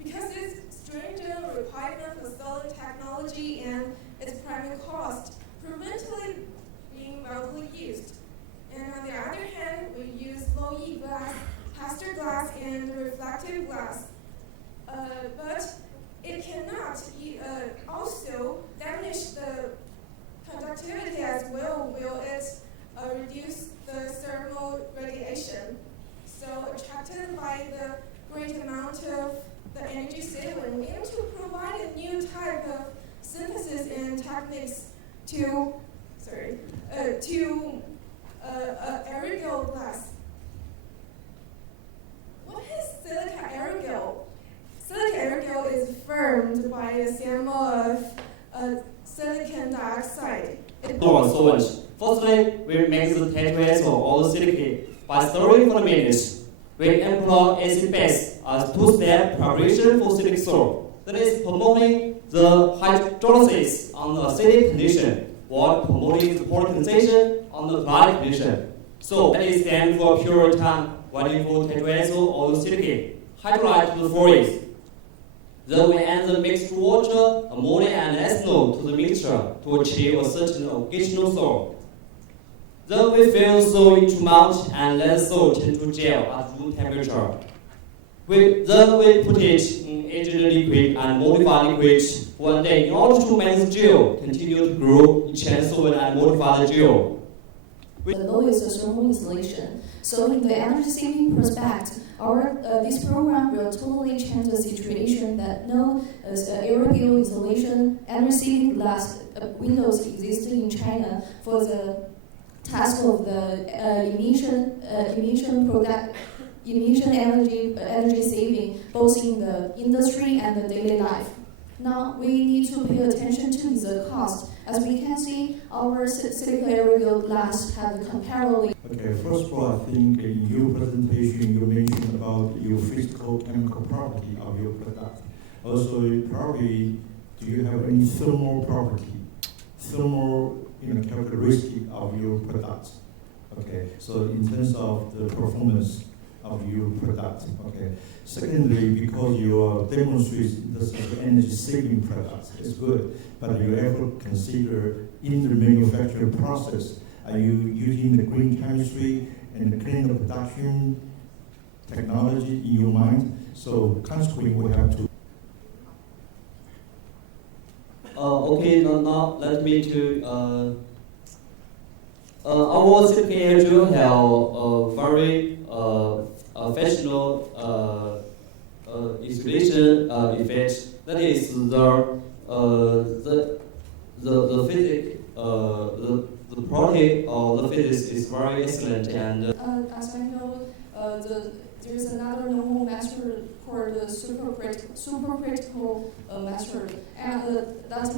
because it's stringent requirement for solid technology and its primary cost, preventively being widely used. And on the other hand, we use low-E glass, pastel glass, and reflective glass. But it cannot also diminish the conductivity as well, will it reduce the thermal radiation. So attracted by the great amount of the energy saving, we aim to provide a new type of synthesis and techniques to aerogel glass. What is silica aerogel? Silica aerogel is formed by a sample of silicon dioxide. Solvents. Firstly, we make the tetraethyl or silicate by stirring for minutes. We employ acid base as 2-step preparation for silic salt. That is promoting the hydrolysis on the acidic condition while promoting the polarization on the dry condition. So that is stand for pure time waiting for tetraethyl or silicate. Hydrolyze to the fluids. Then we add the mixed water, ammonia, and ethanol to the mixture to achieve a certain occasional salt. Then we fill salt into melt and let salt into gel at room temperature. Then we put it in aged liquid and modified liquid for 1 day in order to make the gel continue to grow in change solvent and modify the gel. The lowest thermal insulation. So in the energy saving prospect, this program will totally change the situation that no aerogel insulation energy saving glass windows exist in China for the task of the emission energy saving, both in the industry and the daily life. Now we need to pay attention to the cost. As we can see, our silica aerogel glass have comparably. Okay, first of all, I think in your presentation you mentioned about your physical chemical property of your product. Also, probably do you have any thermal property, thermal characteristic of your product? Okay, so in terms of the performance of your product. Okay. Secondly, because you are demonstrating this as an energy saving product, it's good. But you ever consider in the manufacturing process, are you using the green chemistry and the cleaner production technology in your mind? So consequently, we have to. Okay, now let me to. Our CPA do have a very fashionable installation effect. That is the physics, the property of the physics is very excellent and. As I know, there is another normal method called the supercritical method, and that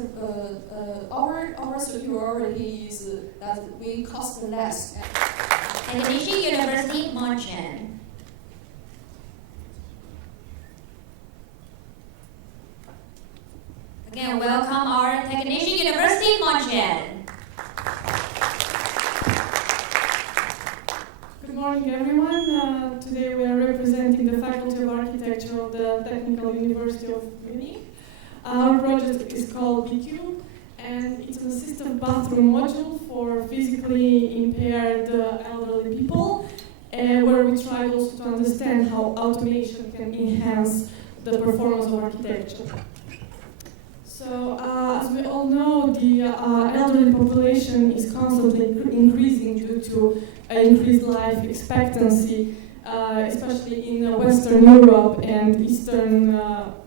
our superiority is that we cost less. Indonesia University, Monchen. Again, welcome our Technician University, Monchen. Good morning, everyone. Today we are representing the Faculty of Architecture of the Technical University of Munich. Our project is called BQ, and it's an assistive bathroom module for physically impaired elderly people, where we try also to understand how automation can enhance the performance of architecture. So, as we all know, the elderly population is constantly increasing due to increased life expectancy, especially in Western Europe and Eastern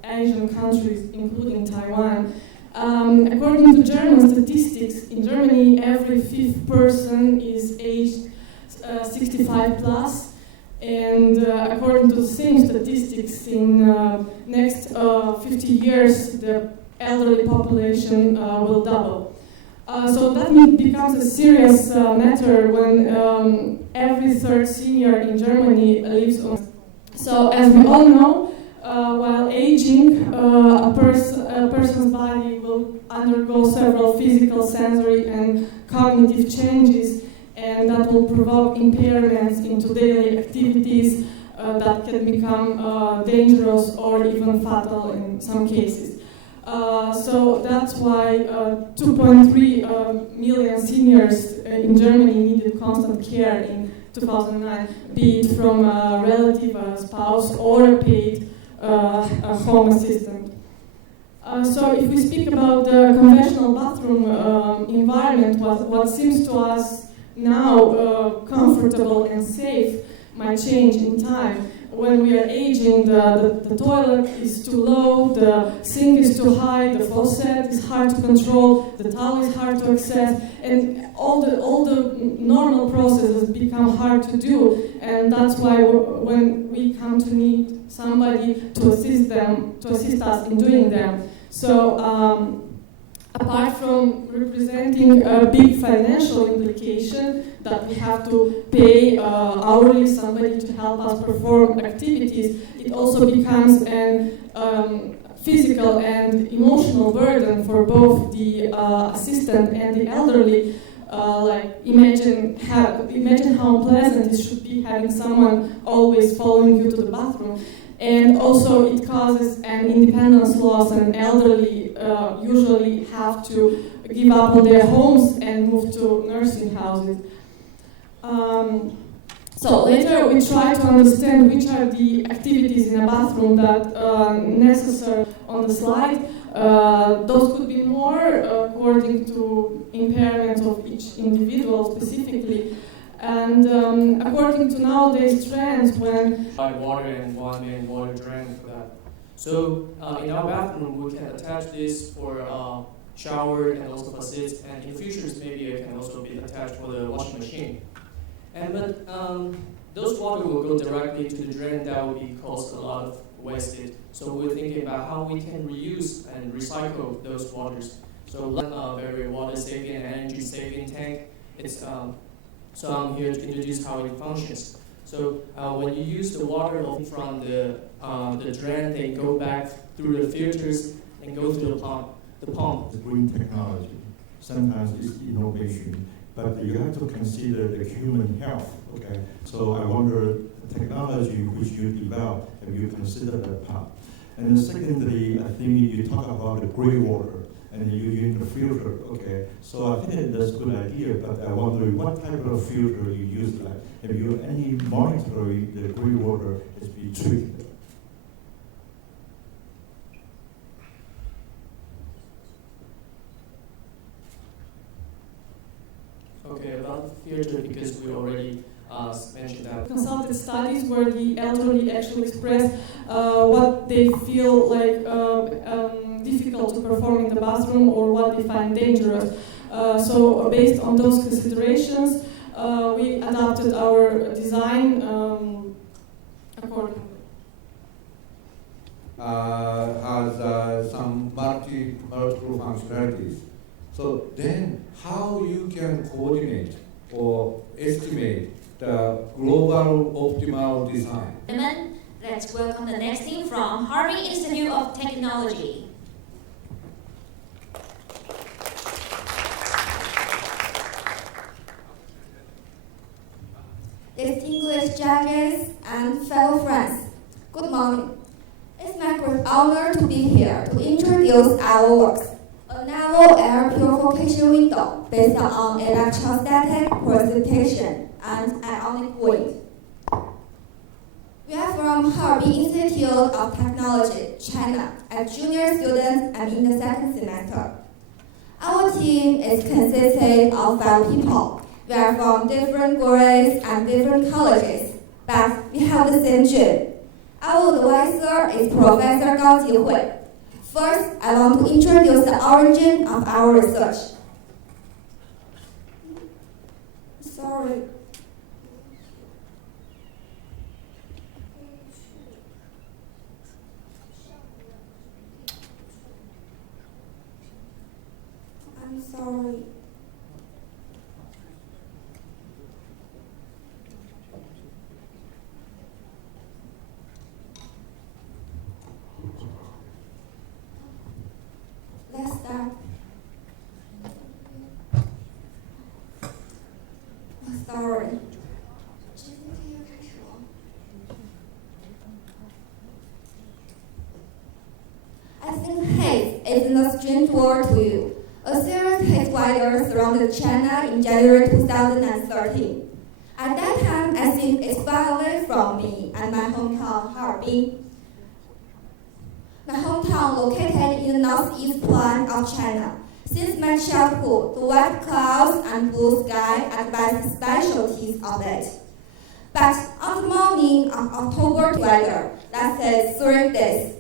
Asian countries, including Taiwan. According to German statistics, in Germany, every fifth person is aged 65 plus, and according to the same statistics, in next 50 years, the elderly population will double. So that becomes a serious matter when every third senior in Germany lives on. So as we all know, while aging, a person's body will undergo several physical, sensory, and cognitive changes, and that will provoke impairments into daily activities that can become dangerous or even fatal in some cases. So that's why 2.3 million seniors in Germany needed constant care in 2009, be it from a relative, a spouse, or a paid home assistant. So if we speak about the conventional bathroom environment, what seems to us now comfortable and safe might change in time. When we are aging, the toilet is too low, the sink is too high, the faucet is hard to control, the towel is hard to access, and all the normal processes become hard to do. And that's why when we come to need somebody to assist us in doing them. So apart from representing a big financial implication that we have to pay hourly somebody to help us perform activities, it also becomes an physical and emotional burden for both the assistant and the elderly. Like imagine how unpleasant it should be having someone always following you to the bathroom. And also it causes an independence loss, and elderly usually have to give up on their homes and move to nursing houses. So later we try to understand which are the activities in a bathroom that are necessary on the slide. Those could be more according to impairment of each individual specifically. And according to nowadays trends, when water and one main water drain for that. So in our bathroom, we can attach this for shower and also for sits, and in futures maybe it can also be attached for the washing machine. But those water will go directly to the drain. That will be cost a lot of wasted. So we're thinking about how we can reuse and recycle those waters. So very water saving and energy saving tank. It's so I'm here to introduce how it functions. So when you use the water from the drain, they go back through the filters and go through the pump. the pump. The green technology. Sometimes it's innovation, but you have to consider the human health. Okay, so I wonder the technology which you develop, have you considered that part? And then secondly, I think you talk about the gray water and you use the filter. Okay, so I think that's a good idea, but I wonder what type of filter you use. Like, have you any monitoring the gray water is being treated? Okay, about the filter, because we already mentioned that. Consulted studies where the elderly actually express what they feel like difficult to perform in the bathroom or what they find dangerous. So based on those considerations, we adapted our design accordingly. Has some multiple functionalities. So then how you can coordinate or estimate the global optimal design? Let's welcome the next team from Harvard Institute of Technology. Distinguished judges and fellow friends, good morning. It's my great honor to be here to introduce our works. A novel air purification window based on electrostatic precipitation and ionic wind. We are from Harbin Institute of Technology, China, as junior students and in the second semester. Our team is consisted of 5 people. We are from different grades and different colleges, but we have the same dream. Our advisor is Professor Gao Jihui. First, I want to introduce the origin of our research. Sorry. I'm sorry. Let's start. Sorry. I think hate is a strange word to you. A serious hate fire surrounded China in January 2013. At that time, I think it's far away from me and my hometown, Harbin. My hometown located in the northeast part of China. Since my childhood, the white clouds and blue sky are the specialties of it. But on the morning of October 12th, lasted 3 days.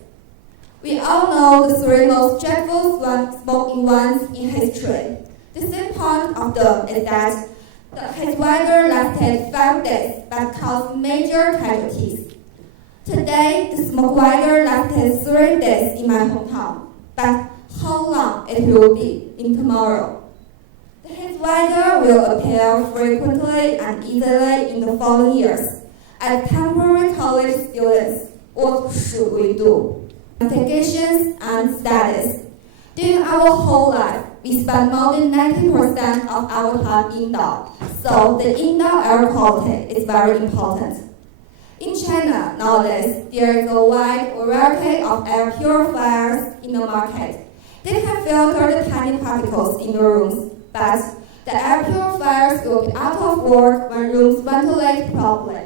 We all know the 3 most dreadful smoking ones in history. The same point of them is that the hate weather lasted 5 days but caused major casualties. Today, the smoke weather lasted 3 days in my hometown, but how long it will be in tomorrow? The hate weather will appear frequently and easily in the following years. As temporary college students, what should we do? Investigations and studies. During our whole life, we spend more than 90% of our time indoor, so the indoor air quality is very important. In China, nowadays, there is a wide variety of air purifiers in the market. They can filter the tiny particles in the rooms, but the air purifiers will be out of work when rooms ventilate properly.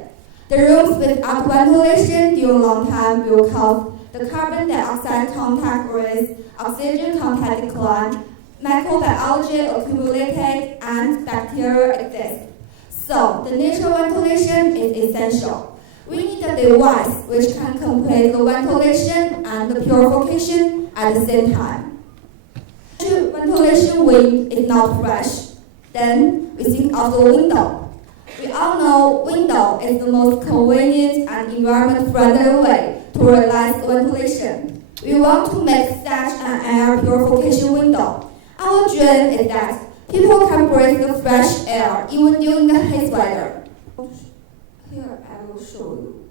The rooms without ventilation during a long time will cause the carbon dioxide contact raise, oxygen contact decline, microbiology accumulated, and bacteria exist. So, the natural ventilation is essential. We need a device which can complete the ventilation and the purification at the same time. If ventilation wind is not fresh, then we think of the window. We all know window is the most convenient and environment-friendly way to realize ventilation. We want to make such an air purification window. Our dream is that people can breathe the fresh air even during the hot weather. Here I will show you.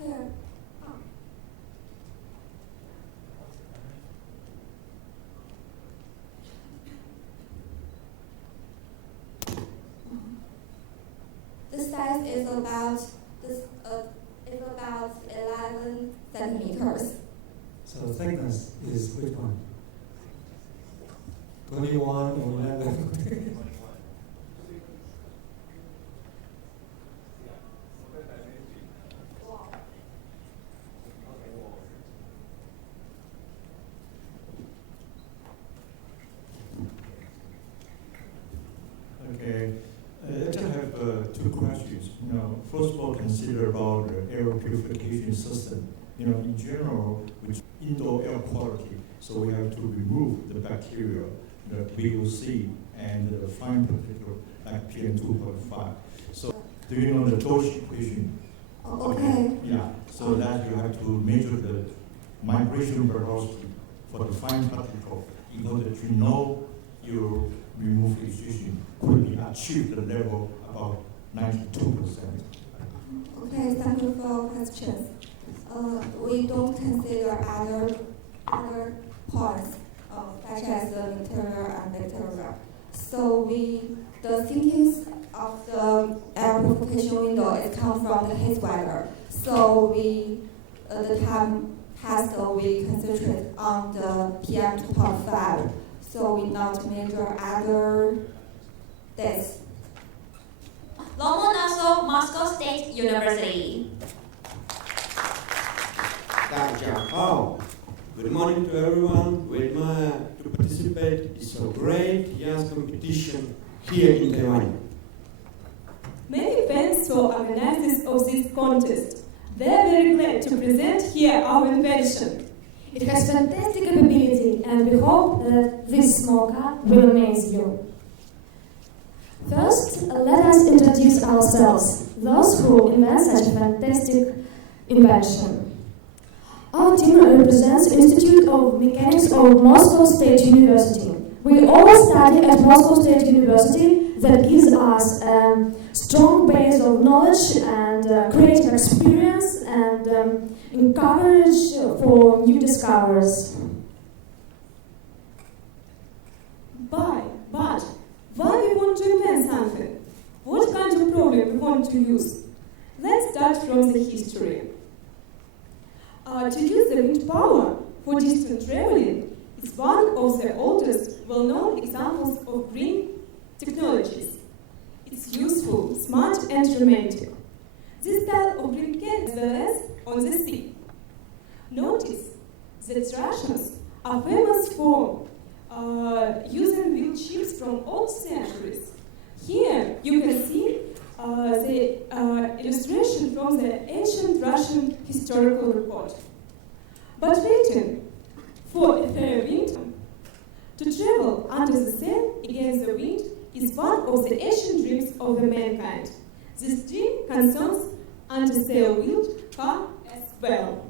Here. size is about 11 centimeters. So thickness is which one? 21 or 11? Okay, I just have two questions. First of all, consider about the air purification system. In general, with indoor air quality, so we have to remove the bacteria, the VOC, and the fine particulate like PM2.5. So, do you know the Dodge equation? Okay. Yeah. So that you have to measure the migration velocity for the fine particle in order to know your remove efficiency could be achieved the level about 92%. Okay, thank you for your questions. We don't consider other parts, such as the material and bacteria. So the thickness of the air purification window is come from the heat weather. So the time passed, we concentrate on the PM2.5. So we not measure other days. Lomonosov, Moscow State University. Good morning to everyone. We admire to participate in so great young competition here in Taiwan. Many thanks for organizers of this contest. They are very glad to present here our invention. It has fantastic capability, and we hope that this small car will amaze you. First, let us introduce ourselves, those who invent such a fantastic invention. Our team represents the Institute of Mechanics of Moscow State University. We all study at Moscow State University. That gives us a strong base of knowledge and creative experience and encourage for new discoveries. But why we want to invent something? What kind of problem we want to use? Let's start from the history. To use the wind power for distant traveling is one of the oldest well-known examples of green technologies. It's useful, smart, and romantic. This style of green can as well as on the sea. Notice that Russians are famous for using wheel ships from old centuries. Here you can see the illustration from the ancient Russian historical report. But waiting for a fair wind, to travel under the sail against the wind is one of the ancient dreams of the mankind. This dream concerns under-sail-wheeled car as well.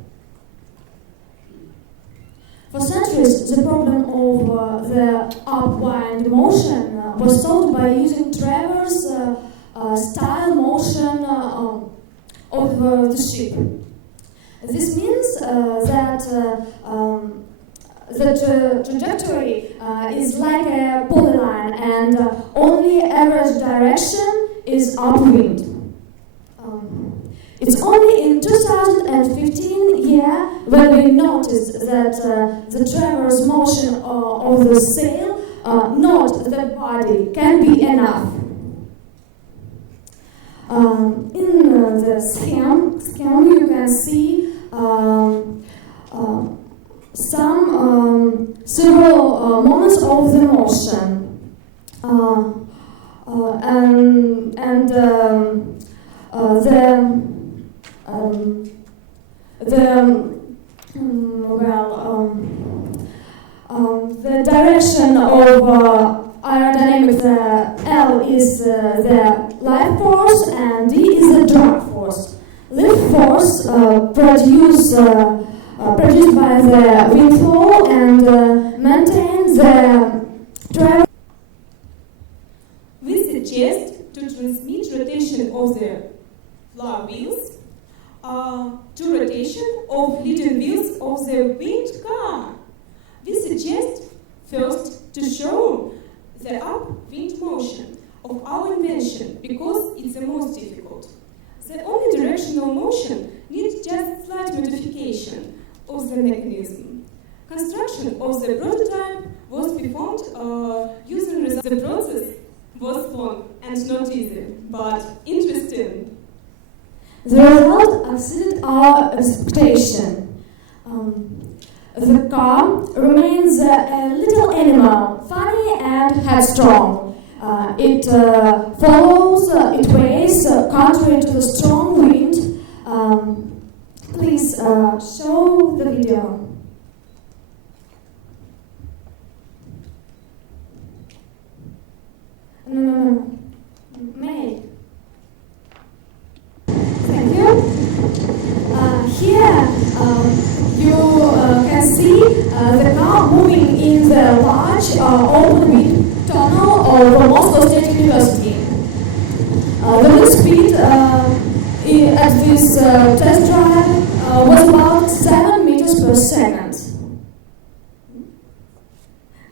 For centuries, the problem of the upwind motion was solved by using traverse style motion of the ship. This means that the trajectory is like a polyline and only average direction is upwind. It's only in 2015 year when we noticed that the traverse motion of the sail, not the body, can be enough. In the scheme you can see several moments of the motion, the direction of aerodynamics, L is the life force and D is the drag force. Lift force produced by the wind flow and maintains the travel. We suggest to transmit rotation of the floor wheels to rotation of leading wheels of the wind car. We suggest first to show the upwind motion of our invention because it's the most difficult. The omnidirectional motion needs just slight modification of the mechanism. Construction of the prototype was performed using the process was long and not easy, but interesting. The result exceeded our expectation. The car remains a little animal, funny and headstrong. It follows its ways contrary to the strong wind. Please show the video. No. May. Thank you. Here you can see the car moving in the large open wind tunnel of Moscow State University. The wind speed at this test drive was about 7 meters per second.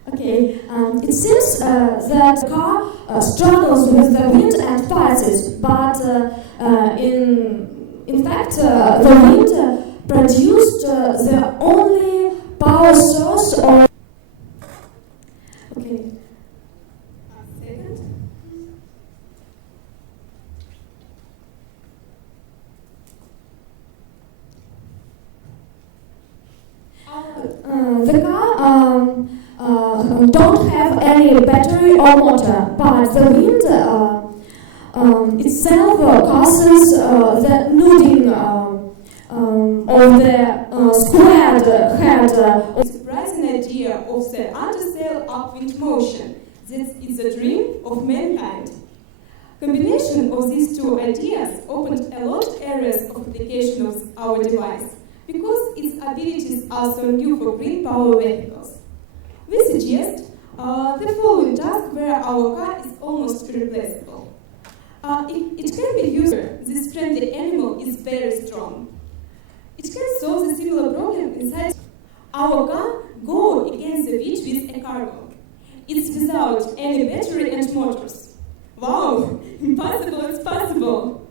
Okay, it seems that the car struggles with the wind and fights it, but in fact the wind produced the only power source of... Okay. The car don't have any battery or motor, but the wind itself causes the nuding of the squared head. A surprising idea of the undersail upwind motion. That is a dream of mankind. Combination of these two ideas opened a lot of areas of application of our device, because its abilities are so new for green power vehicles. We suggest the following task where our car is almost irreplaceable. It can be used. This friendly animal is very strong. It can solve the similar problem inside. Our car go against the beach with a cargo. It's without any battery and motors. Wow, impossible, it's possible.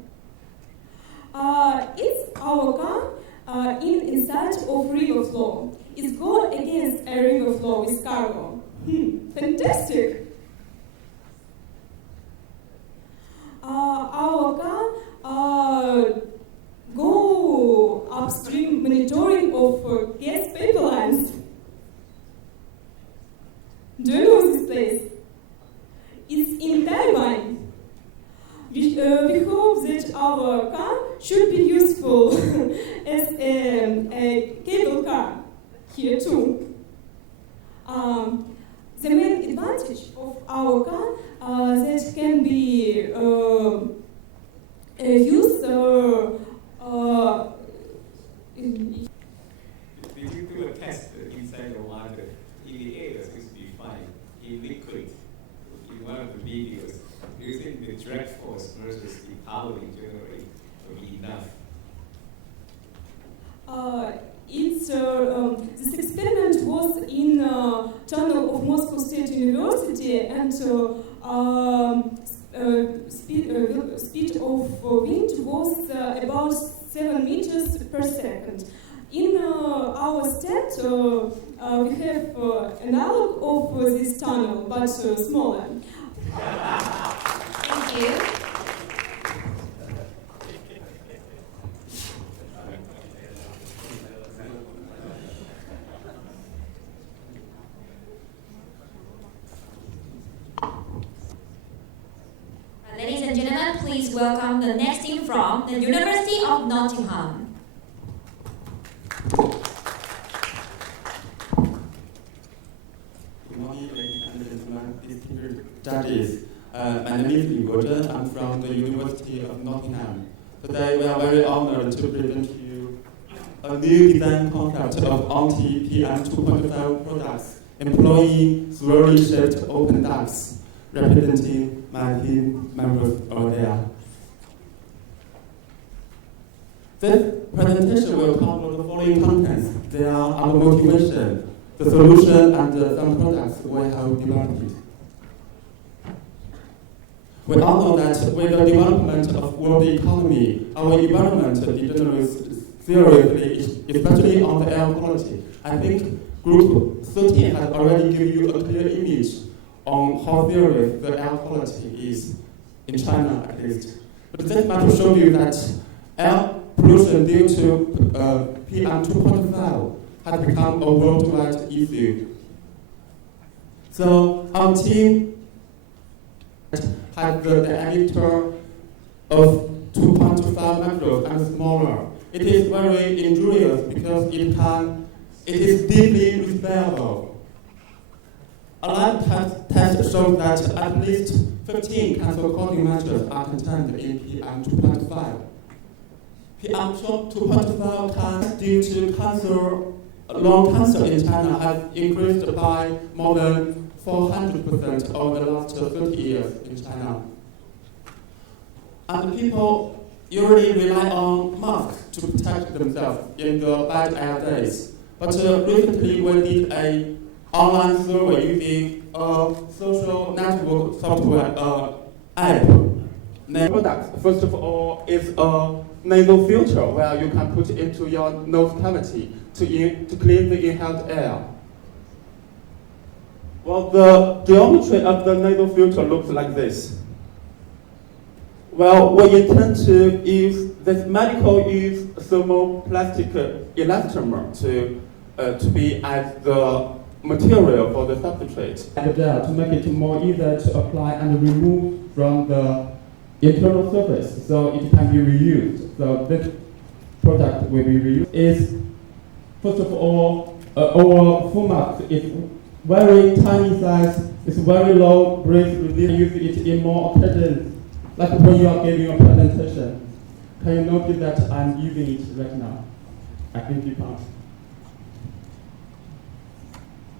It's our car inside of river flow. It's go against a river flow with cargo. Fantastic! Our car go upstream monitoring of gas pipelines. Do you know this place? It's in Taiwan. We hope that our car should be useful as a cable car here too. The main advantage of our car that can be used If you do a test inside the water, in the air it's supposed to be fine. In liquid, in one of the videos, you think the drag force versus the power you generate will be enough? This experiment was in tunnel of Moscow State University, and speed of wind was about 7 meters per second. In our state, we have analog of this tunnel, but smaller. Thank you. Ladies and gentlemen, please welcome the next team from the University of Nottingham. Good morning, ladies and gentlemen, distinguished judges. My name is Lee. I'm from the University of Nottingham. Today we are very honored to present to you a new design concept of anti-PM 2.5 products employing swirly shaped open ducts, representing my team members over there. This presentation will cover the following contents. They are our motivation, the solution, and some products we have developed. We all know that with the development of world economy, our environment degenerates seriously, especially on the air quality. I think Group 13 has already given you a clear image on how serious the air quality is, in China at least. But this map show you that air pollution due to PM 2.5 has become a worldwide issue. So our team has the diameter of 2.5 microns and smaller. It is very injurious because it is deeply respirable. A lab test shows that at least 15 cancer-causing measures are contained in PM 2.5. PM 2.5 can, due to lung cancer in China, has increased by more than 400% over the last 30 years in China. And people usually rely on masks to protect themselves in the bad air days. But recently we did an online survey using a social network software app. The product, first of all, is a nasal filter where you can put into your nose cavity to clean the inhaled air. Well, the geometry of the nasal filter looks like this. Well, we intend to use this medical use thermoplastic elastomer to be as the material for the substrate. And there to make it more easy to apply and remove from the internal surface, so it can be reused. So this product will be reused. Is first of all, our full mask is very tiny size. It's very low breath resistance. Use it in more occasions. Like when you are giving a presentation, can you notice that I'm using it right now? I think you can't.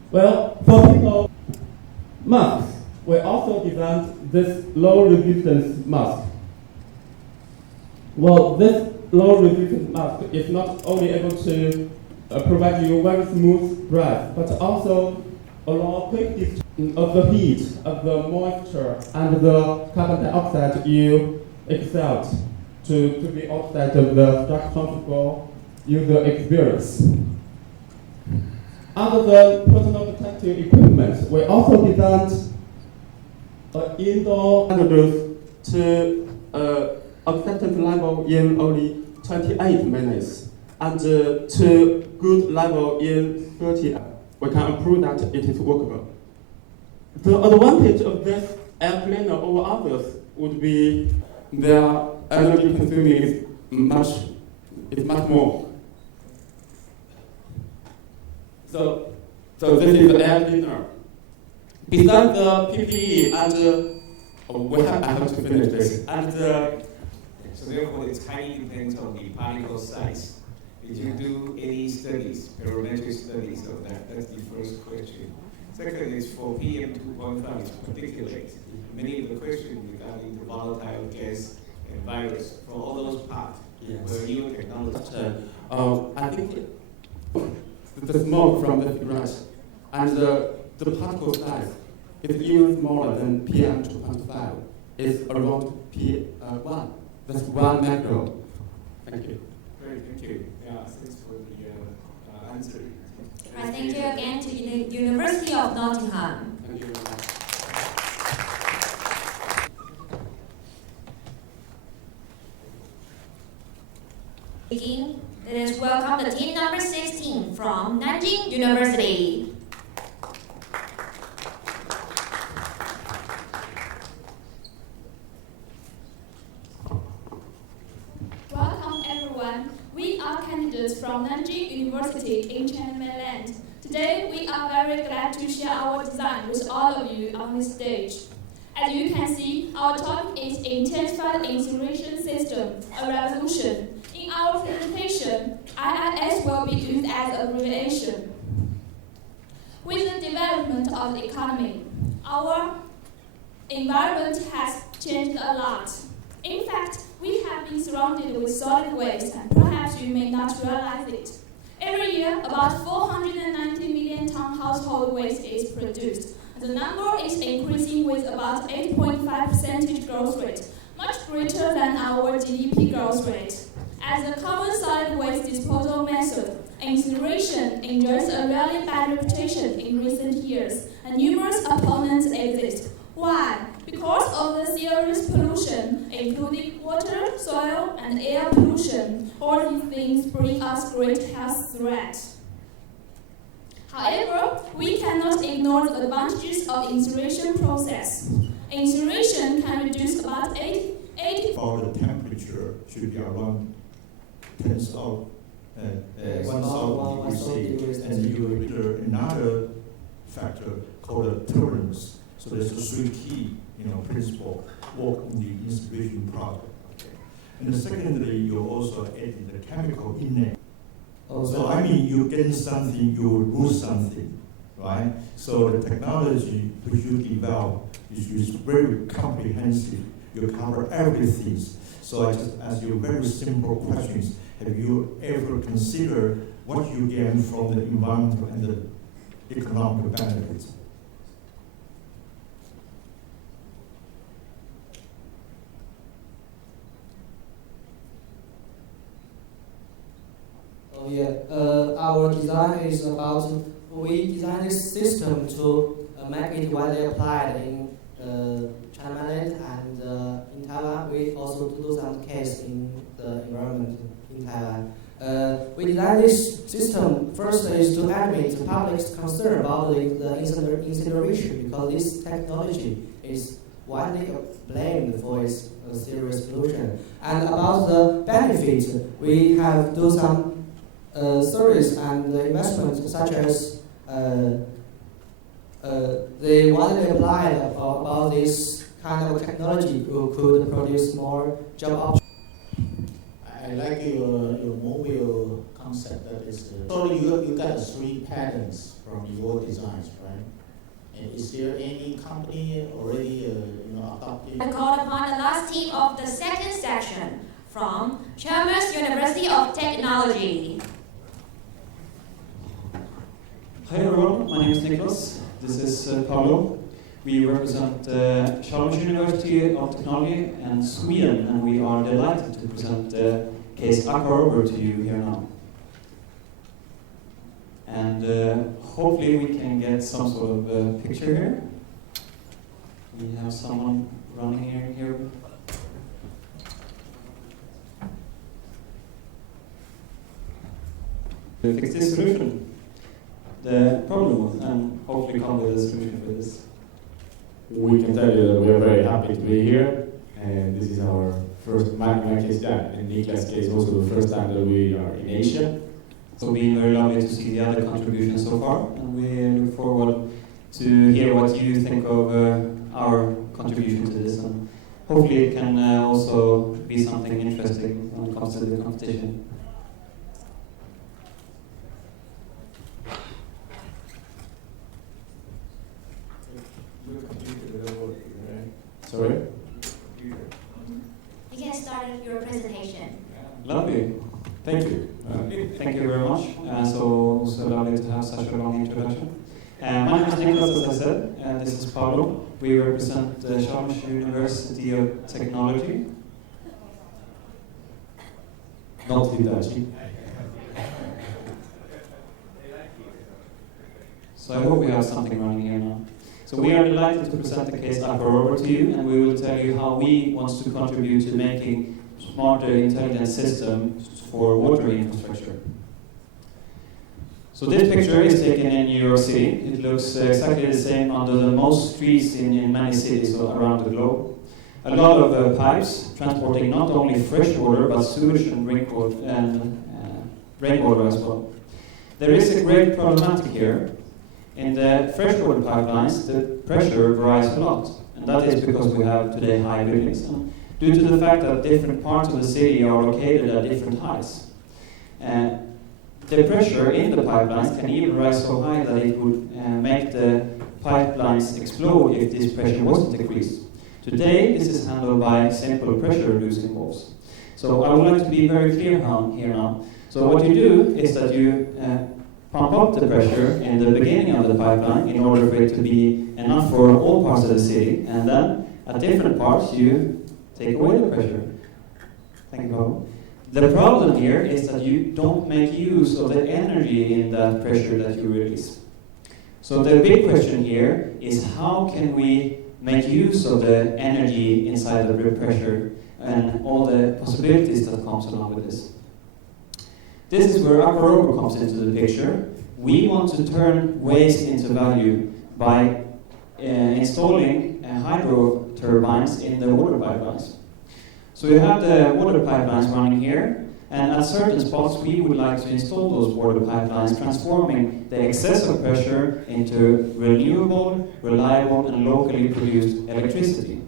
Well, for people, masks, we also designed this low resistance mask. Well, this low resistance mask is not only able to provide you very smooth breath, but also allow quick discharge of the heat, of the moisture, and the carbon dioxide you exhaled to be outside of the structural user experience. Other than personal protective equipment, we also designed indoor handles to acceptance level in only 28 minutes and to good level in 30. We can prove that it is workable. The advantage of this air cleaner over others would be their energy consuming is much more. So this is the air cleaner. Besides the PPE and I have to finish this. And so therefore, it highly depends on the particle size. Did you do any studies, parametric studies of that? That's the first question. Second is for PM 2.5, it's particulate. Many of the questions regarding the volatile gas and virus, for all those parts, were new technology. I think the smoke from the cigarette and the particle size is even smaller than PM 2.5. It's around P1. That's 1 micron. Thank you. Great, thank you. Yeah, thanks for the answer. Thank you again to the University of Nottingham. Thank you very much. Begin. Let us welcome the team number 16 from Nanjing University. Welcome everyone. We are candidates from Nanjing University in China mainland. Today we are very glad to share our design with all of you on this stage. As you can see, our topic is Intensified Incineration System, a revolution. In our presentation, IIS will be used as a abbreviation. With the development of the economy, our environment has changed a lot. In fact, we have been surrounded with solid waste, and perhaps you may not realize it. Every year, about 490 million ton household waste is produced. The number is increasing with about 8.5% growth growth rate, much greater than our GDP growth rate. As a common solid waste disposal method, incineration enjoys a really bad reputation in recent years, and numerous opponents exist. Why? Because of the serious pollution, including water, soil, and air pollution. All these things bring us great health threats. However, we cannot ignore the advantages of incineration process. Incineration can reduce about 80% For the temperature should be around 10,000 degrees, and you will another factor called tolerance. So there's a three key, principle work in the incineration project. Okay. And secondly, you also added the chemical in there. So I mean, you gain something, you lose something, right? So the technology which you develop is very comprehensive. You cover everything. So I just ask you very simple questions. Have you ever considered what you gain from the environmental and the economic benefits? Oh yeah, our design is about, we designed this system to make it widely applied in China mainland and in Taiwan. We also do some case in the environment in Taiwan. We designed this system first is to animate the public's concern about the incineration, because this technology is widely blamed for its serious pollution. And about the benefits, we have do some service and investments such as they widely applied about this kind of technology could produce more job opportunities. I like your mobile concept. That is, so you got three patents from your designs, right? And is there any company already adopted? I called upon the last team of the second section from Chalmers University of Technology. Hi everyone, my name is Nicholas. This is Paolo. We represent Chalmers University of Technology and Sweden, and we are delighted to present the case Aquarover to you here now. And hopefully we can get some sort of picture here. We have someone running here. To fix this solution. The problem, and hopefully come with a solution for this. We can tell you that we are very happy to be here, and this is our first, my case, and Niklas' case, also the first time that we are in Asia. So it's been very lovely to see the other contributions so far, and we look forward to hear what you think of our contribution to this, and hopefully it can also be something interesting when it comes to the competition. Sorry? You can start your presentation. Lovely. Thank you. Thank you very much. So lovely to have such a long introduction. My name is Nicholas, as I said, and this is Pablo. We represent the Chalmers University of Technology. Not Hitachi. So I hope we have something running here now. So we are delighted to present the case Aquarover to you, and we will tell you how we want to contribute to making smarter, intelligent systems for water infrastructure. So this picture is taken in New York City. It looks exactly the same under the most streets in many cities around the globe. A lot of pipes transporting not only fresh water, but sewage and rainwater as well. There is a great problematic here. In the freshwater pipelines, the pressure varies a lot, and that is because we have today high buildings, and due to the fact that different parts of the city are located at different heights. The pressure in the pipelines can even rise so high that it would make the pipelines explode if this pressure wasn't decreased. Today, this is handled by simple pressure-reducing valves. So I would like to be very clear here now. So what you do is that you pump up the pressure in the beginning of the pipeline in order for it to be enough for all parts of the city, and then at different parts you take away the pressure. Thank you, Paul. The problem here is that you don't make use of the energy in that pressure that you release. So the big question here is how can we make use of the energy inside the pressure and all the possibilities that comes along with this. This is where Aquarobo comes into the picture. We want to turn waste into value by installing hydro turbines in the water pipelines. So you have the water pipelines running here, and at certain spots we would like to install those water pipelines, transforming the excess of pressure into renewable, reliable, and locally produced electricity.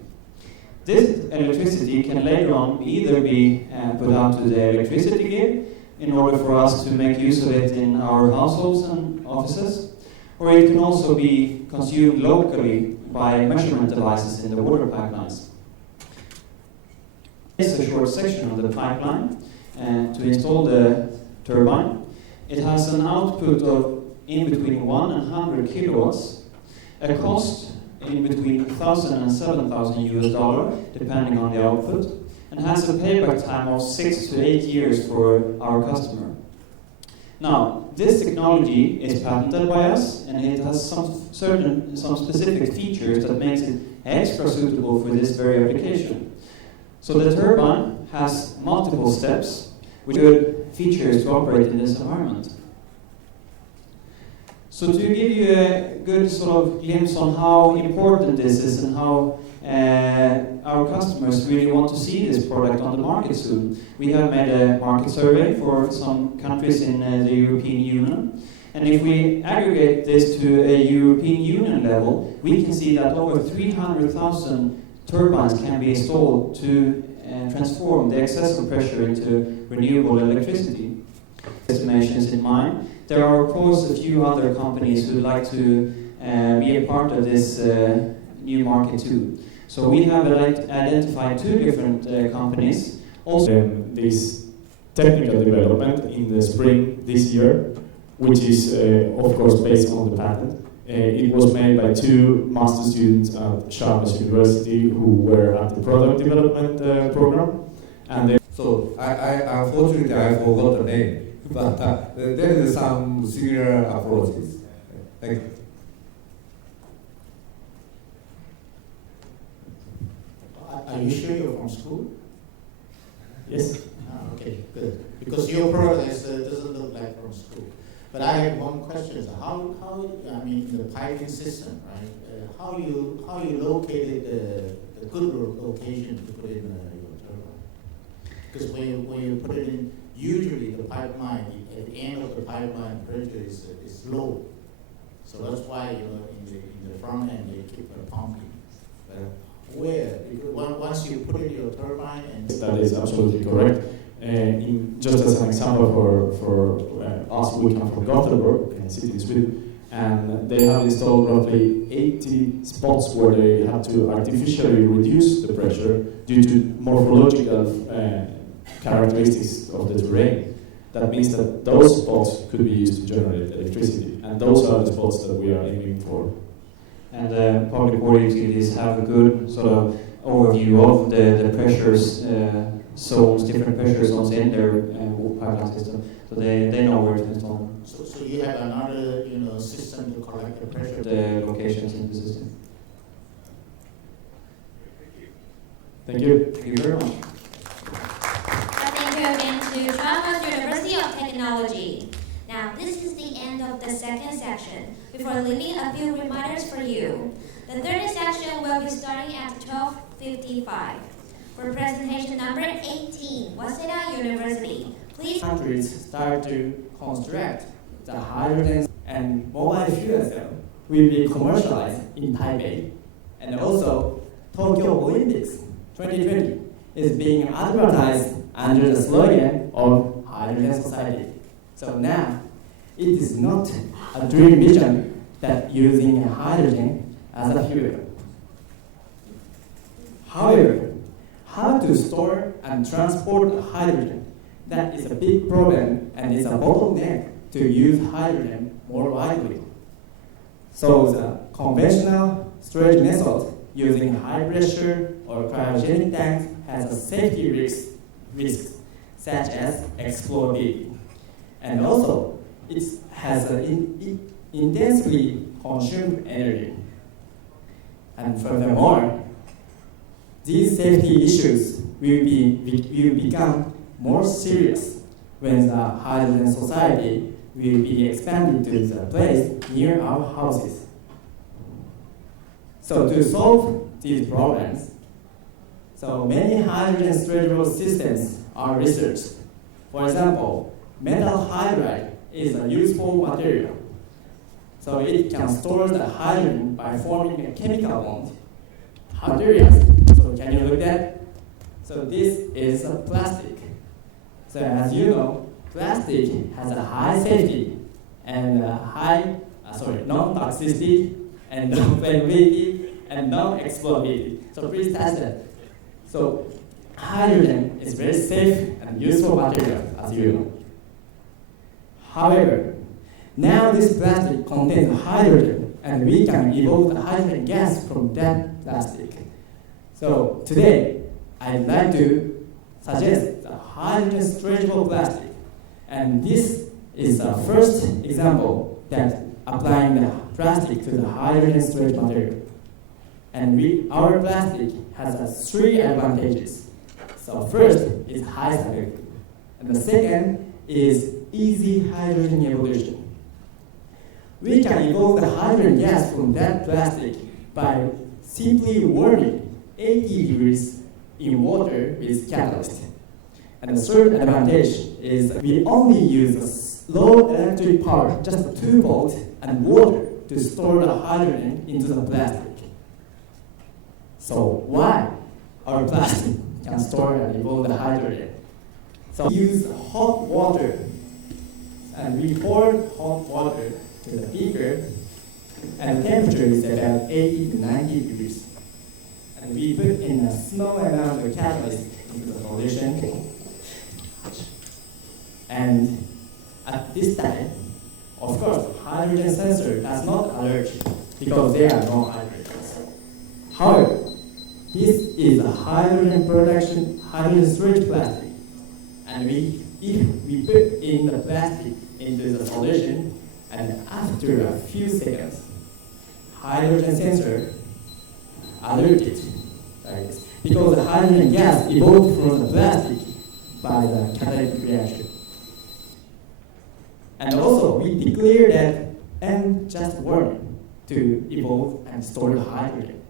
This electricity can later on either be put out to the electricity grid in order for us to make use of it in our households and offices, or it can also be consumed locally by measurement devices in the water pipelines. It's a short section of the pipeline to install the turbine. It has an output of in between 1 and 100 kilowatts, a cost in between $1,000 and $7,000 depending on the output, and has a payback time of 6 to 8 years for our customer. Now, this technology is patented by us, and it has some specific features that makes it extra suitable for this very application. So the turbine has multiple steps with good features to operate in this environment. So to give you a good sort of glimpse on how important this is and how our customers really want to see this product on the market soon, we have made a market survey for some countries in the European Union. And if we aggregate this to a European Union level, we can see that over 300,000 turbines can be installed to transform the excessive pressure into renewable electricity. Estimations in mind. There are of course a few other companies who would like to be a part of this new market too. So we have identified 2 different companies. Also, this technical development in the spring this year, which is of course based on the patent. It was made by 2 master students at Chalmers University who were at the product development program. And so I unfortunately I forgot the name, but there is some similar approaches. Thank you. Are you sure you're from school? Yes. Ah, okay, good. Because your product doesn't look like from school. But I have one question. How I mean, the piping system, right? How you located the good location to put in your turbine? Because when you put it in, usually the pipeline, at the end of the pipeline, pressure is low. So that's why in the front end they keep pumping. But where? Because once you put in your turbine and that is absolutely correct. Just as an example for us, we come from Gothenburg, a city in Sweden, and they have installed roughly 80 spots where they have to artificially reduce the pressure due to morphological characteristics of the terrain. That means that those spots could be used to generate electricity, and those are the spots that we are aiming for. And public water utilities have a good sort of overview of the pressures zones, different pressure zones in their pipeline system, so they know where to install them. So you have another system to collect the pressure. The locations in the system. Thank you. Thank you very much. Thank you again to Chalmers University of Technology. Now, this is the end of the second section. Before leaving, a few reminders for you. The third section will be starting at 12:55. For presentation number 18, Waseda University, please. Countries start to construct the hydrogen and mobile fuel cell will be commercialized in Taipei. And also, Tokyo Olympics 2020 is being advertised under the slogan of Hydrogen Society. So now, it is not a dream vision that using hydrogen as a fuel. However, how to store and transport hydrogen, that is a big problem and is a bottleneck to use hydrogen more widely. So the conventional storage method using high pressure or cryogenic tanks has a safety risks such as exploding. And also, it has intensely consumed energy. And furthermore, these safety issues will become more serious when the hydrogen society will be expanded to the place near our houses. So to solve these problems, so many hydrogen storageable systems are researched. For example, metal hydride is a useful material. So it can store the hydrogen by forming a chemical bond. Materials, so can you look at? So this is a plastic. So as you know, plastic has a high safety and non-toxicity and non-flammability and non-explodability. So please test that. So hydrogen is very safe and useful material, as you know. However, now this plastic contains hydrogen, and we can evolve the hydrogen gas from that plastic. So today, I'd like to suggest the hydrogen storageable plastic. And this is the first example that applying the plastic to the hydrogen storage material. And our plastic has 3 advantages. So first is high stability. And the second is easy hydrogen evolution. We can evolve the hydrogen gas from that plastic by simply warming 80 degrees in water with catalyst. And the third advantage is we only use low electric power, just 2 volts, and water to store the hydrogen into the plastic. So why our plastic can store and evolve the hydrogen? So we use hot water, and we pour hot water to the beaker, and the temperature is about 80 to 90 degrees. And we put in a small amount of catalyst into the solution. And at this time, of course, hydrogen sensor does not alert because there are no hydrogens. However, this is a hydrogen storage plastic. And if we put in the plastic into the solution, and after a few seconds, hydrogen sensor alerted like this, because the hydrogen gas evolved from the plastic by the catalytic reaction. And also, we declare that and just warming to evolve and store the hydrogen.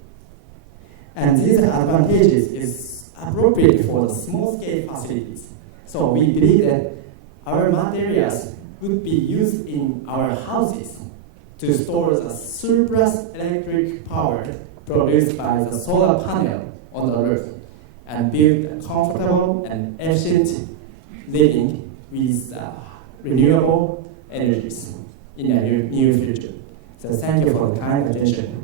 And these advantages is appropriate for the small-scale facilities. So we believe that our materials would be used in our houses to store the surplus electric power produced by the solar panel on the roof and build a comfortable and efficient living with renewable energies in the near future. So thank you for the kind attention.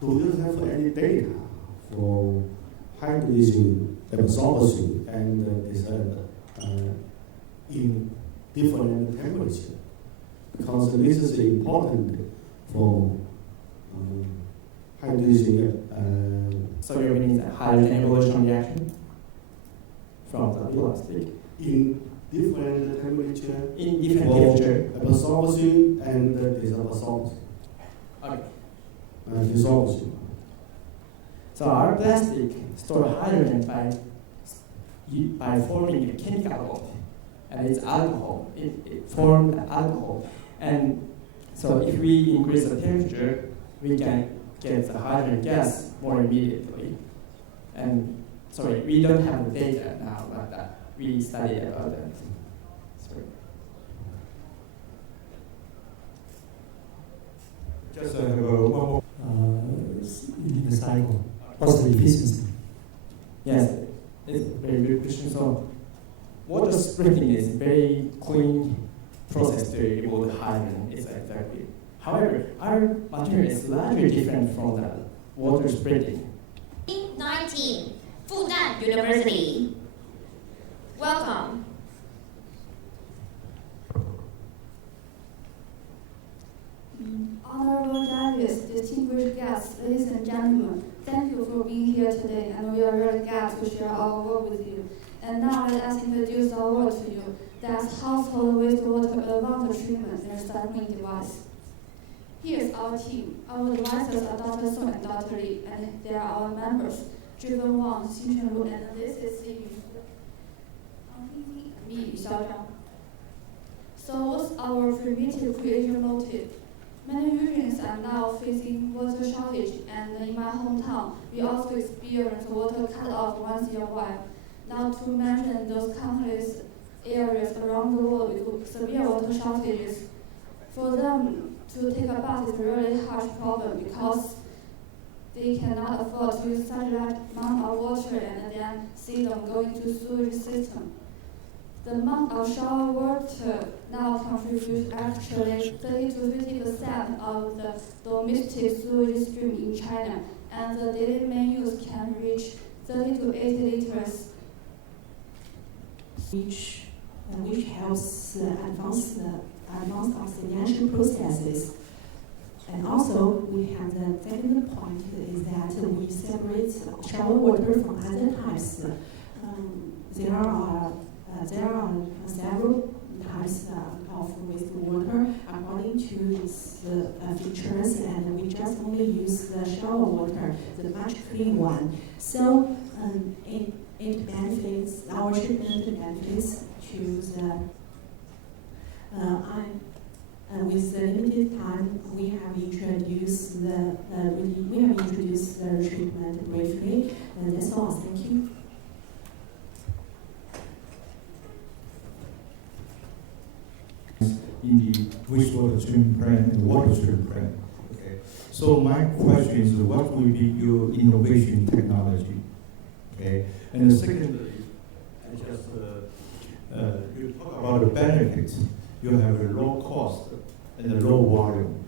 Do you have any data for hydrogen absorption and in different temperature? Because this is important for hydrogen. So you mean the hydrogen evolution reaction from the plastic? In different temperature. In different temperature. Absorption and desorption. Okay. Dissolve. So our plastic stores hydrogen by forming a chemical bond, and it's alcohol. It formed alcohol, and so if we increase the temperature, we can get the hydrogen gas more immediately. And sorry, we don't have the data now, but we studied about that. Sorry. Just have one more. In the cycle, what's the efficiency? Yes, it's a very good question. So, water splitting is a very clean process to evolve hydrogen. It's exactly. However, our material is slightly different from the water spreading. 19, Fudan University. Welcome. Honorable judges, distinguished guests, ladies and gentlemen, thank you for being here today, and we are really glad to share our work with you. And now let us introduce our work to you. That's household wastewater advanced treatment and recycling device. Here's our team. Our advisors are Dr. Song and Dr. Li, and they are our members, Zhiwen Wang, Xinchen Lu, and this is Li Xiaozhang. So what's our primitive creation motive? Many regions are now facing water shortage, and in my hometown, we also experience water cut off once in a while. Not to mention those countless areas around the world with severe water shortages. For them to take a bath is a really harsh problem because they cannot afford to use such a large amount of water and then see them go into sewage system. The amount of shower water now contributes actually 30 to 50% of the domestic sewage stream in China, and the daily main use can reach 30 to 80 liters. Which helps advance oxidation processes. And also, we have the second point is that we separate shower water from other types. There are several types of wastewater according to its features, and we just only use the shower water, the much clean one. So it benefits, our treatment benefits to the, with the limited time, we have introduced the treatment briefly, and that's all. Thank you. In the wastewater treatment plant and water treatment plant. Okay. So my question is, what will be your innovation technology? Okay. And the secondly, you talk about the benefits. You have a low cost and a low volume.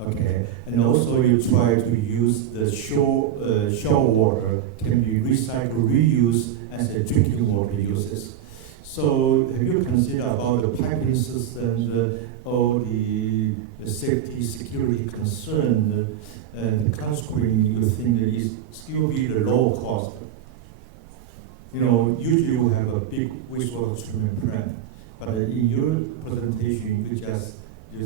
Okay. And also you try to use the shower water can be recycled, reused as a drinking water uses. So have you considered about the piping system, all the safety, security concern, and consequently you think that it still be the low cost? You know, usually you have a big wastewater treatment plant, but in your presentation you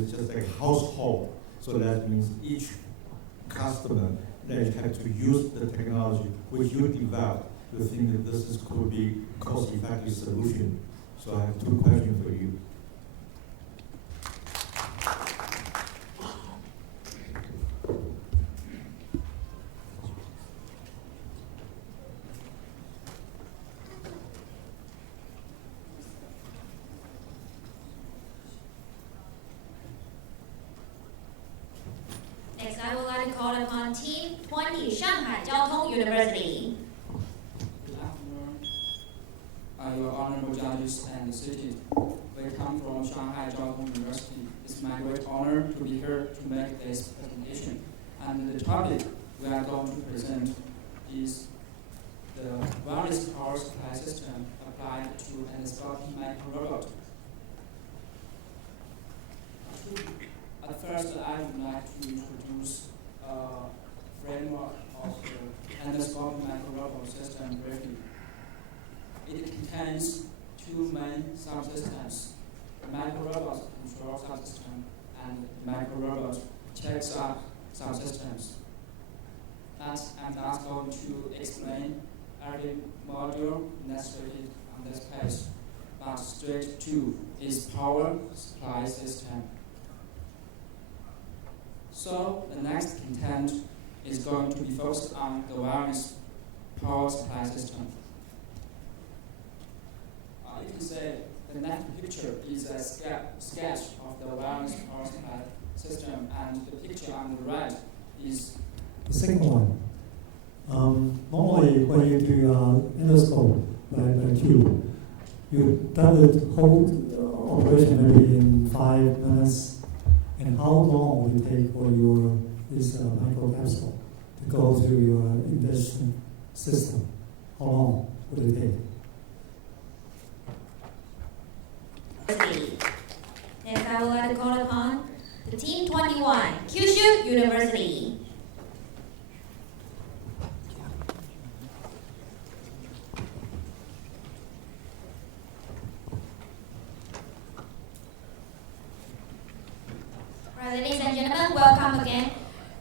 just like household. So that means each customer they have to use the technology which you developed. To think that this could be cost-effective solution. So I have two questions for you. Next, I would like to call upon Team 20, Shanghai Jiao Tong University. Your honorable judges and cities. We come from Shanghai Jiao Tong University. It's my great honor to be here to make this presentation. And the topic we are going to present is the wireless power supply system applied to an endoscopy micro-robot. At first, I would like to introduce a framework of the endoscopy micro-robot system briefly. It contains two main subsystems, the micro-robot control subsystem and the micro-robot checks-up subsystems. I'm not going to explain every module necessary on this page, but straight to its power supply system. So the next content is going to be focused on the wireless power supply system. You can say the next picture is a sketch of the wireless power supply system, and the picture on the right is the second one. Normally, when you do endoscope by tube, you done the whole operation maybe in 5 minutes. And how long will it take for this microcapsule to go to your induction system? How long would it take? Next, I would like to call upon the Team 21, Kyushu University. Right, ladies and gentlemen, welcome again,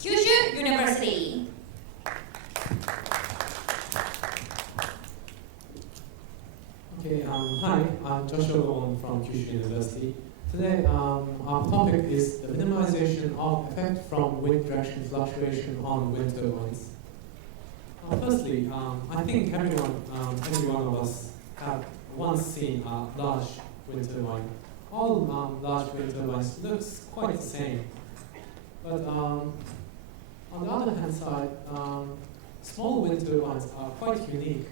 Kyushu University. Okay, hi, I'm Joshua Long from Kyushu University. Today, our topic is the minimization of effect from wind direction fluctuation on wind turbines. Firstly, I think every one of us have once seen a large wind turbine. All large wind turbines looks quite the same, but on the other hand side, small wind turbines are quite unique.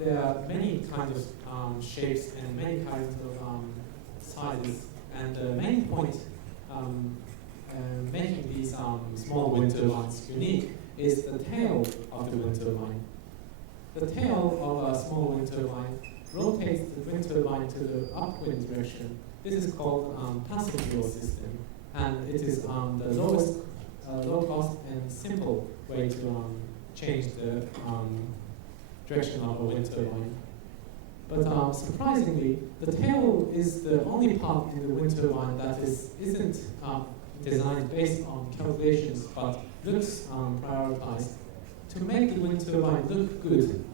There are many kinds of shapes and many kinds of sizes, and the main point making these small wind turbines unique is the tail of the wind turbine. The tail of a small wind turbine rotates the wind turbine to the upwind direction. This is called passive fuel system, and it is the lowest, low cost and simple way to change the direction of a wind turbine. But surprisingly, the tail is the only part in the wind turbine that isn't designed based on calculations, but looks prioritized. To make the wind turbine look good,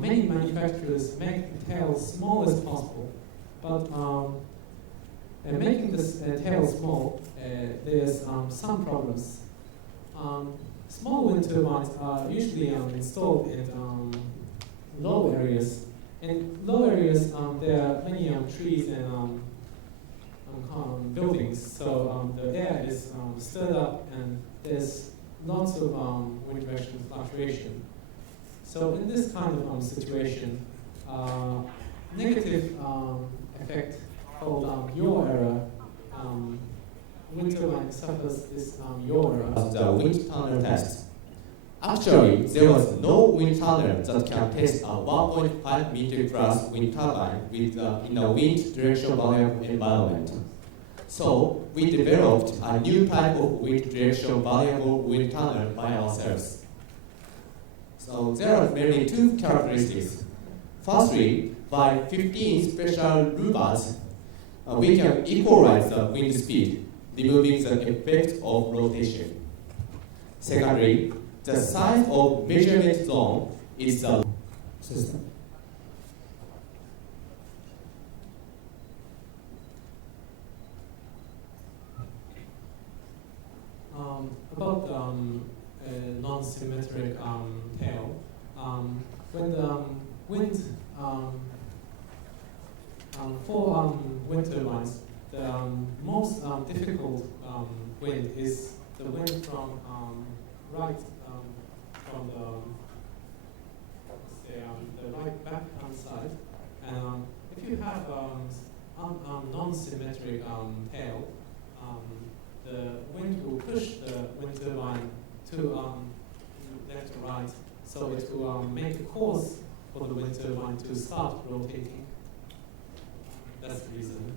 many manufacturers make the tail small as possible, but making this tail small, there's some problems. Small wind turbines are usually installed in low areas. In low areas, there are many trees and buildings, so the air is stirred up and there's lots of wind direction fluctuation. So in this kind of situation, negative effect called yaw error, wind turbine suffers this yaw error. The wind tunnel test. Actually, there was no wind tunnel that can test a 1.5 meter class wind turbine with, in a wind direction variable environment. So we developed a new type of wind direction variable wind tunnel by ourselves. So there are mainly two characteristics. Firstly, by 15 special levers, we can equalize the wind speed, removing the effect of rotation. Secondly, the size of measurement zone is the system. About non-symmetric tail, when the wind for wind turbines, the most difficult wind is the wind from right from the right backhand side, and if you have non-symmetric tail, the wind will push the wind turbine to left or right, so it will make a course for the wind turbine to start rotating. That's the reason.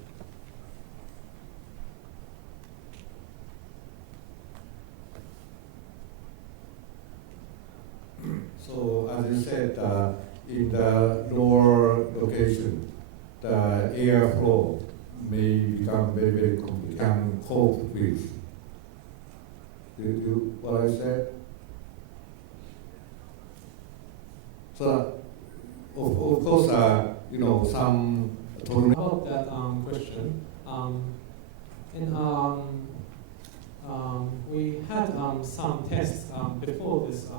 So as you said, in the lower location, the airflow may become very, very complicated, can cope with. You what I said? So, of course, some About that question, we had some tests before this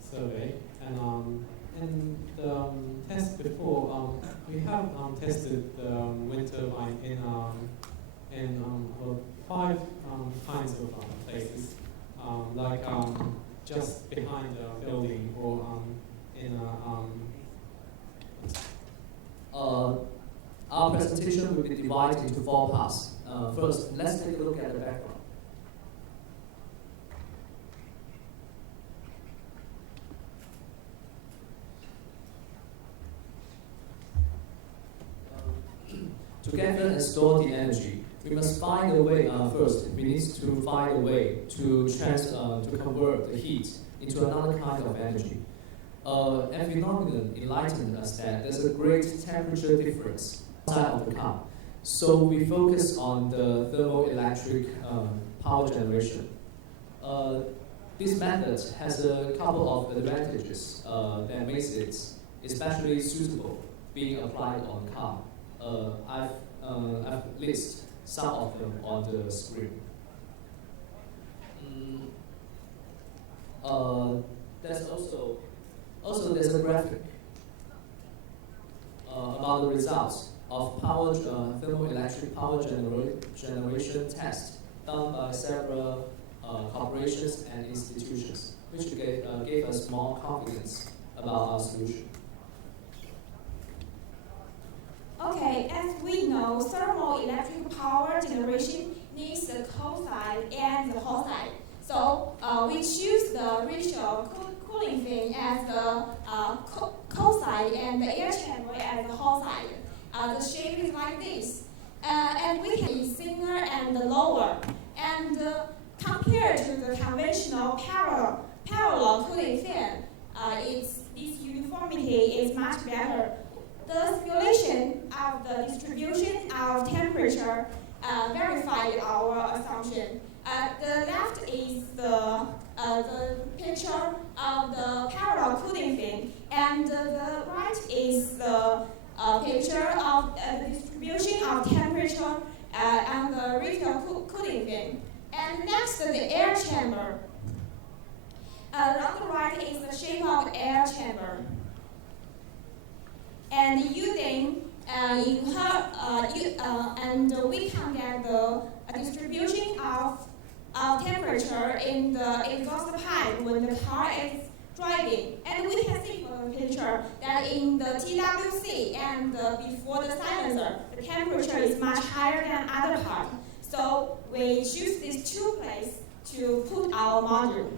survey, and in the test before, we have tested the wind turbine in about 5 kinds of places, like just behind the building or in our presentation will be divided into 4 parts. First, let's take a look at the background. gather and store the energy, we must find a way, first, we need to find a way to convert the heat into another kind of energy. And phenomenon enlightened us that there's a great temperature difference outside of the car. So we focus on the thermoelectric power generation. This method has a couple of advantages that makes it especially suitable being applied on car. I've listed some of them on the screen. There's also there's a graphic about the results of thermoelectric power generation test done by several corporations and institutions, which gave us more confidence about our solution. Okay, as we know, thermoelectric power generation needs the cold side and the hot side. So we choose the ratio cooling fan as the cold side and the air chamber as the hot side. The shape is like this. And we can see thinner and lower. And compared to the conventional parallel cooling fan, its uniformity is much better. The simulation of the distribution of temperature verified our assumption. The left is the picture of the parallel cooling fan, and the right is the picture of the distribution of temperature on the radial cooling fan. And next, the air chamber. On the right is the shape of the air chamber. And using and we can get the distribution of temperature in the exhaust pipe when the car is driving. And we can see from the picture that in the TWC and before the silencer, the temperature is much higher than other parts. So we choose these two places to put our module.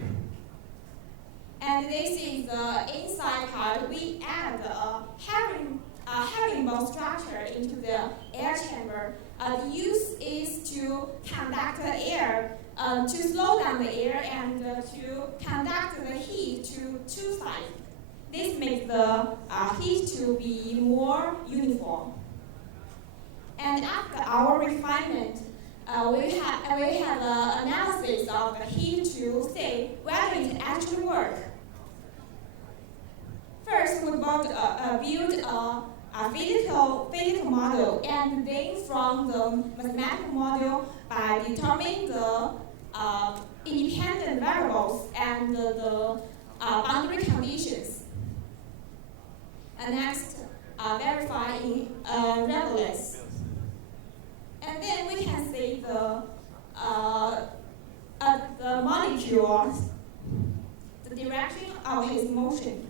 And this is the inside part. We add a herringbone structure into the air chamber. The use is to conduct the air, to slow down the air and to conduct the heat to two sides. This makes the heat to be more uniform. And after our refinement, we have an analysis of the heat to see whether it actually works. First, we build a physical model, and then from the mathematical model by determining the independent variables and the boundary conditions. And next, verifying relevance. And then we can see the molecule, the direction of its motion.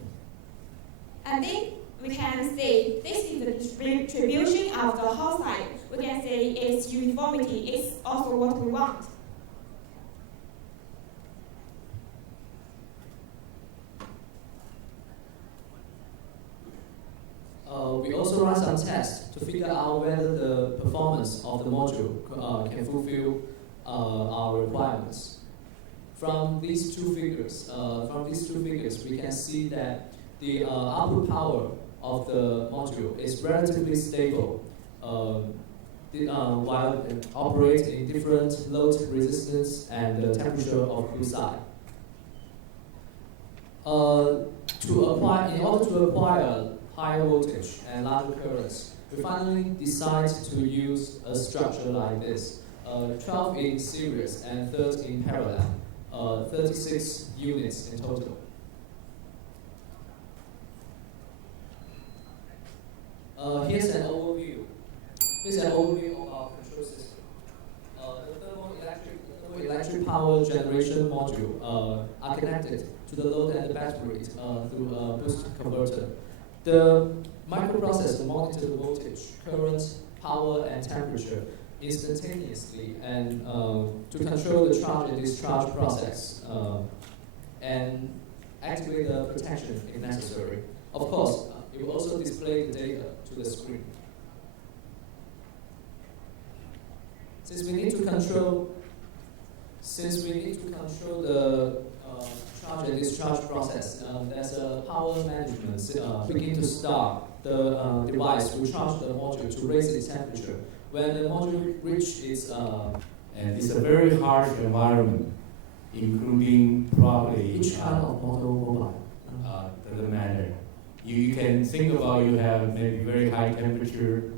And then we can say this is the distribution of the whole side. We can say its uniformity is also what we want. We also run some tests to figure out whether the performance of the module can fulfill our requirements. From these two figures, we can see that the output power of the module is relatively stable while it operates in different load resistance and the temperature of cool side. In order to acquire higher voltage and larger currents, we finally decide to use a structure like this, 12 in series and 30 in parallel, 36 units in total. Here's an overview of our control system. The thermoelectric power generation module are connected to the load and the battery through a boost converter. The microprocessor monitors the voltage, current, power, and temperature instantaneously, and to control the charge and discharge process, and activate the protection if necessary. Of course, it will also display the data to the screen. Since we need to control the charge and discharge process, there's a power management. Begin to start the device to charge the module to raise its temperature. When the module reaches its and it's a very harsh environment, including probably which kind of mobile? Doesn't matter. You can think about you have maybe very high temperature,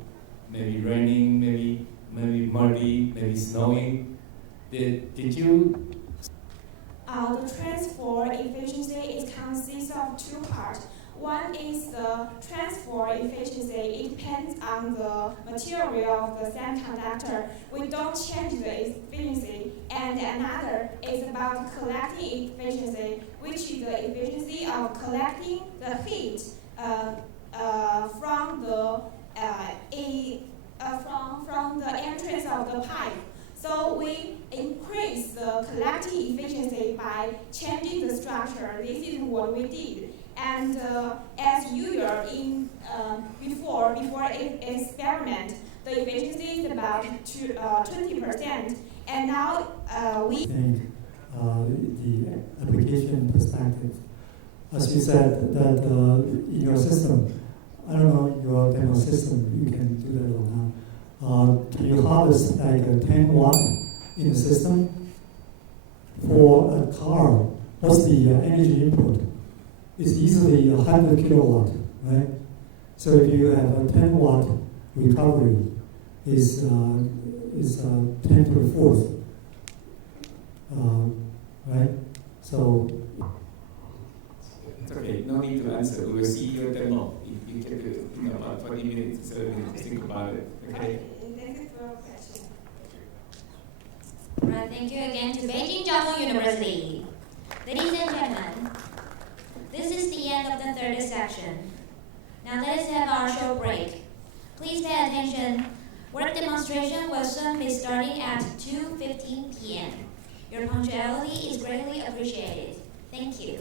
maybe raining, maybe muddy, maybe snowing. Did you? The transport efficiency consists of two parts. One is the transport efficiency. It depends on the material of the semiconductor. We don't change the efficiency. And another is about collecting efficiency, which is the efficiency of collecting the heat from the entrance of the pipe. So we increase the collecting efficiency by changing the structure. This is what we did. And as usual before experiment, the efficiency is about 20%. And now we think the application perspective. As you said, that in your system, I don't know your demo system, you can do that or not. Can you harvest like a 10 watt in the system? For a car, what's the energy input? It's easily 100 kilowatt, right? So if you have a 10 watt recovery, is 10 to the fourth, right? So it's okay, no need to answer. We'll see your demo. You take about 20 minutes, so to think about it. Okay. Right, thank you again to Beijing Jiaotong University. Ladies and gentlemen, this is the end of the third section. Now let us have our short break. Please pay attention. Work demonstration will soon be starting at 2:15 p.m. Your punctuality is greatly appreciated. Thank you.